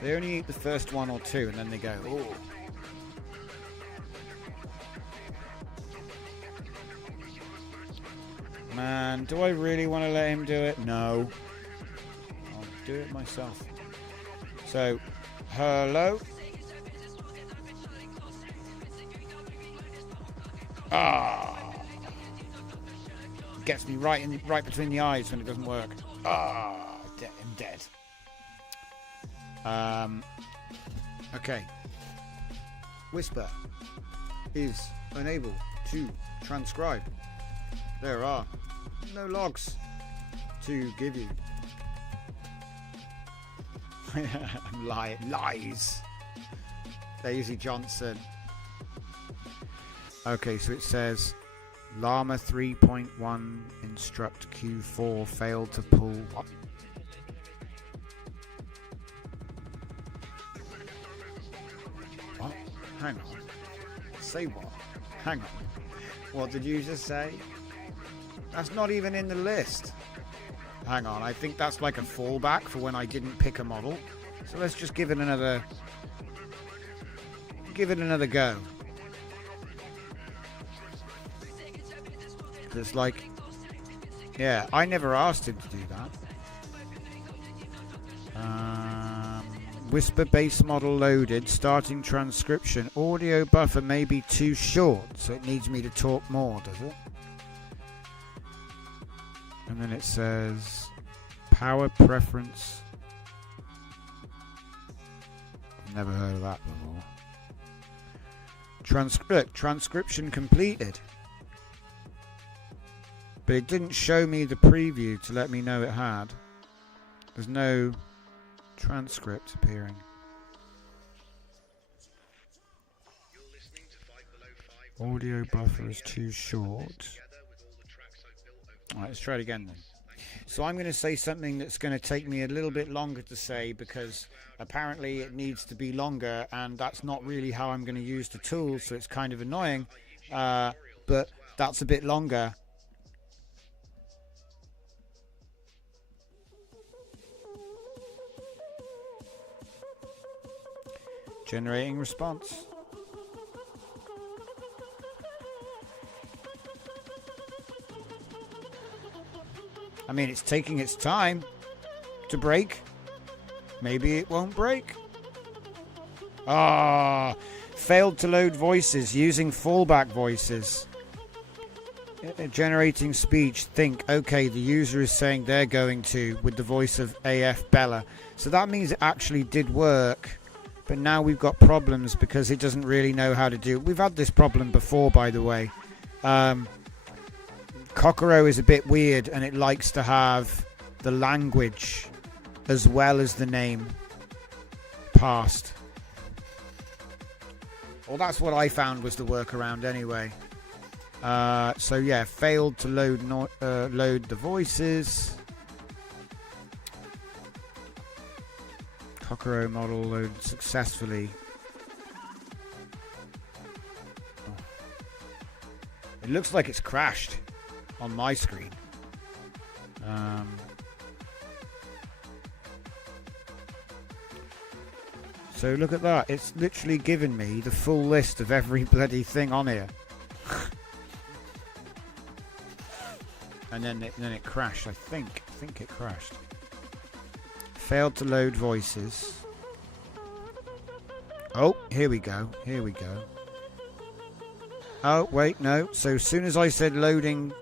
They only eat the first one or two and then they go, oh. Man, do I really want to let him do it? No. Do it myself. So, hello. Gets me right between the eyes when it doesn't work. I'm dead. Okay. Whisper is unable to transcribe. There are no logs to give you. Lies. Daisy Johnson. Okay, so it says Llama 3.1 instruct Q4 failed to pull. What? What? Hang on. Say what? Hang on. What did you just say? That's not even in the list. Hang on, I think that's like a fallback for when I didn't pick a model. So let's just give it another go. It's like, yeah, I never asked him to do that. Whisper base model loaded, starting transcription. Audio buffer may be too short, so it needs me to talk more, does it? And then it says power preference. Never heard of that before. Transcription completed. But it didn't show me the preview to let me know it had. There's no transcript appearing. Audio buffer is too short. Alright, let's try it again then. So I'm going to say something that's going to take me a little bit longer to say because apparently it needs to be longer and that's not really how I'm going to use the tool, so it's kind of annoying. But that's a bit longer. Generating response. I mean, it's taking its time to break. Maybe it won't break. Failed to load voices using fallback voices. Generating speech. Think, okay, the user is saying they're going to with the voice of AF Bella. So that means it actually did work. But now we've got problems because it doesn't really know how to do it. We've had this problem before, by the way. Kokoro is a bit weird, and it likes to have the language as well as the name passed. Well, that's what I found was the workaround anyway. So yeah, failed to load the voices. Kokoro model loaded successfully. It looks like it's crashed on my screen. So look at that. It's literally given me the full list of every bloody thing on here. And then it crashed. I think it crashed. Failed to load voices. Oh, here we go. Here we go. Oh, wait, no. So as soon as I said loading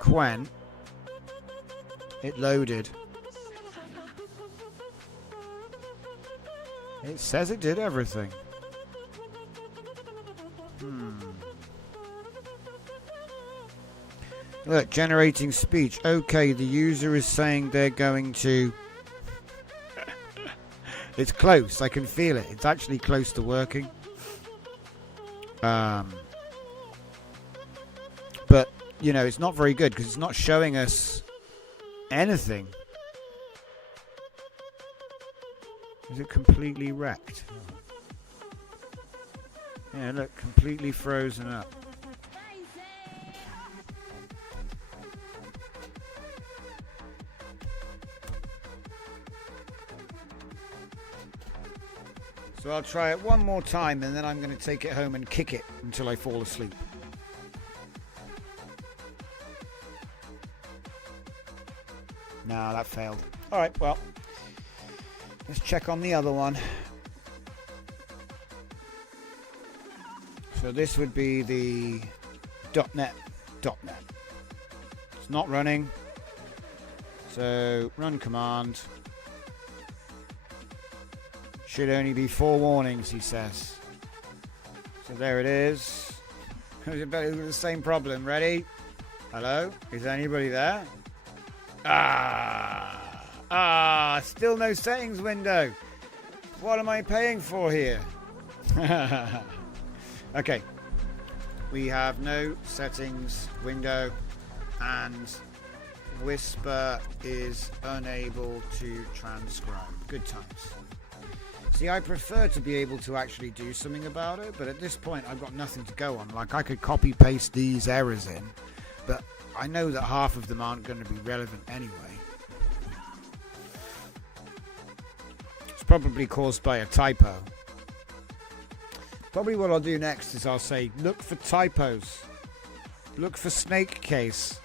Quen, it loaded. It says it did everything. Look, generating speech. Okay, the user is saying they're going to... It's close. I can feel it. It's actually close to working. But, you know, it's not very good because it's not showing us anything. Is it completely wrecked? Yeah, look, completely frozen up. So I'll try it one more time and then I'm going to take it home and kick it until I fall asleep. No, that failed. Alright, well, let's check on the other one. So this would be the .NET. It's not running. So run command. Should only be 4 warnings, he says. So there it is. It's the same problem. Ready? Hello? Is anybody there? Still no settings window. What am I paying for here? Okay. We have no settings window and Whisper is unable to transcribe. Good times. See, I prefer to be able to actually do something about it, but at this point I've got nothing to go on. Like, I could copy paste these errors in, but I know that half of them aren't going to be relevant anyway. It's probably caused by a typo. Probably what I'll do next is I'll say, look for typos. Look for snake case.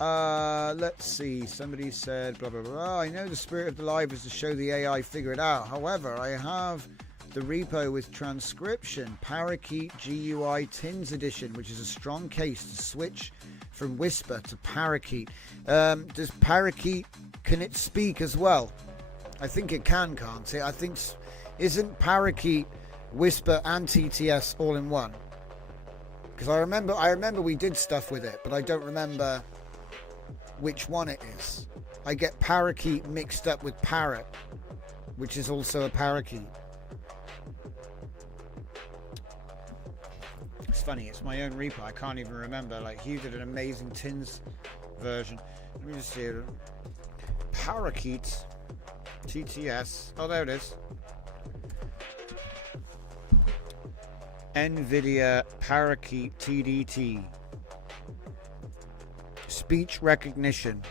Let's see. Somebody said blah blah blah. I know the spirit of the live is to show the AI figure it out. However, I have the repo with transcription, Parakeet GUI Tins Edition, which is a strong case to switch from Whisper to Parakeet. Does Parakeet, can it speak as well? I think it can, can't it? I think, isn't Parakeet Whisper and TTS all in one? Because I remember we did stuff with it, but I don't remember which one it is. I get Parakeet mixed up with Parrot, which is also a Parakeet. It's funny, it's my own repo. I can't even remember. Like, Hugh did an amazing Tins version. Let me just see it. Parakeet TTS. Oh, there it is. NVIDIA Parakeet TDT. Speech recognition.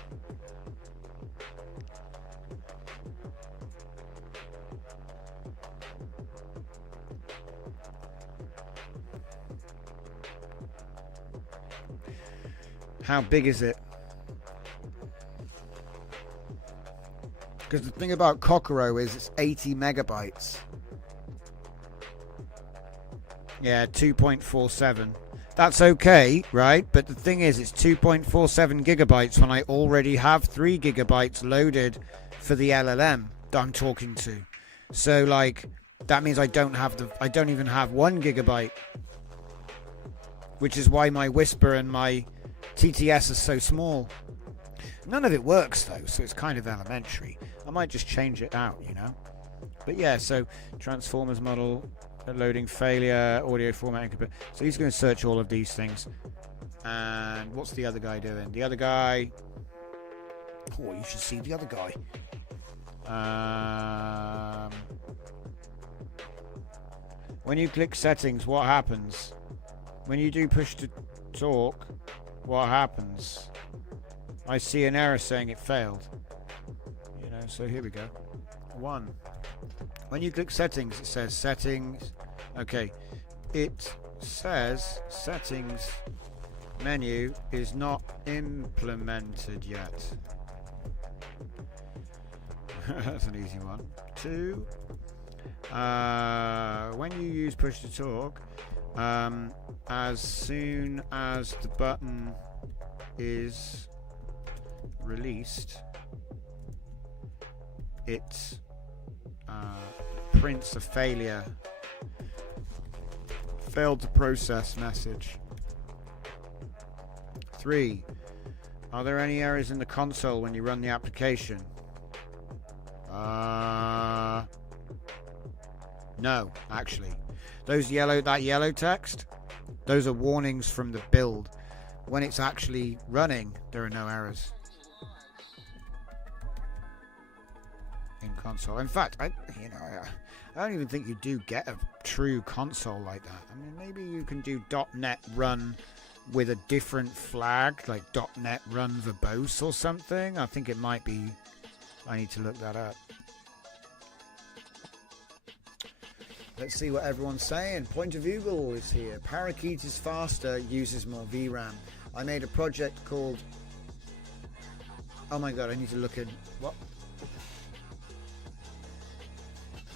How big is it? Because the thing about Kokoro is it's 80 megabytes. Yeah, 2.47. That's okay, right? But the thing is, it's 2.47 gigabytes when I already have 3 gigabytes loaded for the LLM that I'm talking to. So, like, that means I don't even have 1 gigabyte. which is why my Whisper and my TTS are so small. None of it works though, so it's kind of elementary. I might just change it out, you know. But yeah, so Transformers model, loading failure, audio formatting. So he's going to search all of these things. And what's the other guy doing? The other guy... Oh, you should see the other guy. When you click settings, what happens? When you do push to talk, what happens? I see an error saying it failed. You know, so here we go. 1. When you click settings, it says settings. Okay, it says settings menu is not implemented yet. That's an easy one. 2. When you use push to talk, as soon as the button is released, it prints a failed to process message. 3. Are there any errors in the console when you run the application? No, actually. That yellow text, those are warnings from the build. When it's actually running, there are no errors in console. In fact, I don't even think you do get a true console like that. I mean, maybe you can do .NET run with a different flag, like .NET run verbose or something. I think it might be. I need to look that up. Let's see what everyone's saying. Point of View is here. Parakeet is faster, uses more VRAM. I made a project called... Oh my god, I need to look at... What?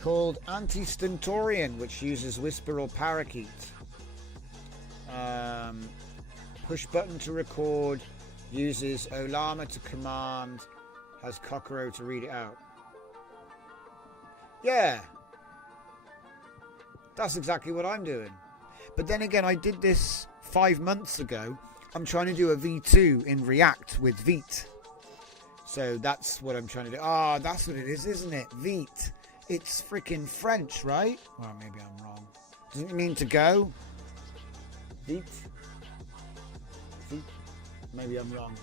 Called Anti-Stentorian, which uses Whisper or Parakeet. Push button to record, uses Olama to command, has Kokoro to read it out. Yeah. That's exactly what I'm doing. But then again, I did this 5 months ago. I'm trying to do a V2 in React with Vite. So that's what I'm trying to do. Ah, that's what it is, isn't it? Vite. It's freaking French, right? Well, maybe I'm wrong. Doesn't it mean to go? Vite? Vite? Maybe I'm wrong.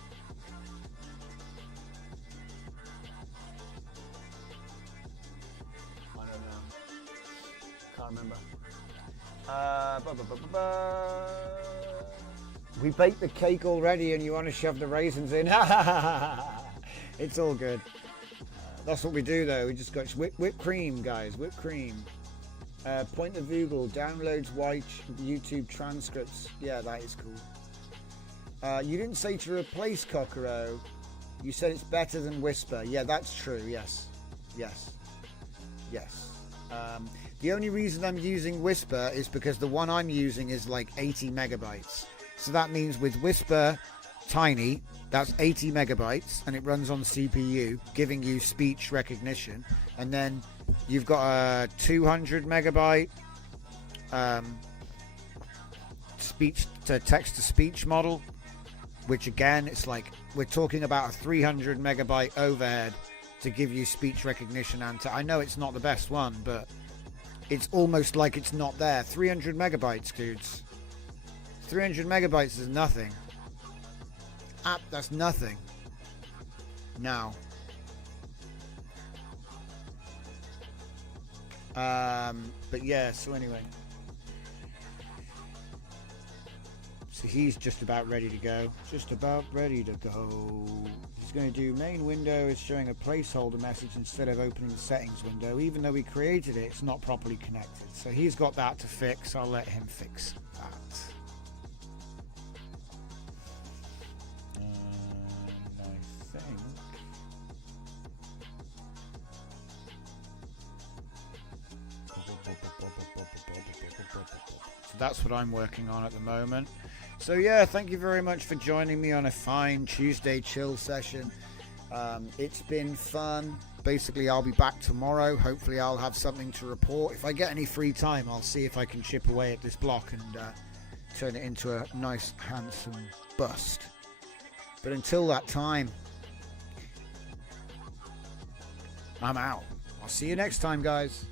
I don't know. Can't remember. We baked the cake already and you want to shove the raisins in? It's all good. That's what we do though. We just got whipped cream, guys. Whipped cream. Point of View downloads white YouTube transcripts. Yeah, that is cool. You didn't say to replace Kokoro. You said it's better than Whisper. Yeah, that's true. Yes. Yes. Yes. The only reason I'm using Whisper is because the one I'm using is like 80 megabytes. So that means with Whisper Tiny, that's 80 megabytes, and it runs on CPU, giving you speech recognition. And then you've got a 200 megabyte speech to text to speech model, which again, it's like we're talking about a 300 megabyte overhead to give you speech recognition. And I know it's not the best one, but it's almost like it's not there. 300 megabytes, dudes. 300 megabytes is nothing. That's nothing. Now. But yeah, so anyway. So he's just about ready to go. Just about ready to go. He's going to do main window is showing a placeholder message instead of opening the settings window. Even though we created it, it's not properly connected. So he's got that to fix. I'll let him fix that. And I think... So that's what I'm working on at the moment. So yeah, thank you very much for joining me on a fine Tuesday chill session. It's been fun. Basically, I'll be back tomorrow. Hopefully, I'll have something to report. If I get any free time, I'll see if I can chip away at this block and turn it into a nice handsome bust. But until that time, I'm out. I'll see you next time, guys.